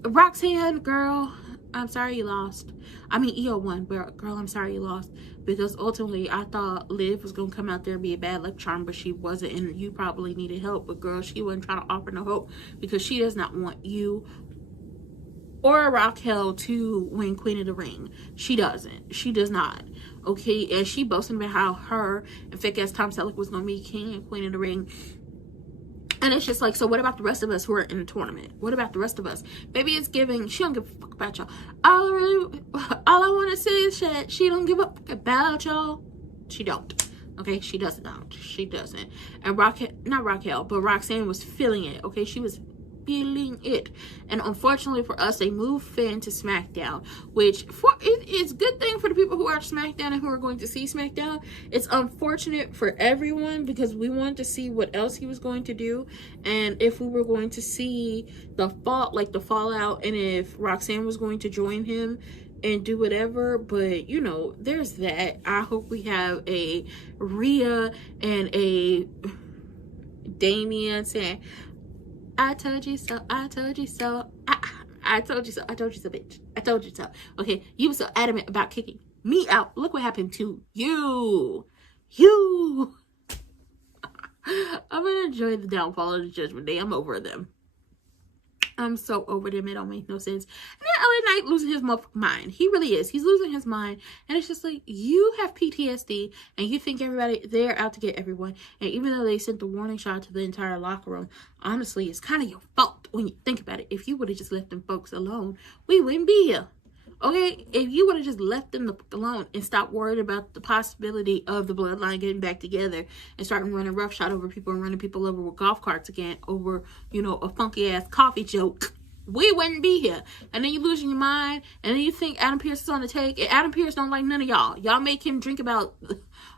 Roxanne, girl, I'm sorry you lost. I mean, EO won, but girl, I'm sorry you lost. Because ultimately, I thought Liv was going to come out there and be a bad luck charm, but she wasn't, and you probably needed help. But girl, she wasn't trying to offer no hope, because she does not want you or Raquel to win Queen of the Ring. She doesn't. She does not. Okay, and she boasting about how her and fake ass Tom Selleck was gonna be king and queen of the ring. And it's just like, so what about the rest of us who are in the tournament? What about the rest of us? Maybe it's giving, she don't give a fuck about y'all. All I want to say is that she don't give a fuck about y'all. She don't. Okay, she doesn't. She doesn't. And not Raquel, but Roxanne was feeling it. Okay, she was feeling it. And unfortunately for us, they moved Finn to SmackDown, which it's a good thing for the people who watch SmackDown and who are going to see SmackDown. It's unfortunate for everyone because we wanted to see what else he was going to do, and if we were going to see the fallout, and if Roxanne was going to join him and do whatever. But you know, there's that. I hope we have a Rhea and a Damian saying, I told you so, I told you so, I told you so, I told you so, bitch, I told you so. Okay, you were so adamant about kicking me out. Look what happened to you. I'm gonna enjoy the downfall of the Judgment Day. I'm over them. I'm so over them. It don't make no sense. And then LA Knight losing his motherfucking mind. He really is. He's losing his mind. And it's just like, you have PTSD and you think they're out to get everyone. And even though they sent the warning shot to the entire locker room, honestly, it's kind of your fault when you think about it. If you would have just left them folks alone, we wouldn't be here. Okay, if you would have just left them alone and stopped worrying about the possibility of the bloodline getting back together and starting running roughshod over people and running people over with golf carts again over, you know, a funky ass coffee joke, we wouldn't be here. And then you losing your mind, and then you think Adam Pearce is on the take, and Adam Pearce don't like none of y'all. Y'all make him drink about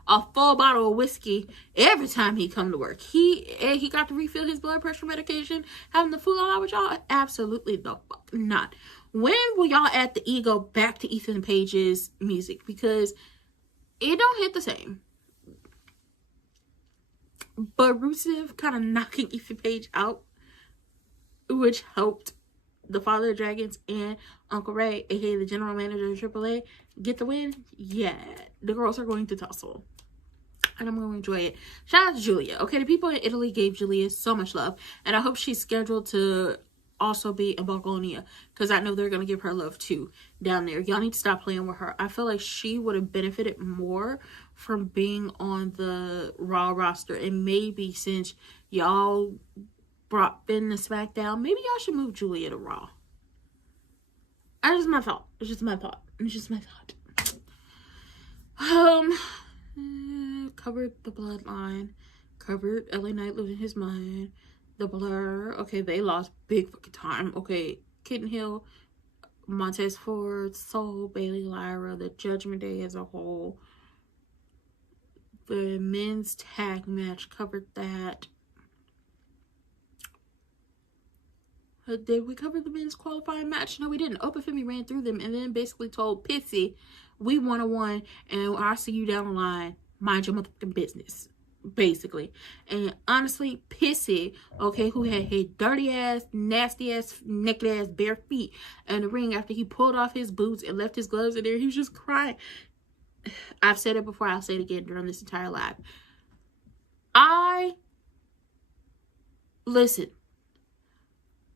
a full bottle of whiskey every time he come to work. He got to refill his blood pressure medication, having the fool all out with y'all? Absolutely the fuck not. When will y'all add the ego back to Ethan Page's music? Because it don't hit the same. But Rusev kind of knocking Ethan Page out, which helped the Father of Dragons and Uncle Ray, aka the general manager of AAA, get the win. Yeah, the girls are going to tussle. And I'm going to enjoy it. Shout out to Julia. Okay, the people in Italy gave Julia so much love. And I hope she's scheduled to also be in Bulgaria, because I know they're going to give her love too down there. Y'all need to stop playing with her. I feel like she would have benefited more from being on the Raw roster. And maybe since y'all brought Finn to SmackDown, maybe y'all should move Julia to Raw. That's just my thought. It's just my thought. Covered the bloodline. Covered LA Knight losing his mind. The Blur. Okay, they lost big fucking time. Okay, Kitten Hill, Montez Ford, Soul, Bailey, Lyra, the Judgment Day as a whole. The men's tag match, covered that. Did we cover the men's qualifying match? No, we didn't. Open Femi ran through them and then basically told Pitsy, we 1-1 and I'll see you down the line. Mind your motherfucking business. Basically. And honestly, Pissy, okay, who had his dirty ass, nasty ass, naked ass, bare feet in the ring after he pulled off his boots and left his gloves in there, he was just crying. I've said it before, I'll say it again during this entire live. Listen,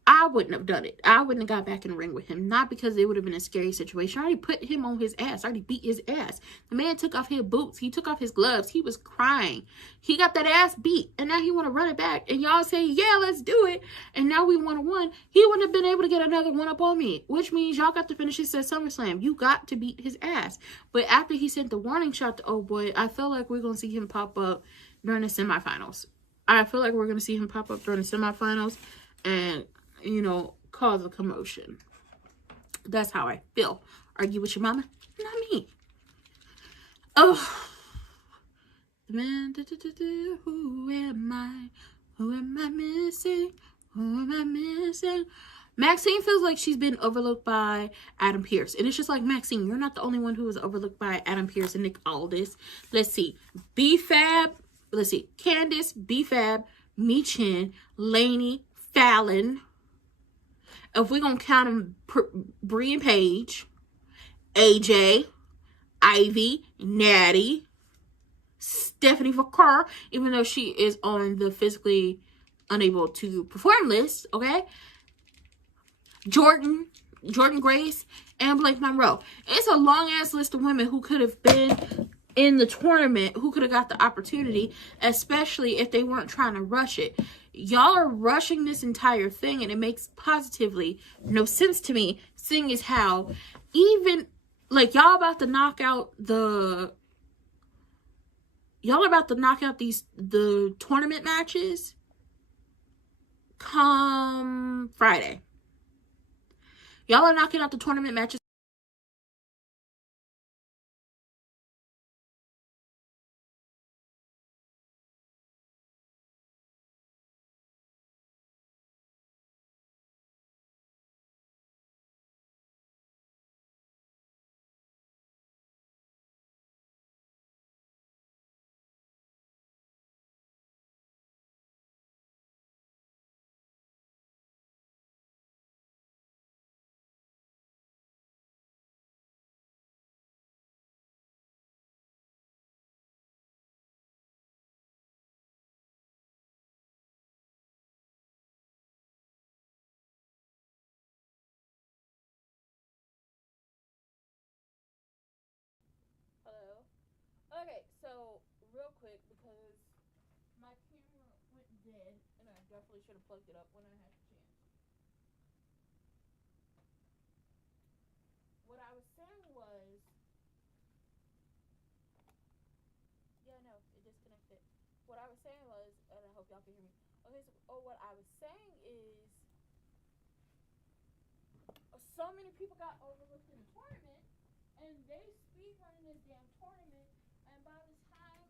I wouldn't have done it. I wouldn't have got back in the ring with him. Not because it would have been a scary situation. I already put him on his ass. I already beat his ass. The man took off his boots. He took off his gloves. He was crying. He got that ass beat. And now he want to run it back. And y'all say, yeah, let's do it. And now we 1-1. He wouldn't have been able to get another one up on me. Which means y'all got to finish this at SummerSlam. You got to beat his ass. But after he sent the warning shot to old boy, I feel like we're going to see him pop up during the semifinals. And, you know, cause a commotion. That's how I feel. Argue with your mama? Not me. Oh. The man, who am I? Who am I missing? Who am I missing? Maxine feels like she's been overlooked by Adam Pearce. And it's just like, Maxine, you're not the only one who was overlooked by Adam Pearce and Nick Aldis. Let's see. Candace, B-Fab, Michin, Lainey, Fallon. If we're going to count them, Brie and Paige, AJ, Ivy, Natty, Stephanie Vacar, even though she is on the physically unable to perform list, okay? Jordan, Jordan Grace, and Blake Monroe. It's a long-ass list of women who could have been in the tournament, who could have got the opportunity, especially if they weren't trying to rush it. Y'all are rushing this entire thing, and it makes positively no sense to me, seeing as how even, like, y'all about to knock out the the tournament matches come Friday. Y'all are knocking out the tournament matches. Hello. Okay, so real quick, because my camera went dead, and I definitely should have plugged it up when I had the chance. What I was saying was, yeah, no, it disconnected. What I was saying was, and I hope y'all can hear me. Okay, so what I was saying is, so many people got overlooked in the tournament, and they speed running this damn tournament, and by the time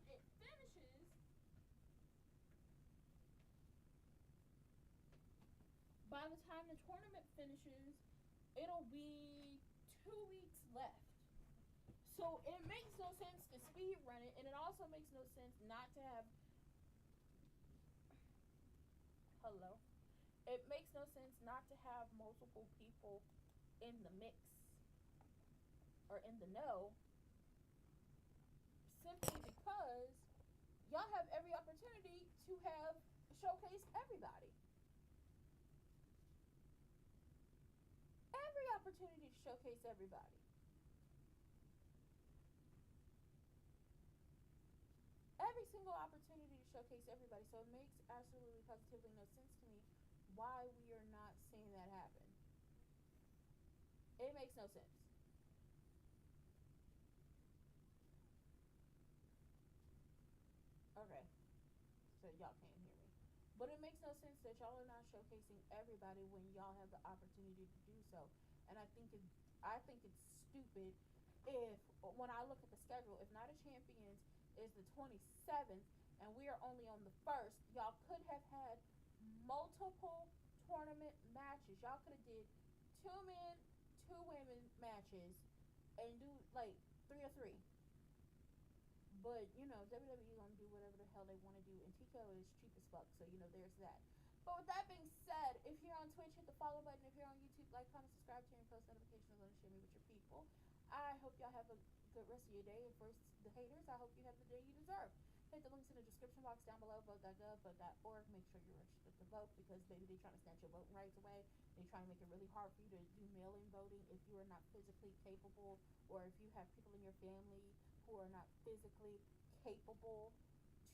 it finishes, it'll be 2 weeks left. So it makes no sense to speed run it, and it also makes no sense not to have. Hello. It makes no sense not to have multiple people in the mix or in the know, simply because y'all have every opportunity to have showcase everybody. Every opportunity to showcase everybody. Every single opportunity to showcase everybody. So it makes absolutely positively no sense to me why we are not seeing that happen. It makes no sense. Okay. So y'all can't hear me. But it makes no sense that y'all are not showcasing everybody when y'all have the opportunity to do so. And I think it's stupid if, when I look at the schedule, if Night of Champions is the 27th and we are only on the 1st, y'all could have had multiple tournament matches. Y'all could have did 2 men, 2 women matches and do like 3 or 3. But, you know, WWE gonna do whatever the hell they want to do, and Tico is cheap as fuck, so, you know, there's that. But with that being said, if you're on Twitch, hit the follow button. If you're on YouTube, like, comment, subscribe, share, and post notifications, and share me with your people. I hope y'all have a good rest of your day, and for the haters, I hope you have the day you deserve. Hit the links in the description box down below, vote.gov, vote.org. Make sure you're registered to vote, because, baby, they're trying to snatch your voting rights away. They're trying to make it really hard for you to do mail-in voting if you are not physically capable, or if you have people in your family who are not physically capable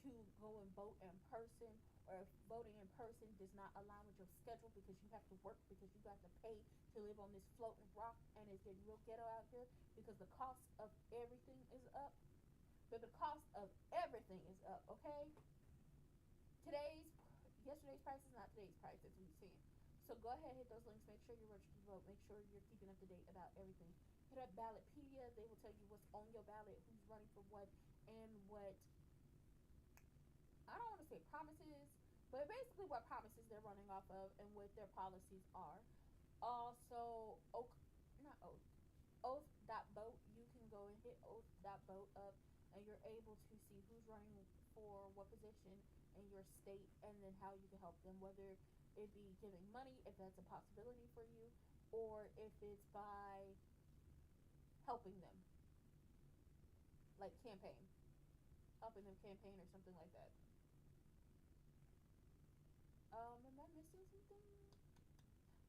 to go and vote in person, or if voting in person does not align with your schedule because you have to work, because you got to pay to live on this floating rock, and it's getting real ghetto out here because the cost of everything is up. But the cost of everything is up, okay? Yesterday's price is not today's price, that's what you're saying. So go ahead, hit those links, make sure you're registered to vote, make sure you're keeping up to date about everything. Hit up Ballotpedia, they will tell you what's on your ballot, who's running for what, and what, I don't want to say promises, but basically what promises they're running off of and what their policies are. Also, oath.vote, you can go and hit oath.vote up, and you're able to see who's running for what position in your state, and then how you can help them, whether it be giving money, if that's a possibility for you, or if it's by helping them, like helping them campaign or something like that. Am I missing something?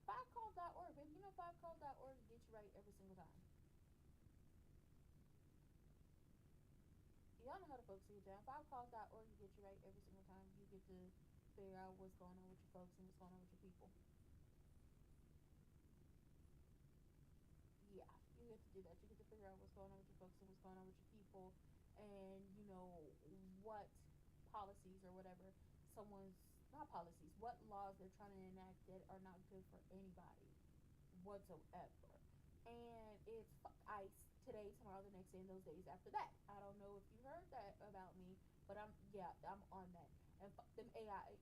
Filecall.org, baby. You know 5call.org get you right every single time. Y'all know how to focus your town. 5call.org get you right every single time. You get to figure out what's going on with your folks and what's going on with your people. Yeah, you get to do that. You get to figure out what's going on with your folks and what's going on with your people, and you know what policies or whatever not policies, what laws they're trying to enact that are not good for anybody whatsoever. And it's ICE today, tomorrow, the next day, and those days after that. I don't know if you heard that about me, but I'm on that. And them AI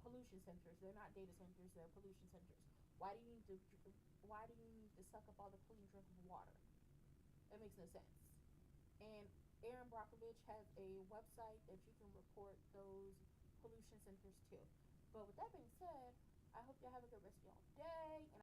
pollution centers. They're not data centers. They're pollution centers. Why do you need to suck up all the clean drinkable water? That makes no sense. And Aaron Brockovich has a website that you can report those pollution centers to. But with that being said, I hope y'all have a good rest of y'all day.